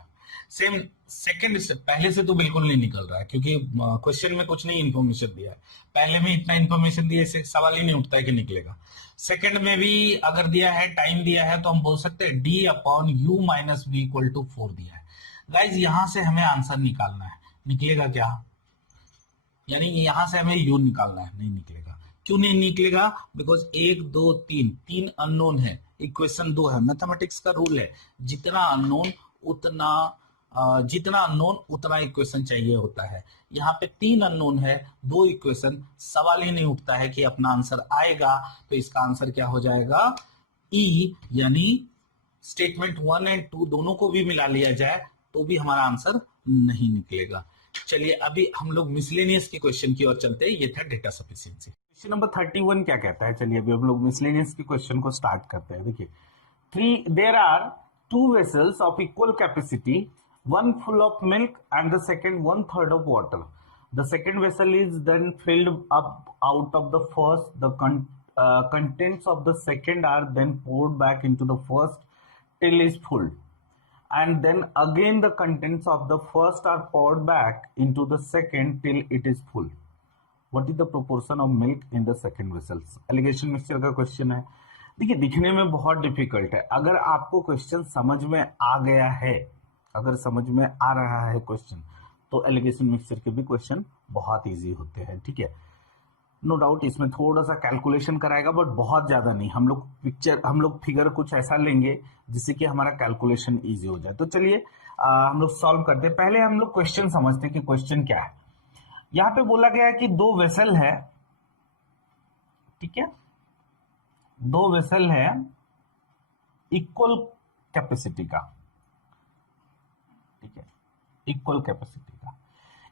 सेम सेकंड से, पहले से तो बिल्कुल नहीं निकल रहा है क्योंकि क्वेश्चन में कुछ नहीं इन्फॉर्मेशन दिया है, पहले में इतना इन्फॉर्मेशन दिया है सवाल ही नहीं उठता है कि निकलेगा। सेकंड में भी अगर दिया है, टाइम दिया है, तो हम बोल सकते हैं d upon U minus V equal to 4 दिया है। गाइज यहां से हमें आंसर निकालना है, निकलेगा क्या, यानी यहां से हमें यू निकालना है, नहीं निकलेगा। क्यों नहीं निकलेगा, बिकॉज 1 2 3 अननोन है, इक्वेशन 2 है, मैथमेटिक्स का रूल है, जितना अननोन उतना इक्वेशन चाहिए होता है। यहाँ पे 3 अननोन है, 2 इक्वेशन, सवाल ही नहीं उठता है कि अपना आंसर आएगा। तो इसका आंसर क्या हो जाएगा, ई, यानी स्टेटमेंट 1 एंड 2 दोनों को भी मिला लिया जाए तो भी हमारा आंसर नहीं निकलेगा। चलिए अभी हम लोग मिसलेनियस के क्वेश्चन की ओर चलते हैं, ये था डेटा सफिशिएंसी। क्वेश्चन नंबर 31 क्या कहता है, चलिए अभी हम लोग मिसलेनियस के क्वेश्चन को स्टार्ट करते हैं। देखिए, there are 2 vessels of equal capacity, one full of milk and the second 1/3 of water. The second vessel is then filled up out of the first. The contents of the second are then poured back into the first till is full. And then again the contents of the first are poured back into the second till it is full. What is the proportion of milk in the second vessels? Alligation mixture का question है। देखिए दिखने में बहुत difficult है, अगर आपको question समझ में आ गया है, अगर समझ में आ रहा है क्वेश्चन, तो एलिगेशन मिक्सचर के भी क्वेश्चन बहुत इजी होते हैं, ठीक है। नो डाउट इसमें थोड़ा सा कैलकुलेशन कराएगा, बट बहुत ज्यादा नहीं। हम लोग फिगर कुछ ऐसा लेंगे जिससे कि हमारा कैलकुलेशन इजी हो जाए। तो चलिए हम लोग सॉल्व करते हैं। पहले हम लोग क्वेश्चन समझते हैं कि क्वेश्चन क्या है। यहाँ पे बोला गया है कि 2 वेसल है, ठीक है, 2 वेसल है इक्वल कैपेसिटी का, ठीक है, इक्वल कैपेसिटी का।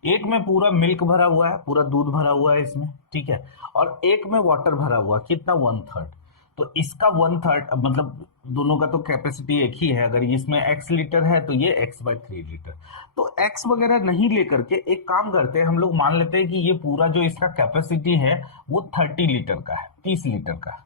एक में पूरा मिल्क भरा हुआ है, पूरा दूध भरा हुआ है इसमें, ठीक है, और एक में वाटर भरा हुआ, कितना 1/3। तो इसका 1/3 मतलब दोनों का तो कैपेसिटी एक ही है, अगर इसमें x लीटर है तो ये x/3 लीटर। तो x वगैरह नहीं लेकर के एक काम करते हैं हम लोग, मान लेते हैं कि ये पूरा जो इसका कैपेसिटी है वो 30 लीटर का है, 30 लीटर का।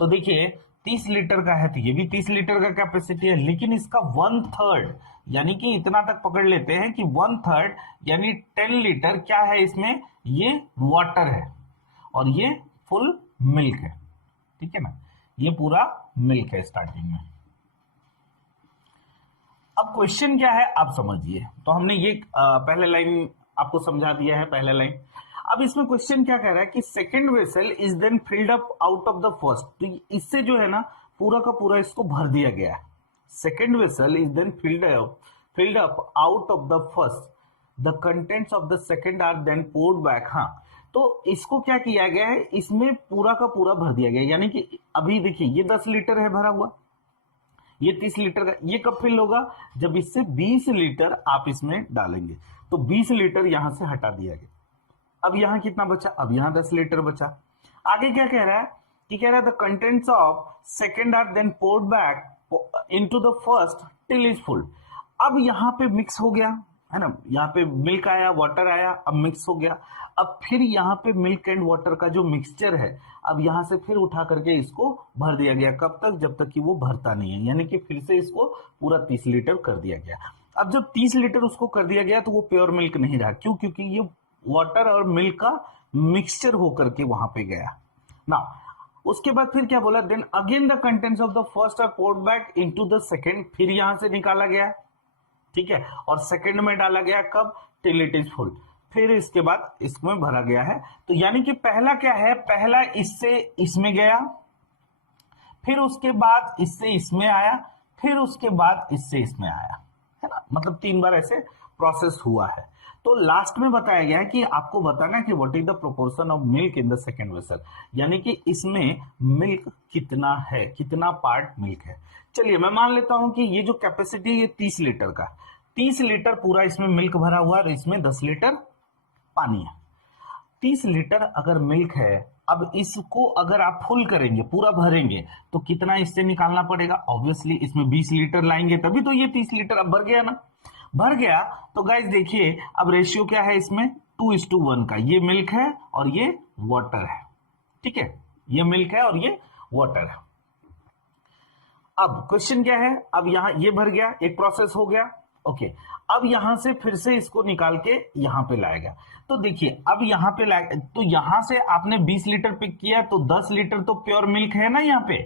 तो देखिए 30 लीटर का है तो ये भी 30 लीटर का कैपेसिटी है, लेकिन इसका 1/3 यानी कि इतना तक पकड़ लेते हैं कि 1/3 यानी 10 लीटर क्या है इसमें, ये वाटर है और ये फुल मिल्क है। ठीक है ना, ये पूरा मिल्क है स्टार्टिंग में। अब क्वेश्चन क्या है आप समझिए। तो हमने ये पहले लाइन आपको समझा दिया है, पहला लाइन। अब इसमें क्वेश्चन क्या कह रहा है कि second vessel is then filled up out of the first. तो इससे जो है ना पूरा का पूरा इसको भर दिया गया है। Second vessel is then filled up out of the first, the contents of the second are then poured back. हाँ, तो इसको क्या किया गया है, इसमें पूरा का पूरा भर दिया गया, यानी कि अभी देखिए ये 10 लीटर है भरा हुआ, ये 30 लीटर का, ये कब फिल होगा, जब इससे 20 लीटर आप इसमें डालेंगे। तो 20 लीटर यहां से हटा दिया गया। अब यहां कितना बचा, अब यहां 10 लीटर बचा। आगे क्या कह रहा है कि कह रहा है the contents of second are then poured back into the first till is full. अब यहां पे मिक्स हो गया है ना, यहाँ पे मिल्क आया, वाटर आया, अब मिक्स हो गया। अब फिर यहाँ पे मिल्क एंड वाटर का जो मिक्सचर है, अब यहाँ से फिर उठा करके इसको भर दिया गया। कब तक, जब तक कि वो भरता नहीं है, यानी कि फिर से इसको पूरा 30 लीटर कर दिया गया। अब जब 30 लीटर उसको कर दिया गया तो वो प्योर मिल्क नहीं रहा, क्यों, क्योंकि ये वाटर और मिल्क का मिक्सचर होकर के वहां पे गया ना। उसके बाद फिर क्या बोला, then again the contents of the first are poured back into the second, फिर यहां से निकाला गया, ठीक है, और सेकंड में डाला गया कब, टिल इट इज फुल, फिर इसके बाद इसमें भरा गया है। तो यानी कि पहला क्या है, पहला इससे इसमें गया, फिर उसके बाद इससे इसमें आया, फिर उसके बाद इससे इसमें आया, है ना, मतलब 3 बार ऐसे प्रोसेस हुआ है। तो लास्ट में बताया गया है कि आपको बताना कि what is the proportion of milk in the second vessel, यानी कि इसमें मिल्क कितना है, कितना पार्ट मिल्क है। चलिए मैं मान लेता हूं कि ये जो कैपेसिटी ये 30 लीटर का, 30 लीटर पूरा इसमें मिल्क भरा हुआ है और इसमें 10 लीटर पानी है। 30 लीटर अगर मिल्क है, अब इसको अगर आप फुल करेंगे, पूरा भरेंगे, तो कितना इससे निकालना पड़ेगा, ऑब्वियसली इसमें 20 लीटर लाएंगे तभी तो ये 30 लीटर अब भर गया ना। भर गया तो गाइस देखिए अब रेशियो क्या है इसमें, 2:1 का, ये मिल्क है और ये वाटर है, ठीक है, ये मिल्क है और ये वाटर है। अब क्वेश्चन क्या है, अब यहां ये भर गया, एक प्रोसेस हो गया, ओके। अब यहां से फिर से इसको निकाल के यहां पे लाएगा। तो देखिए अब यहां पे लाए, तो यहां से आपने 20 लीटर पिक किया तो 10 लीटर तो प्योर मिल्क है ना यहाँ पे।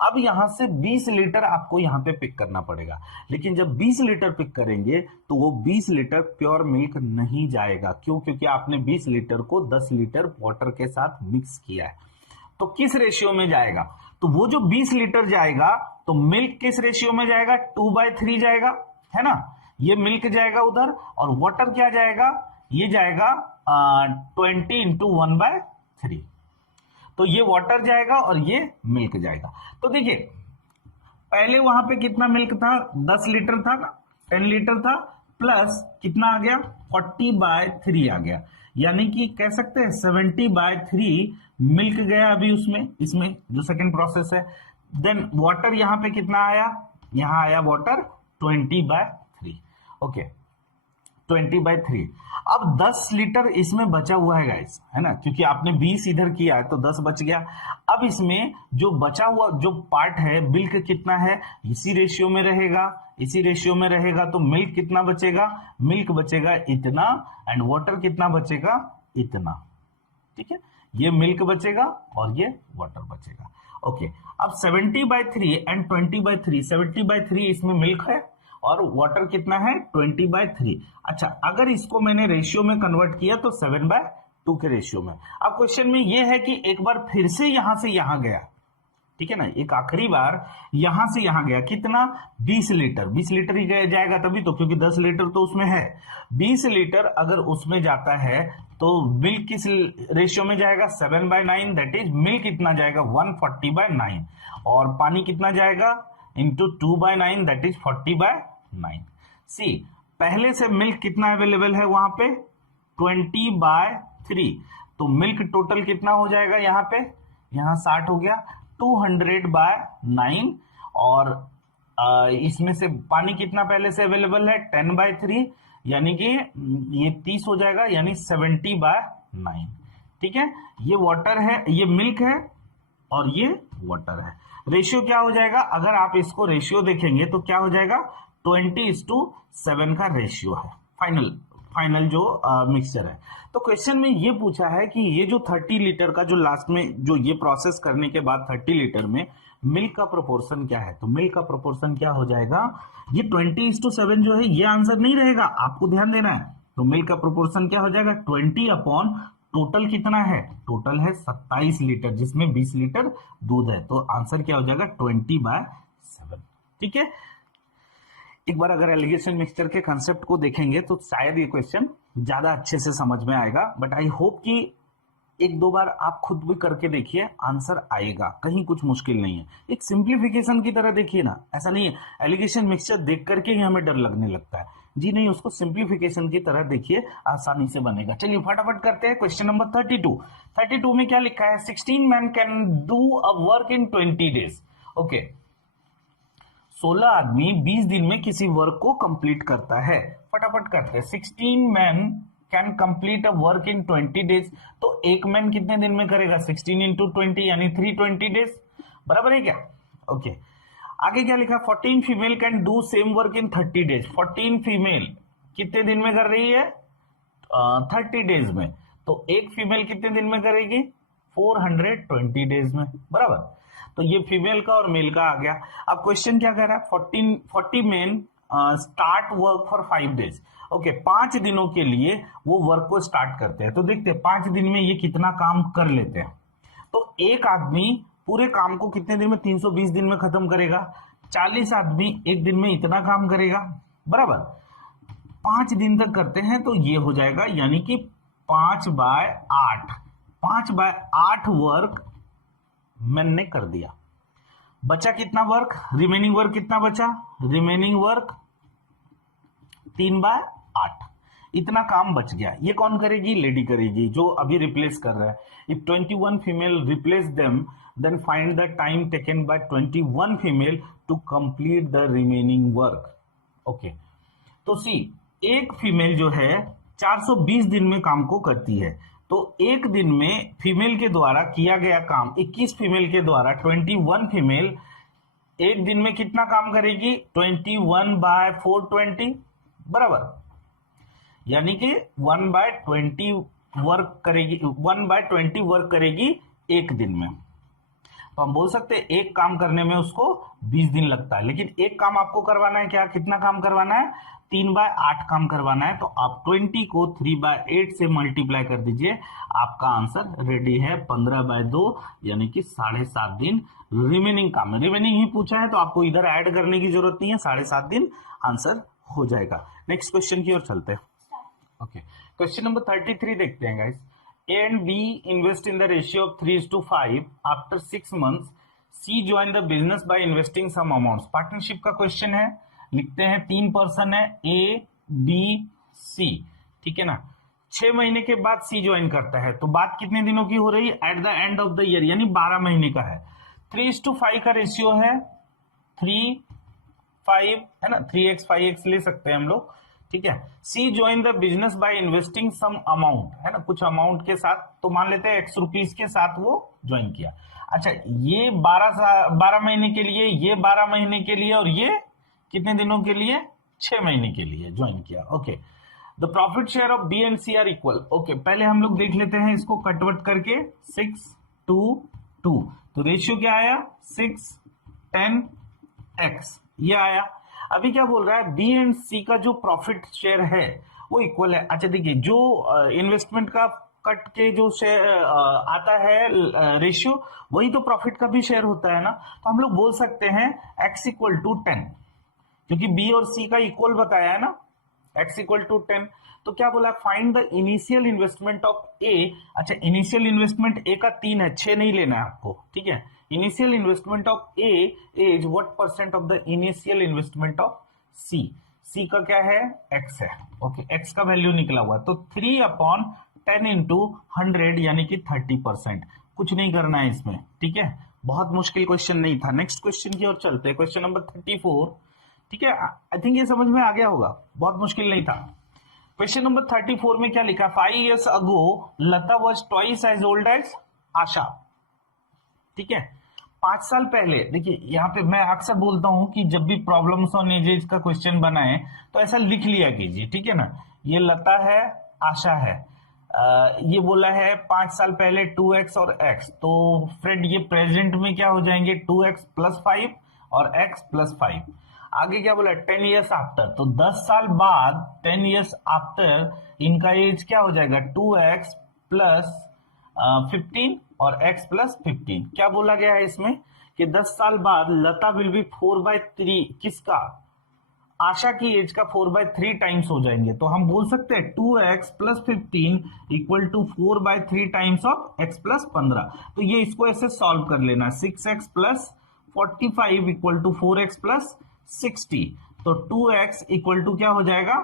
अब यहां से 20 लीटर आपको यहां पे पिक करना पड़ेगा, लेकिन जब 20 लीटर पिक करेंगे तो वो 20 लीटर प्योर मिल्क नहीं जाएगा, क्यों, क्योंकि आपने 20 लीटर को 10 लीटर वाटर के साथ मिक्स किया है। तो किस रेशियो में जाएगा, तो वो जो 20 लीटर जाएगा तो मिल्क किस रेशियो में जाएगा, 2/3 जाएगा, है ना, ये मिल्क जाएगा उधर, और वाटर क्या जाएगा, ये जाएगा 20 × 1/3। तो ये वाटर जाएगा और ये मिल्क जाएगा। तो देखिए पहले वहां पे कितना मिल्क था, 10 लीटर था ना, 10 लीटर था, प्लस कितना आ गया, 40/3 आ गया, यानी कि कह सकते हैं 70/3 मिल्क गया अभी उसमें, इसमें जो सेकंड प्रोसेस है। देन वाटर यहां पे कितना आया, यहां आया वाटर 20/3, ओके, 20/3। अब 10 लीटर इसमें बचा हुआ है गाइस, है ना, क्योंकि आपने 20 इधर किया है तो 10 बच गया। अब इसमें जो बचा हुआ जो पार्ट है मिल्क कितना है, इसी रेशियो में रहेगा, इसी रेशियो में रहेगा, तो मिल्क कितना बचेगा, मिल्क बचेगा इतना, एंड वाटर कितना बचेगा, इतना, ठीक है, ये मिल्क बचेगा और ये वाटर बचेगा, ओके। अब 70/3 एंड 20/3, 70/3 इसमें मिल्क है और वाटर कितना है, 20/3। अच्छा, अगर इसको मैंने रेशियो में कन्वर्ट किया तो 7/2 के रेशियो में। अब क्वेश्चन में ये है कि एक बार फिर से यहां से यहां गया, ठीक है ना, एक आखिरी बार यहां से यहां गया, कितना, 20 लीटर, 20 लीटर ही जाएगा तभी तो, क्योंकि 10 लीटर तो उसमें है। 20 लीटर अगर उसमें जाता है तो मिल्क किस रेशियो में जाएगा, 7/9, दैट इज मिल्क कितना जाएगा, 140/9, और पानी कितना जाएगा, इंटू 2/9, दैट इज 40/9। सी पहले से मिल्क कितना अवेलेबल है वहां पे, 20/3, तो मिल्क टोटल कितना हो जाएगा यहाँ पे, यहाँ 60 हो गया, 200/9 और इसमें से पानी कितना पहले से अवेलेबल है 10/3 यानी कि ये 30 हो जाएगा यानी 70/9। ठीक है, ये वाटर है, ये मिल्क है और ये वाटर है। रेशियो क्या हो जाएगा, अगर आप इसको रेशियो देखेंगे तो क्या हो जाएगा 20:7 का रेशियो है फाइनल जो मिक्सचर है। तो क्वेश्चन में ये पूछा है कि ये जो 30 लीटर का जो लास्ट में जो ये प्रोसेस करने के बाद 30 लीटर में मिल्क का प्रोपोर्शन क्या है, तो मिल्क का प्रोपोर्शन क्या हो जाएगा, ये 20:7 जो है ये आंसर नहीं रहेगा, आपको ध्यान देना है। तो मिल्क का प्रोपोर्शन क्या हो जाएगा 20 अपॉन टोटल कितना है, टोटल है 27 लीटर जिसमें 20 लीटर दूध है, तो आंसर क्या हो जाएगा 20/7। ठीक है, एक बार अगर एलिगेशन मिक्सचर के कंसेप्ट को देखेंगे तो शायद ये क्वेश्चन ज्यादा अच्छे से समझ में आएगा, बट आई होप कि एक दो बार आप खुद भी करके देखिए, आंसर आएगा, कहीं कुछ मुश्किल नहीं है। एक सिंप्लीफिकेशन की तरह देखिए ना, ऐसा नहीं है एलिगेशन मिक्सचर देख करके ही हमें डर लगने लगता है, जी नहीं, उसको सिंप्लीफिकेशन की तरह देखिए, आसानी से बनेगा। चलिए फटाफट करते हैं क्वेश्चन नंबर 32 में क्या लिखा है, 16 man can do a work in 20 days. Okay, 16 आदमी 20 दिन में किसी वर्क को कंप्लीट करता है। फटाफट करते हैं, 16 man can complete a work in 20 days, तो एक मैन कितने दिन में करेगा 16 इंटू 20 यानी 320 डेज, बराबर है क्या। ओके, आगे क्या लिखा, 14 female can do same work in 30 days. 14 female कितने दिन में कर रही है 30 डेज में, तो एक फीमेल कितने दिन में करेगी 420 डेज में, बराबर। तो ये फीमेल का और मेल का आ गया। अब क्वेश्चन क्या कह रहा है, 40 main start work for 5 days. Okay, 5 दिनों के लिए वो वर्क को स्टार्ट करते हैं, तो देखते हैं 5 दिन में ये कितना काम कर लेते हैं। तो एक आदमी पूरे काम को कितने दिन में 320 दिन में खत्म करेगा, 40 आदमी एक दिन में इतना काम करेगा, बराबर। 5 दिन तक करते हैं तो ये हो जाएगा यानी कि 5/8 वर्क मैंने कर दिया। बचा कितना वर्क, रिमेनिंग वर्क कितना बचा, रिमेनिंग वर्क 3/8, इतना काम बच गया। ये कौन करेगी, लेडी करेगी जो अभी रिप्लेस कर रहा है। If 21 female replace them then find the time taken by 21 female to complete the remaining work. Okay, तो सी एक फीमेल जो है 420 दिन में काम को करती है, तो एक दिन में फीमेल के द्वारा किया गया काम 21 फीमेल के द्वारा 21 फीमेल एक दिन में कितना काम करेगी 21/420, बराबर, यानी कि 1/20 वर्क करेगी, 1/20 वर्क करेगी एक दिन में। तो हम बोल सकते हैं एक काम करने में उसको 20 दिन लगता है, लेकिन एक काम आपको करवाना है क्या, कितना काम करवाना है 3/8 काम करवाना है। तो आप 20 को 3/8 से मल्टीप्लाई कर दीजिए, आपका आंसर रेडी है 15/2 यानी कि 7.5 दिन रिमेनिंग काम है। रिमेनिंग ही पूछा है तो आपको इधर ऐड करने की जरूरत नहीं है, 7.5 दिन आंसर हो जाएगा। नेक्स्ट क्वेश्चन की ओर चलते हैं। ओके, क्वेश्चन नंबर 33 देखते हैं guys. A and B invest in the ratio of 3:5. After 6 months, C join the business by investing some amounts. Partnership का क्वेश्चन है, लिखते हैं 3 पर्सन है A, B, C, ठीक है ना। 6 महीने के बाद C ज्वाइन करता है, तो बात कितने दिनों की हो रही है, at the end of the year यानी 12 महीने का है। 3:5 का रेशियो है 3:5 है ना, 3x 5x ले सकते हैं हम लोग, ठीक है। C join the business by investing some amount, है ना, कुछ अमाउंट के साथ, तो मान लेते हैं ₹X के साथ वो ज्वाइन किया। अच्छा, ये 12 महीने के लिए, ये 12 महीने के लिए, और ये कितने दिनों के लिए 6 महीने के लिए ज्वाइन किया। Okay, the profit share of B and C are equal. Okay, पहले हम लोग देख लेते हैं इसको कटवट करके, 6:2, तो रेशियो क्या आया 6:10x ये आया। अभी क्या बोल रहा है, बी एंड सी का जो प्रॉफिट शेयर है वो इक्वल है। अच्छा देखिए, जो इन्वेस्टमेंट का कट के जो शेयर आता है रेशियो, वही तो प्रॉफिट का भी शेयर होता है ना। तो हम लोग बोल सकते हैं x = 10, क्योंकि बी और सी का इक्वल बताया है ना, x = 10। तो क्या बोला, find the initial investment of A. अच्छा, इनिशियल इन्वेस्टमेंट ए का 3 है, 6 नहीं लेना है आपको, ठीक है। Initial investment of A is what percent of the initial investment of C. C का क्या है, x है। ओके, x का वैल्यू निकला हुआ, तो 3/10 × 100 यानी कि 30%। कुछ नहीं करना है इसमें, ठीक है, बहुत मुश्किल क्वेश्चन नहीं था। नेक्स्ट क्वेश्चन की ओर चलते हैं, क्वेश्चन नंबर 34। ठीक है, आई थिंक ये समझ में आ गया होगा, बहुत मुश्किल नहीं था। क्वेश्चन नंबर 34 में क्या लिखा, 5 years ago Lata was twice as old as Asha. ठीक है, 5 साल पहले, देखिए यहाँ पे मैं अक्सर बोलता हूं कि जब भी प्रॉब्लम्स ऑन एजेस का क्वेश्चन बनाए तो ऐसा लिख लिया कीजिए। ठीक है ना, ये लता है, आशा है, ये बोला है 5 साल पहले 2x और x, तो फ्रेंड ये प्रेजेंट में क्या हो जाएंगे, 2x + 5 और x + 5। आगे क्या बोला, 10 years आफ्टर, तो 10 साल बाद 10 years आफ्टर इनका एज क्या हो जाएगा, 2x + 15 और x + 15। क्या बोला गया है इसमें कि 10 साल बाद लता विल बी 4/3 किसका, आशा की एज का 4/3 टाइम्स हो जाएंगे। तो हम बोल सकते हैं 2x + 15 = 4/3 टाइम्स ऑफ x + 15। तो ये इसको ऐसे सॉल्व कर लेना, 6x + 45 = 4x + 60। तो 2x = क्या हो जाएगा,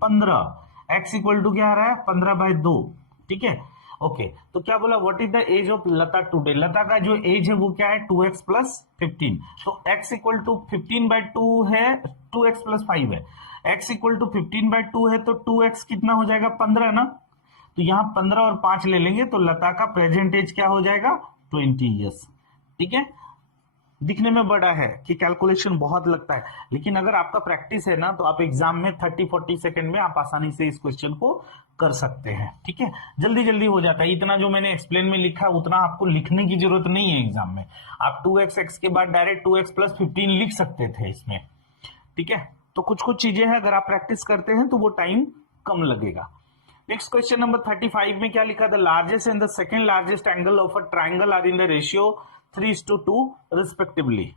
15, x = क्या आ रहा है, 15/2। ठीक है, ओके। तो क्या बोला, what is the age of Lata today, Lata का जो एज है वो क्या है, 2x + 15। तो x = 15/2 है, 2x + 5 है, x = 15/2 है, तो 2x कितना हो जाएगा, 15 ना। तो यहाँ 15 और 5 ले लेंगे तो लता का प्रेजेंट एज क्या हो जाएगा, 20 ईयर्स। ठीक है, दिखने में बड़ा है कि कैलकुलेशन बहुत लगता है, लेकिन अगर आपका प्रैक्टिस है ना तो आप एग्जाम में 30-40 सेकंड में आप आसानी से इस क्वेश्चन को कर सकते हैं। ठीक है, जल्दी जल्दी हो जाता है। इतना जो मैंने एक्सप्लेन में लिखा उतना आपको लिखने की जरूरत नहीं है एग्जाम में। आप 2x के बाद डायरेक्ट 2x + 15 लिख सकते थे इसमें। ठीक है, तो कुछ कुछ चीजें हैं, अगर आप प्रैक्टिस करते हैं तो वो टाइम कम लगेगा। नेक्स्ट क्वेश्चन नंबर 35 में क्या लिखा, the largest and the second largest angle of a triangle are in the ratio 3:2 respectively.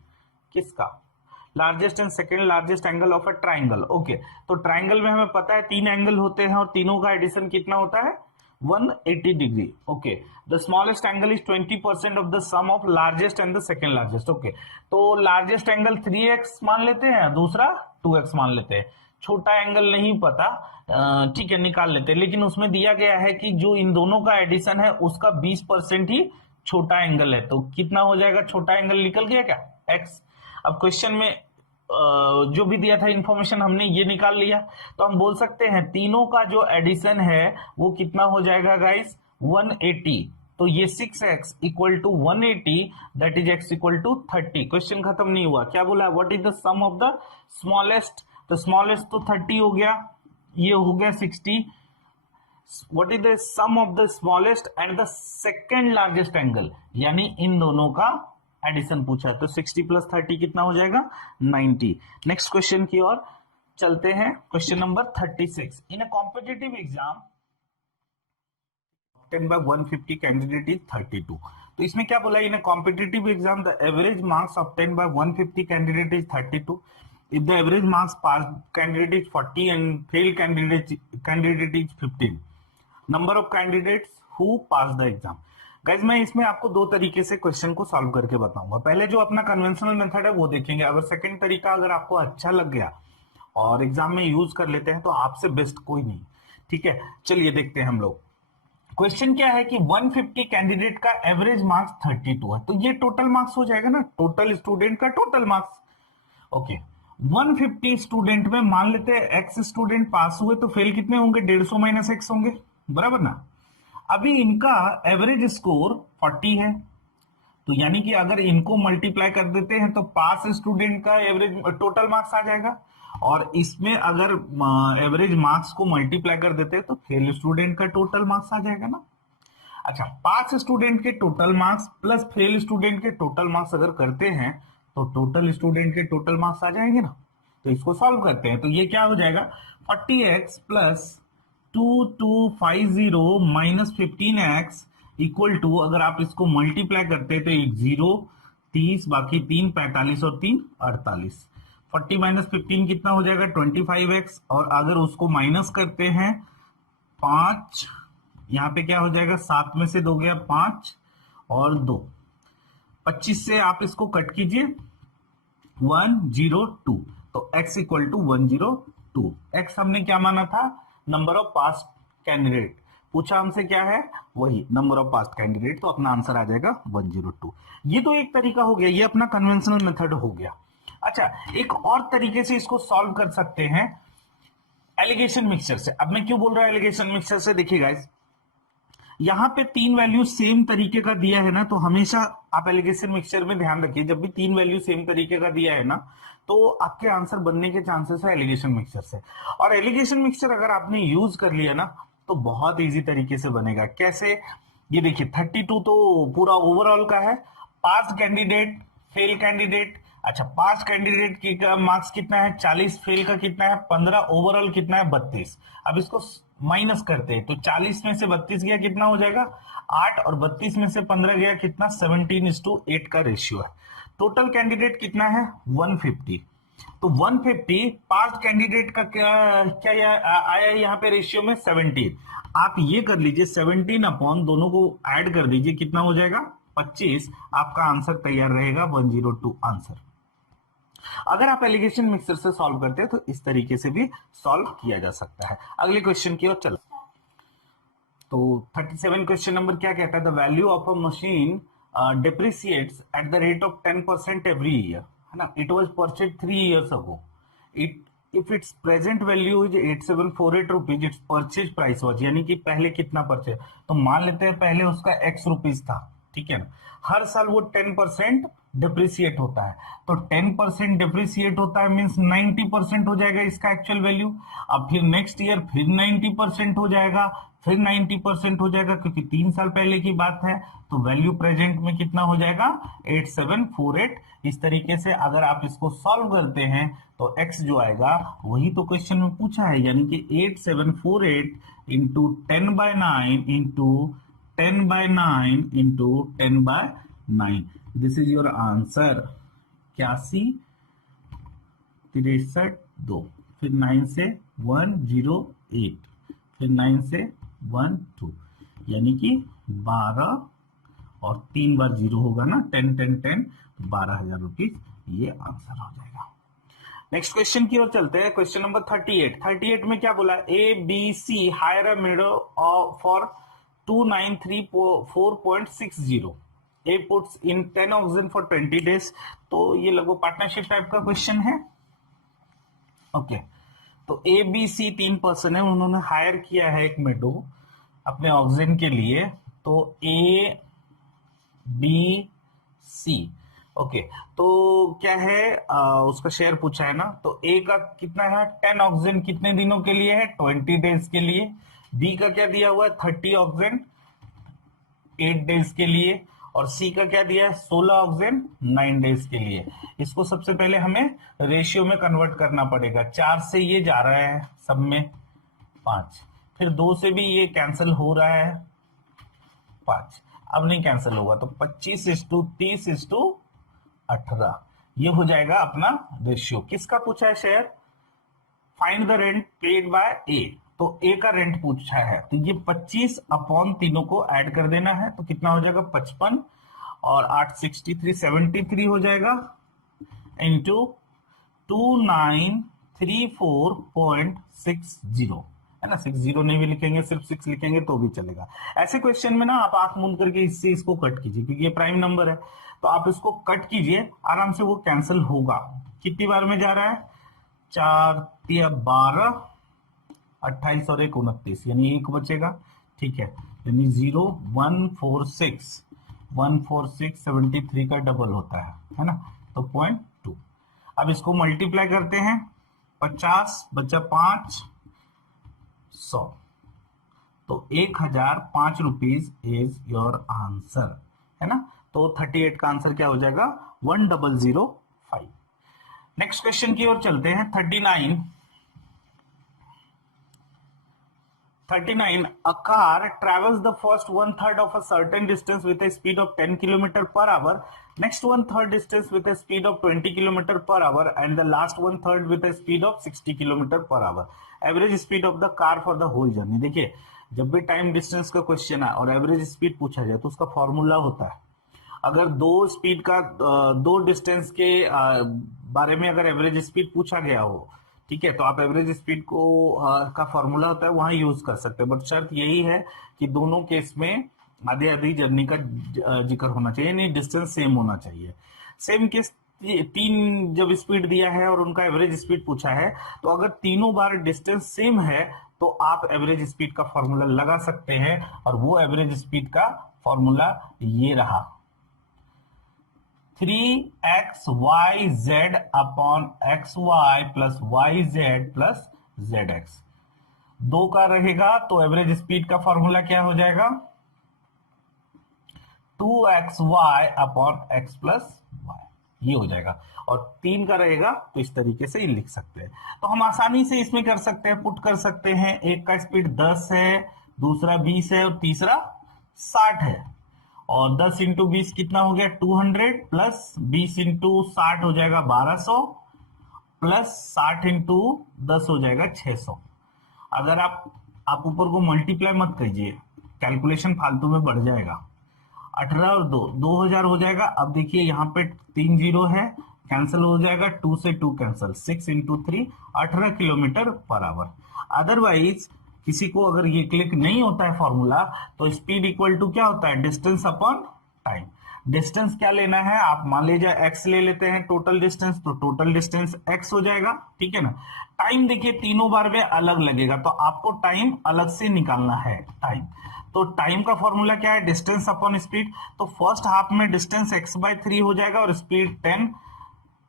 किसका, largest and second largest angle of a triangle. Okay, तो ट्राइंगल में हमें पता है 3 एंगल होते हैं और तीनों का एडिशन कितना होता है, 180 degree. Okay, the smallest angle is 20% of the sum of largest and the second largest. Okay, तो लार्जेस्ट एंगल 3x मान लेते हैं, दूसरा 2x मान लेते हैं। छोटा एंगल नहीं पता, ठीक है निकाल लेते हैं, लेकिन उसमें दिया गया है कि जो इन दोनों का एडिशन है उसका 20% ही छोटा एंगल है। तो कितना हो जाएगा, छोटा एंगल निकल गया क्या, x। अब क्वेश्चन में जो भी दिया था इंफॉर्मेशन हमने ये निकाल लिया, तो हम बोल सकते हैं तीनों का जो एडिशन है वो कितना हो जाएगा गाइस, 180। तो ये 6x = 180, that is x = 30। Question खत्म नहीं हुआ, क्या बोला, what is the sum of the smallest, तो स्मॉलेस्ट तो 30 हो गया, ये हो गया 60। What is the sum of the smallest and the second largest angle, यानी इन दोनों का एडिशन पूछा, तो 60 + 30 कितना हो जाएगा, 90। नेक्स्ट क्वेश्चन की ओर चलते हैं, question number 36। In a competitive exam 10/150 candidate is 32। तो इसमें क्या बोला, in a competitive exam the average marks of 10/150 candidate is 32। if the average marks pass candidate is 40 and fail candidate is 15, number of candidates who pass the exam। Guys मैं इसमें आपको दो तरीके से क्वेश्चन को सॉल्व करके बताऊंगा। पहले जो अपना कन्वेंशनल मेथड है वो देखेंगे, अगर सेकंड तरीका अगर आपको अच्छा लग गया और एग्जाम में यूज कर लेते हैं तो आपसे बेस्ट कोई नहीं। ठीक है, चलिए देखते हैं हम लोग। क्वेश्चन क्या है कि 150 कैंडिडेट का एवरेज मार्क्स 32 है, तो ये टोटल मार्क्स हो जाएगा ना, टोटल स्टूडेंट का टोटल मार्क्स। ओके, 150 स्टूडेंट में मान लेते हैं x स्टूडेंट पास हुए, तो फेल कितने होंगे, 150 - x होंगे, बराबर ना। अभी इनका एवरेज स्कोर 40 है, तो यानी कि अगर इनको मल्टीप्लाई कर देते हैं तो पास स्टूडेंट का एवरेज टोटल मार्क्स आ जाएगा, और इसमें अगर एवरेज मार्क्स को मल्टीप्लाई कर देते हैं तो फेल स्टूडेंट का टोटल मार्क्स आ जाएगा ना। अच्छा, पास स्टूडेंट के total marks plus fail student के टोटल मार्क्स अगर करते हैं तो टोटल स्टूडेंट के टोटल मार्क्स आ जाएंगे ना। तो इसको सॉल्व करते हैं, तो ये क्या हो जाएगा, 40x + 2250 - 15x = अगर आप इसको मल्टीप्लाई करते हैं तो 0 30 बाकी 3 45 और 3 48। 40 - 15 कितना हो जाएगा, 25x, और अगर उसको माइनस करते हैं 5, यहाँ पे क्या हो जाएगा, 7 में से 2 गया 5 और 2, 25 से आप इसको कट कीजिए 102, तो x = 102। x हमने क्या माना था, नंबर ऑफ पास कैंडिडेट, पूछा हमसे क्या है, वही नंबर ऑफ पास्ट कैंडिडेट, तो अपना आंसर आ जाएगा 102। ये तो एक तरीका हो गया, ये अपना कन्वेंशनल मेथड हो गया। अच्छा, एक और तरीके से इसको सॉल्व कर सकते हैं एलिगेशन मिक्सचर से। अब मैं क्यों बोल रहा हूं एलिगेशन मिक्सचर से, देखिए गाइस, यहां पे तीन वैल्यू सेम तरीके का दिया है ना, तो हमेशा आप एलिगेशन मिक्सचर में ध्यान रखिए, जब भी तीन वैल्यू सेम तरीके का दिया है ना, तो आपके आंसर बनने के चांसेस है एलिगेशन मिक्सचर से। और एलिगेशन मिक्सचर अगर आपने यूज कर लिया ना, तो बहुत इजी तरीके से बनेगा। कैसे, ये देखिए 32 तो पूरा ओवरऑल का है, पास कैंडिडेट, फेल कैंडिडेट। अच्छा, पास कैंडिडेट की का मार्क्स कितना है 40, फेल का कितना है 15, ओवरऑल कितना है 32। अब इसको माइनस करते हैं, तो 40 में से 32 गया कितना हो जाएगा 8, और 32 में से 15 गया कितना 17:8 का रेशियो है। टोटल कैंडिडेट कितना है 150। तो 150 पास कैंडिडेट का क्या क्या आया यहाँ पे रेशियो में 17। आप ये कर लीजिए 17 अपॉन दोनों को ऐड कर दीजिए, कितना हो जाएगा 25। आपका आंसर तैयार रहेगा 102 आंसर। अगर आप एलिगेशन मिक्सर से सॉल्व करते हैं तो इस तरीके से भी सॉल्व किया जा सकता है। अगले क्वेश्चन की ओर चलो। तो 37 क्वेश्चन नंबर क्या कहता है, the value of a machine depreciates at the rate of 10% every year, है ना। It was purchased 3 years ago. If its present value is 8748 rupees, its purchase price was, यानी कि पहले कितना परचेज, तो मान लेते हैं पहले उसका x रुपीज था, ठीक है ना। हर साल वो 10% डिप्रिसिएट होता है, तो 10% डिप्रिसिएट होता है मीन्स 90% हो जाएगा इसका एक्चुअल वैल्यू। अब फिर नेक्स्ट ईयर फिर 90% हो जाएगा, फिर 90% हो जाएगा, क्योंकि 3 साल पहले की बात है, तो वैल्यू प्रेजेंट में कितना हो जाएगा 8748। इस तरीके से अगर आप इसको सॉल्व करते हैं तो x जो आएगा वही तो क्वेश्चन में पूछा है, यानी कि 8748 into 10/9 into 10/9 into 10/9, this is your answer 81 63 2, फिर 9 से 108, फिर 9 से 1 2, यानी कि 12 और 3 बार 0 होगा ना, 10 10 10, 12,000 रुपीज, ये आंसर हो जाएगा। नेक्स्ट क्वेश्चन की ओर चलते हैं। क्वेश्चन नंबर 38 में क्या बोला, A B C hire a meadow for 2934.60, A puts in 10 oxen for 20 days. तो ये लगभग पार्टनरशिप टाइप का क्वेश्चन है। ओके, तो ए बी सी 3 पर्सन है, उन्होंने हायर किया है एक मेडो अपने ऑक्शन के लिए, तो ए बी सी, ओके, तो क्या है उसका शेयर पूछा है ना, तो ए का कितना है 10 ऑक्शन कितने दिनों के लिए है 20 डेज के लिए, बी का क्या दिया हुआ है 30 ऑक्शन 8 डेज के लिए, और सी का क्या दिया है 16 ऑक्शन 9 डेज के लिए। इसको सबसे पहले हमें रेशियो में कन्वर्ट करना पड़ेगा। 4 से ये जा रहा है सब में 5, फिर 2 से भी ये कैंसिल हो रहा है 5, अब नहीं कैंसिल होगा, तो 25:30:18, ये हो जाएगा अपना रेशियो। किसका पूछा है share, find the rent paid by A, तो ए का रेंट पूछा है, तो ये 25 अपॉन तीनों को ऐड कर देना है, तो कितना हो जाएगा 55, और 8 63 73 हो जाएगा, इंटू 2934.60, है ना। 60 नहीं भी लिखेंगे, सिर्फ 6 लिखेंगे तो भी चलेगा। ऐसे क्वेश्चन में ना आप आंख मूंद करके इससे इसको कट कीजिए, क्योंकि ये प्राइम नंबर है, तो आप इसको कट कीजिए आराम से, वो कैंसिल होगा। कितनी बार में जा रहा है 4 3 12, 28 और 1 29, यानी 1 बचेगा, ठीक है, यानी 146 73 का डबल होता है ना, तो 0.2। अब इसको मल्टीप्लाई करते हैं, 50 बचा 5 100, तो 1005 रुपीज इज योर आंसर, है ना। तो 38 का आंसर क्या हो जाएगा 1005। नेक्स्ट क्वेश्चन की ओर चलते हैं। 39, a car travels the first 1/3 of a certain distance with a speed of 10 km per hour, next 1/3 distance with a speed of 20 km per hour, and the last 1/3 with a speed of 60 km per hour. Average speed of the car for the whole journey। देखिए, जब भी time distance का question है और average speed पूछा जाए तो उसका फॉर्मूला होता है, अगर दो स्पीड का दो डिस्टेंस के बारे में अगर एवरेज स्पीड पूछा गया हो ठीक है, तो आप एवरेज स्पीड को का फॉर्मूला होता है वहां यूज कर सकते हैं, बट शर्त यही है कि दोनों केस में आधी आधी जर्नी का जिक्र होना चाहिए, यानी डिस्टेंस सेम होना चाहिए। सेम केस तीन जब स्पीड दिया है और उनका एवरेज स्पीड पूछा है, तो अगर तीनों बार डिस्टेंस सेम है तो आप एवरेज स्पीड का फॉर्मूला लगा सकते हैं, और वो एवरेज स्पीड का फॉर्मूला ये रहा 3xyz upon xy plus yz plus zx। दो का रहेगा तो एवरेज स्पीड का फॉर्मूला क्या हो जाएगा 2xy upon x plus y, ये हो जाएगा। और तीन का रहेगा तो इस तरीके से ही लिख सकते हैं। तो हम आसानी से इसमें कर सकते हैं, पुट कर सकते हैं। एक का स्पीड 10 है, दूसरा 20 है और तीसरा 60 है। और 10 इंटू 20 कितना हो गया 200, प्लस 20 इंटू 60 हो जाएगा 1200, प्लस 60 इंटू 10 हो जाएगा 600। अगर आप ऊपर को मल्टीप्लाई मत कीजिए, कैलकुलेशन फालतू में बढ़ जाएगा। 18 और 2 2000 हो जाएगा। अब देखिए यहाँ पे 3 जीरो है, कैंसिल हो जाएगा, 2 से 2 cancel, 6 into 3 18 kilometre per hour. Otherwise किसी को अगर ये क्लिक नहीं होता है फॉर्मूला, तो स्पीड इक्वल टू क्या होता है डिस्टेंस अपॉन टाइम। डिस्टेंस क्या लेना है, आप मान लीजिए एक्स ले लेते हैं टोटल डिस्टेंस, तो टोटल डिस्टेंस एक्स हो जाएगा, ठीक है ना। टाइम देखिए तीनों बार में अलग लगेगा, तो आपको टाइम अलग से निकालना है टाइम। तो टाइम का फॉर्मूला क्या है डिस्टेंस अपॉन स्पीड। तो फर्स्ट हाफ में डिस्टेंस x/3 हो जाएगा और स्पीड 10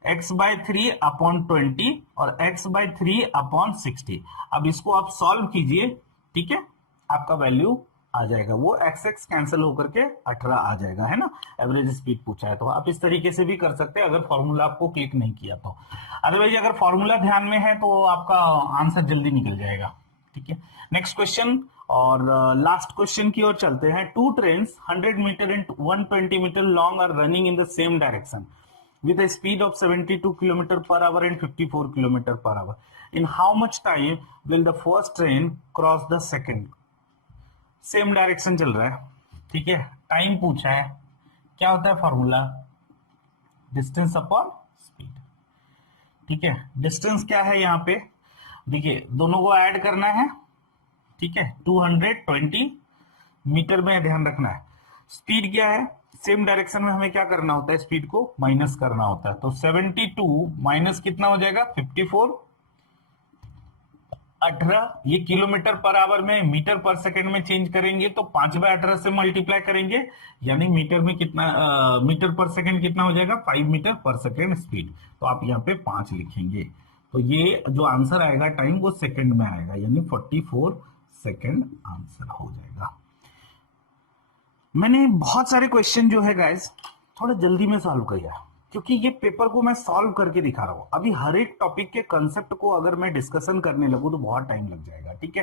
x/3 अपॉन 20 और x/3 अपॉन 60। अब इसको आप सॉल्व कीजिए, ठीक है, आपका वैल्यू आ जाएगा, वो x कैंसिल होकर के 18 आ जाएगा, है ना। एवरेज स्पीड पूछा है तो आप इस तरीके से भी कर सकते हैं अगर फॉर्मूला आपको क्लिक नहीं किया तो। अदरवाइज अगर फॉर्मूला ध्यान में है तो आपका आंसर जल्दी निकल जाएगा, ठीक है। नेक्स्ट क्वेश्चन और लास्ट क्वेश्चन की ओर चलते हैं। Two trains 100 meter and 120 meter long are running in the same direction with a speed of 72 km per hour and 54 km per hour. In how much time will the first train cross the second? Same direction चल रहा है, ठीक है, time पूछा है, क्या होता है फॉर्मूला डिस्टेंस अपॉन स्पीड, ठीक है। डिस्टेंस क्या है यहाँ पे, देखिए दोनों को ऐड करना है, ठीक है, 220 मीटर में ध्यान रखना है। स्पीड क्या है, सेम डायरेक्शन में हमें क्या करना होता है, स्पीड को माइनस करना होता है। तो 72 माइनस कितना हो जाएगा 54, 18, ये किलोमीटर पर आवर में मीटर पर सेकंड में चेंज करेंगे तो 5/18 से मल्टीप्लाई करेंगे, यानी मीटर में कितना मीटर पर सेकंड कितना हो जाएगा 5 मीटर पर सेकंड स्पीड। तो आप यहाँ पे 5 लिखेंगे, तो ये जो आंसर आएगा टाइम वो सेकंड में आएगा, यानी 44 सेकंड आंसर हो जाएगा। मैंने बहुत सारे क्वेश्चन जो है गाइस थोड़ा जल्दी में सॉल्व किया, क्योंकि ये पेपर को मैं सॉल्व करके दिखा रहा हूं। अभी हर एक टॉपिक के कंसेप्ट को अगर मैं डिस्कशन करने लगूं तो बहुत टाइम लग जाएगा, ठीक है।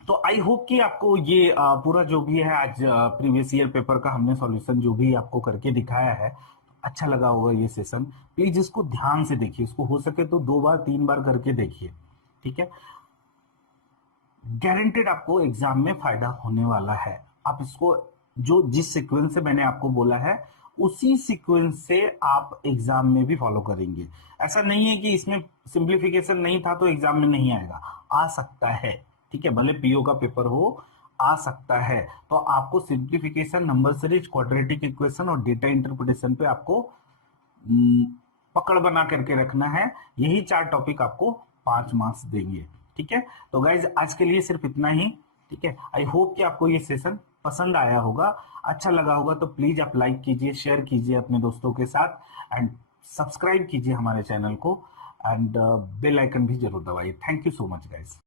तो आई होप कि आपको ये पूरा जो भी है आज प्रीवियस ईयर पेपर का हमने सॉल्यूशन जो भी आपको करके दिखाया है अच्छा लगा होगा ये सेशन। प्लीज इसको ध्यान से देखिए, इसको हो सके तो 2 बार 3 बार करके देखिए, ठीक है। गारंटेड आपको एग्जाम में फायदा होने वाला है। आप इसको जो जिस सीक्वेंस से मैंने आपको बोला है उसी सीक्वेंस से आप एग्जाम में भी फॉलो करेंगे। ऐसा नहीं है कि इसमें सिंप्लीफिकेशन नहीं था तो एग्जाम में नहीं आएगा, आ सकता है, ठीक है, भले पीओ का पेपर हो आ सकता है। तो आपको simplification, number series, quadratic equation और डेटा इंटरप्रिटेशन पे आपको पकड़ बना करके रखना है। यही 4 टॉपिक आपको 5 मार्क्स देंगे, ठीक है। तो गाइज आज के लिए सिर्फ इतना ही, ठीक है। आई होप कि आपको ये सेशन पसंद आया होगा, अच्छा लगा होगा तो प्लीज आप लाइक कीजिए, शेयर कीजिए अपने दोस्तों के साथ एंड सब्सक्राइब कीजिए हमारे चैनल को एंड बेल आइकन भी जरूर दबाइए। Thank you so much guys.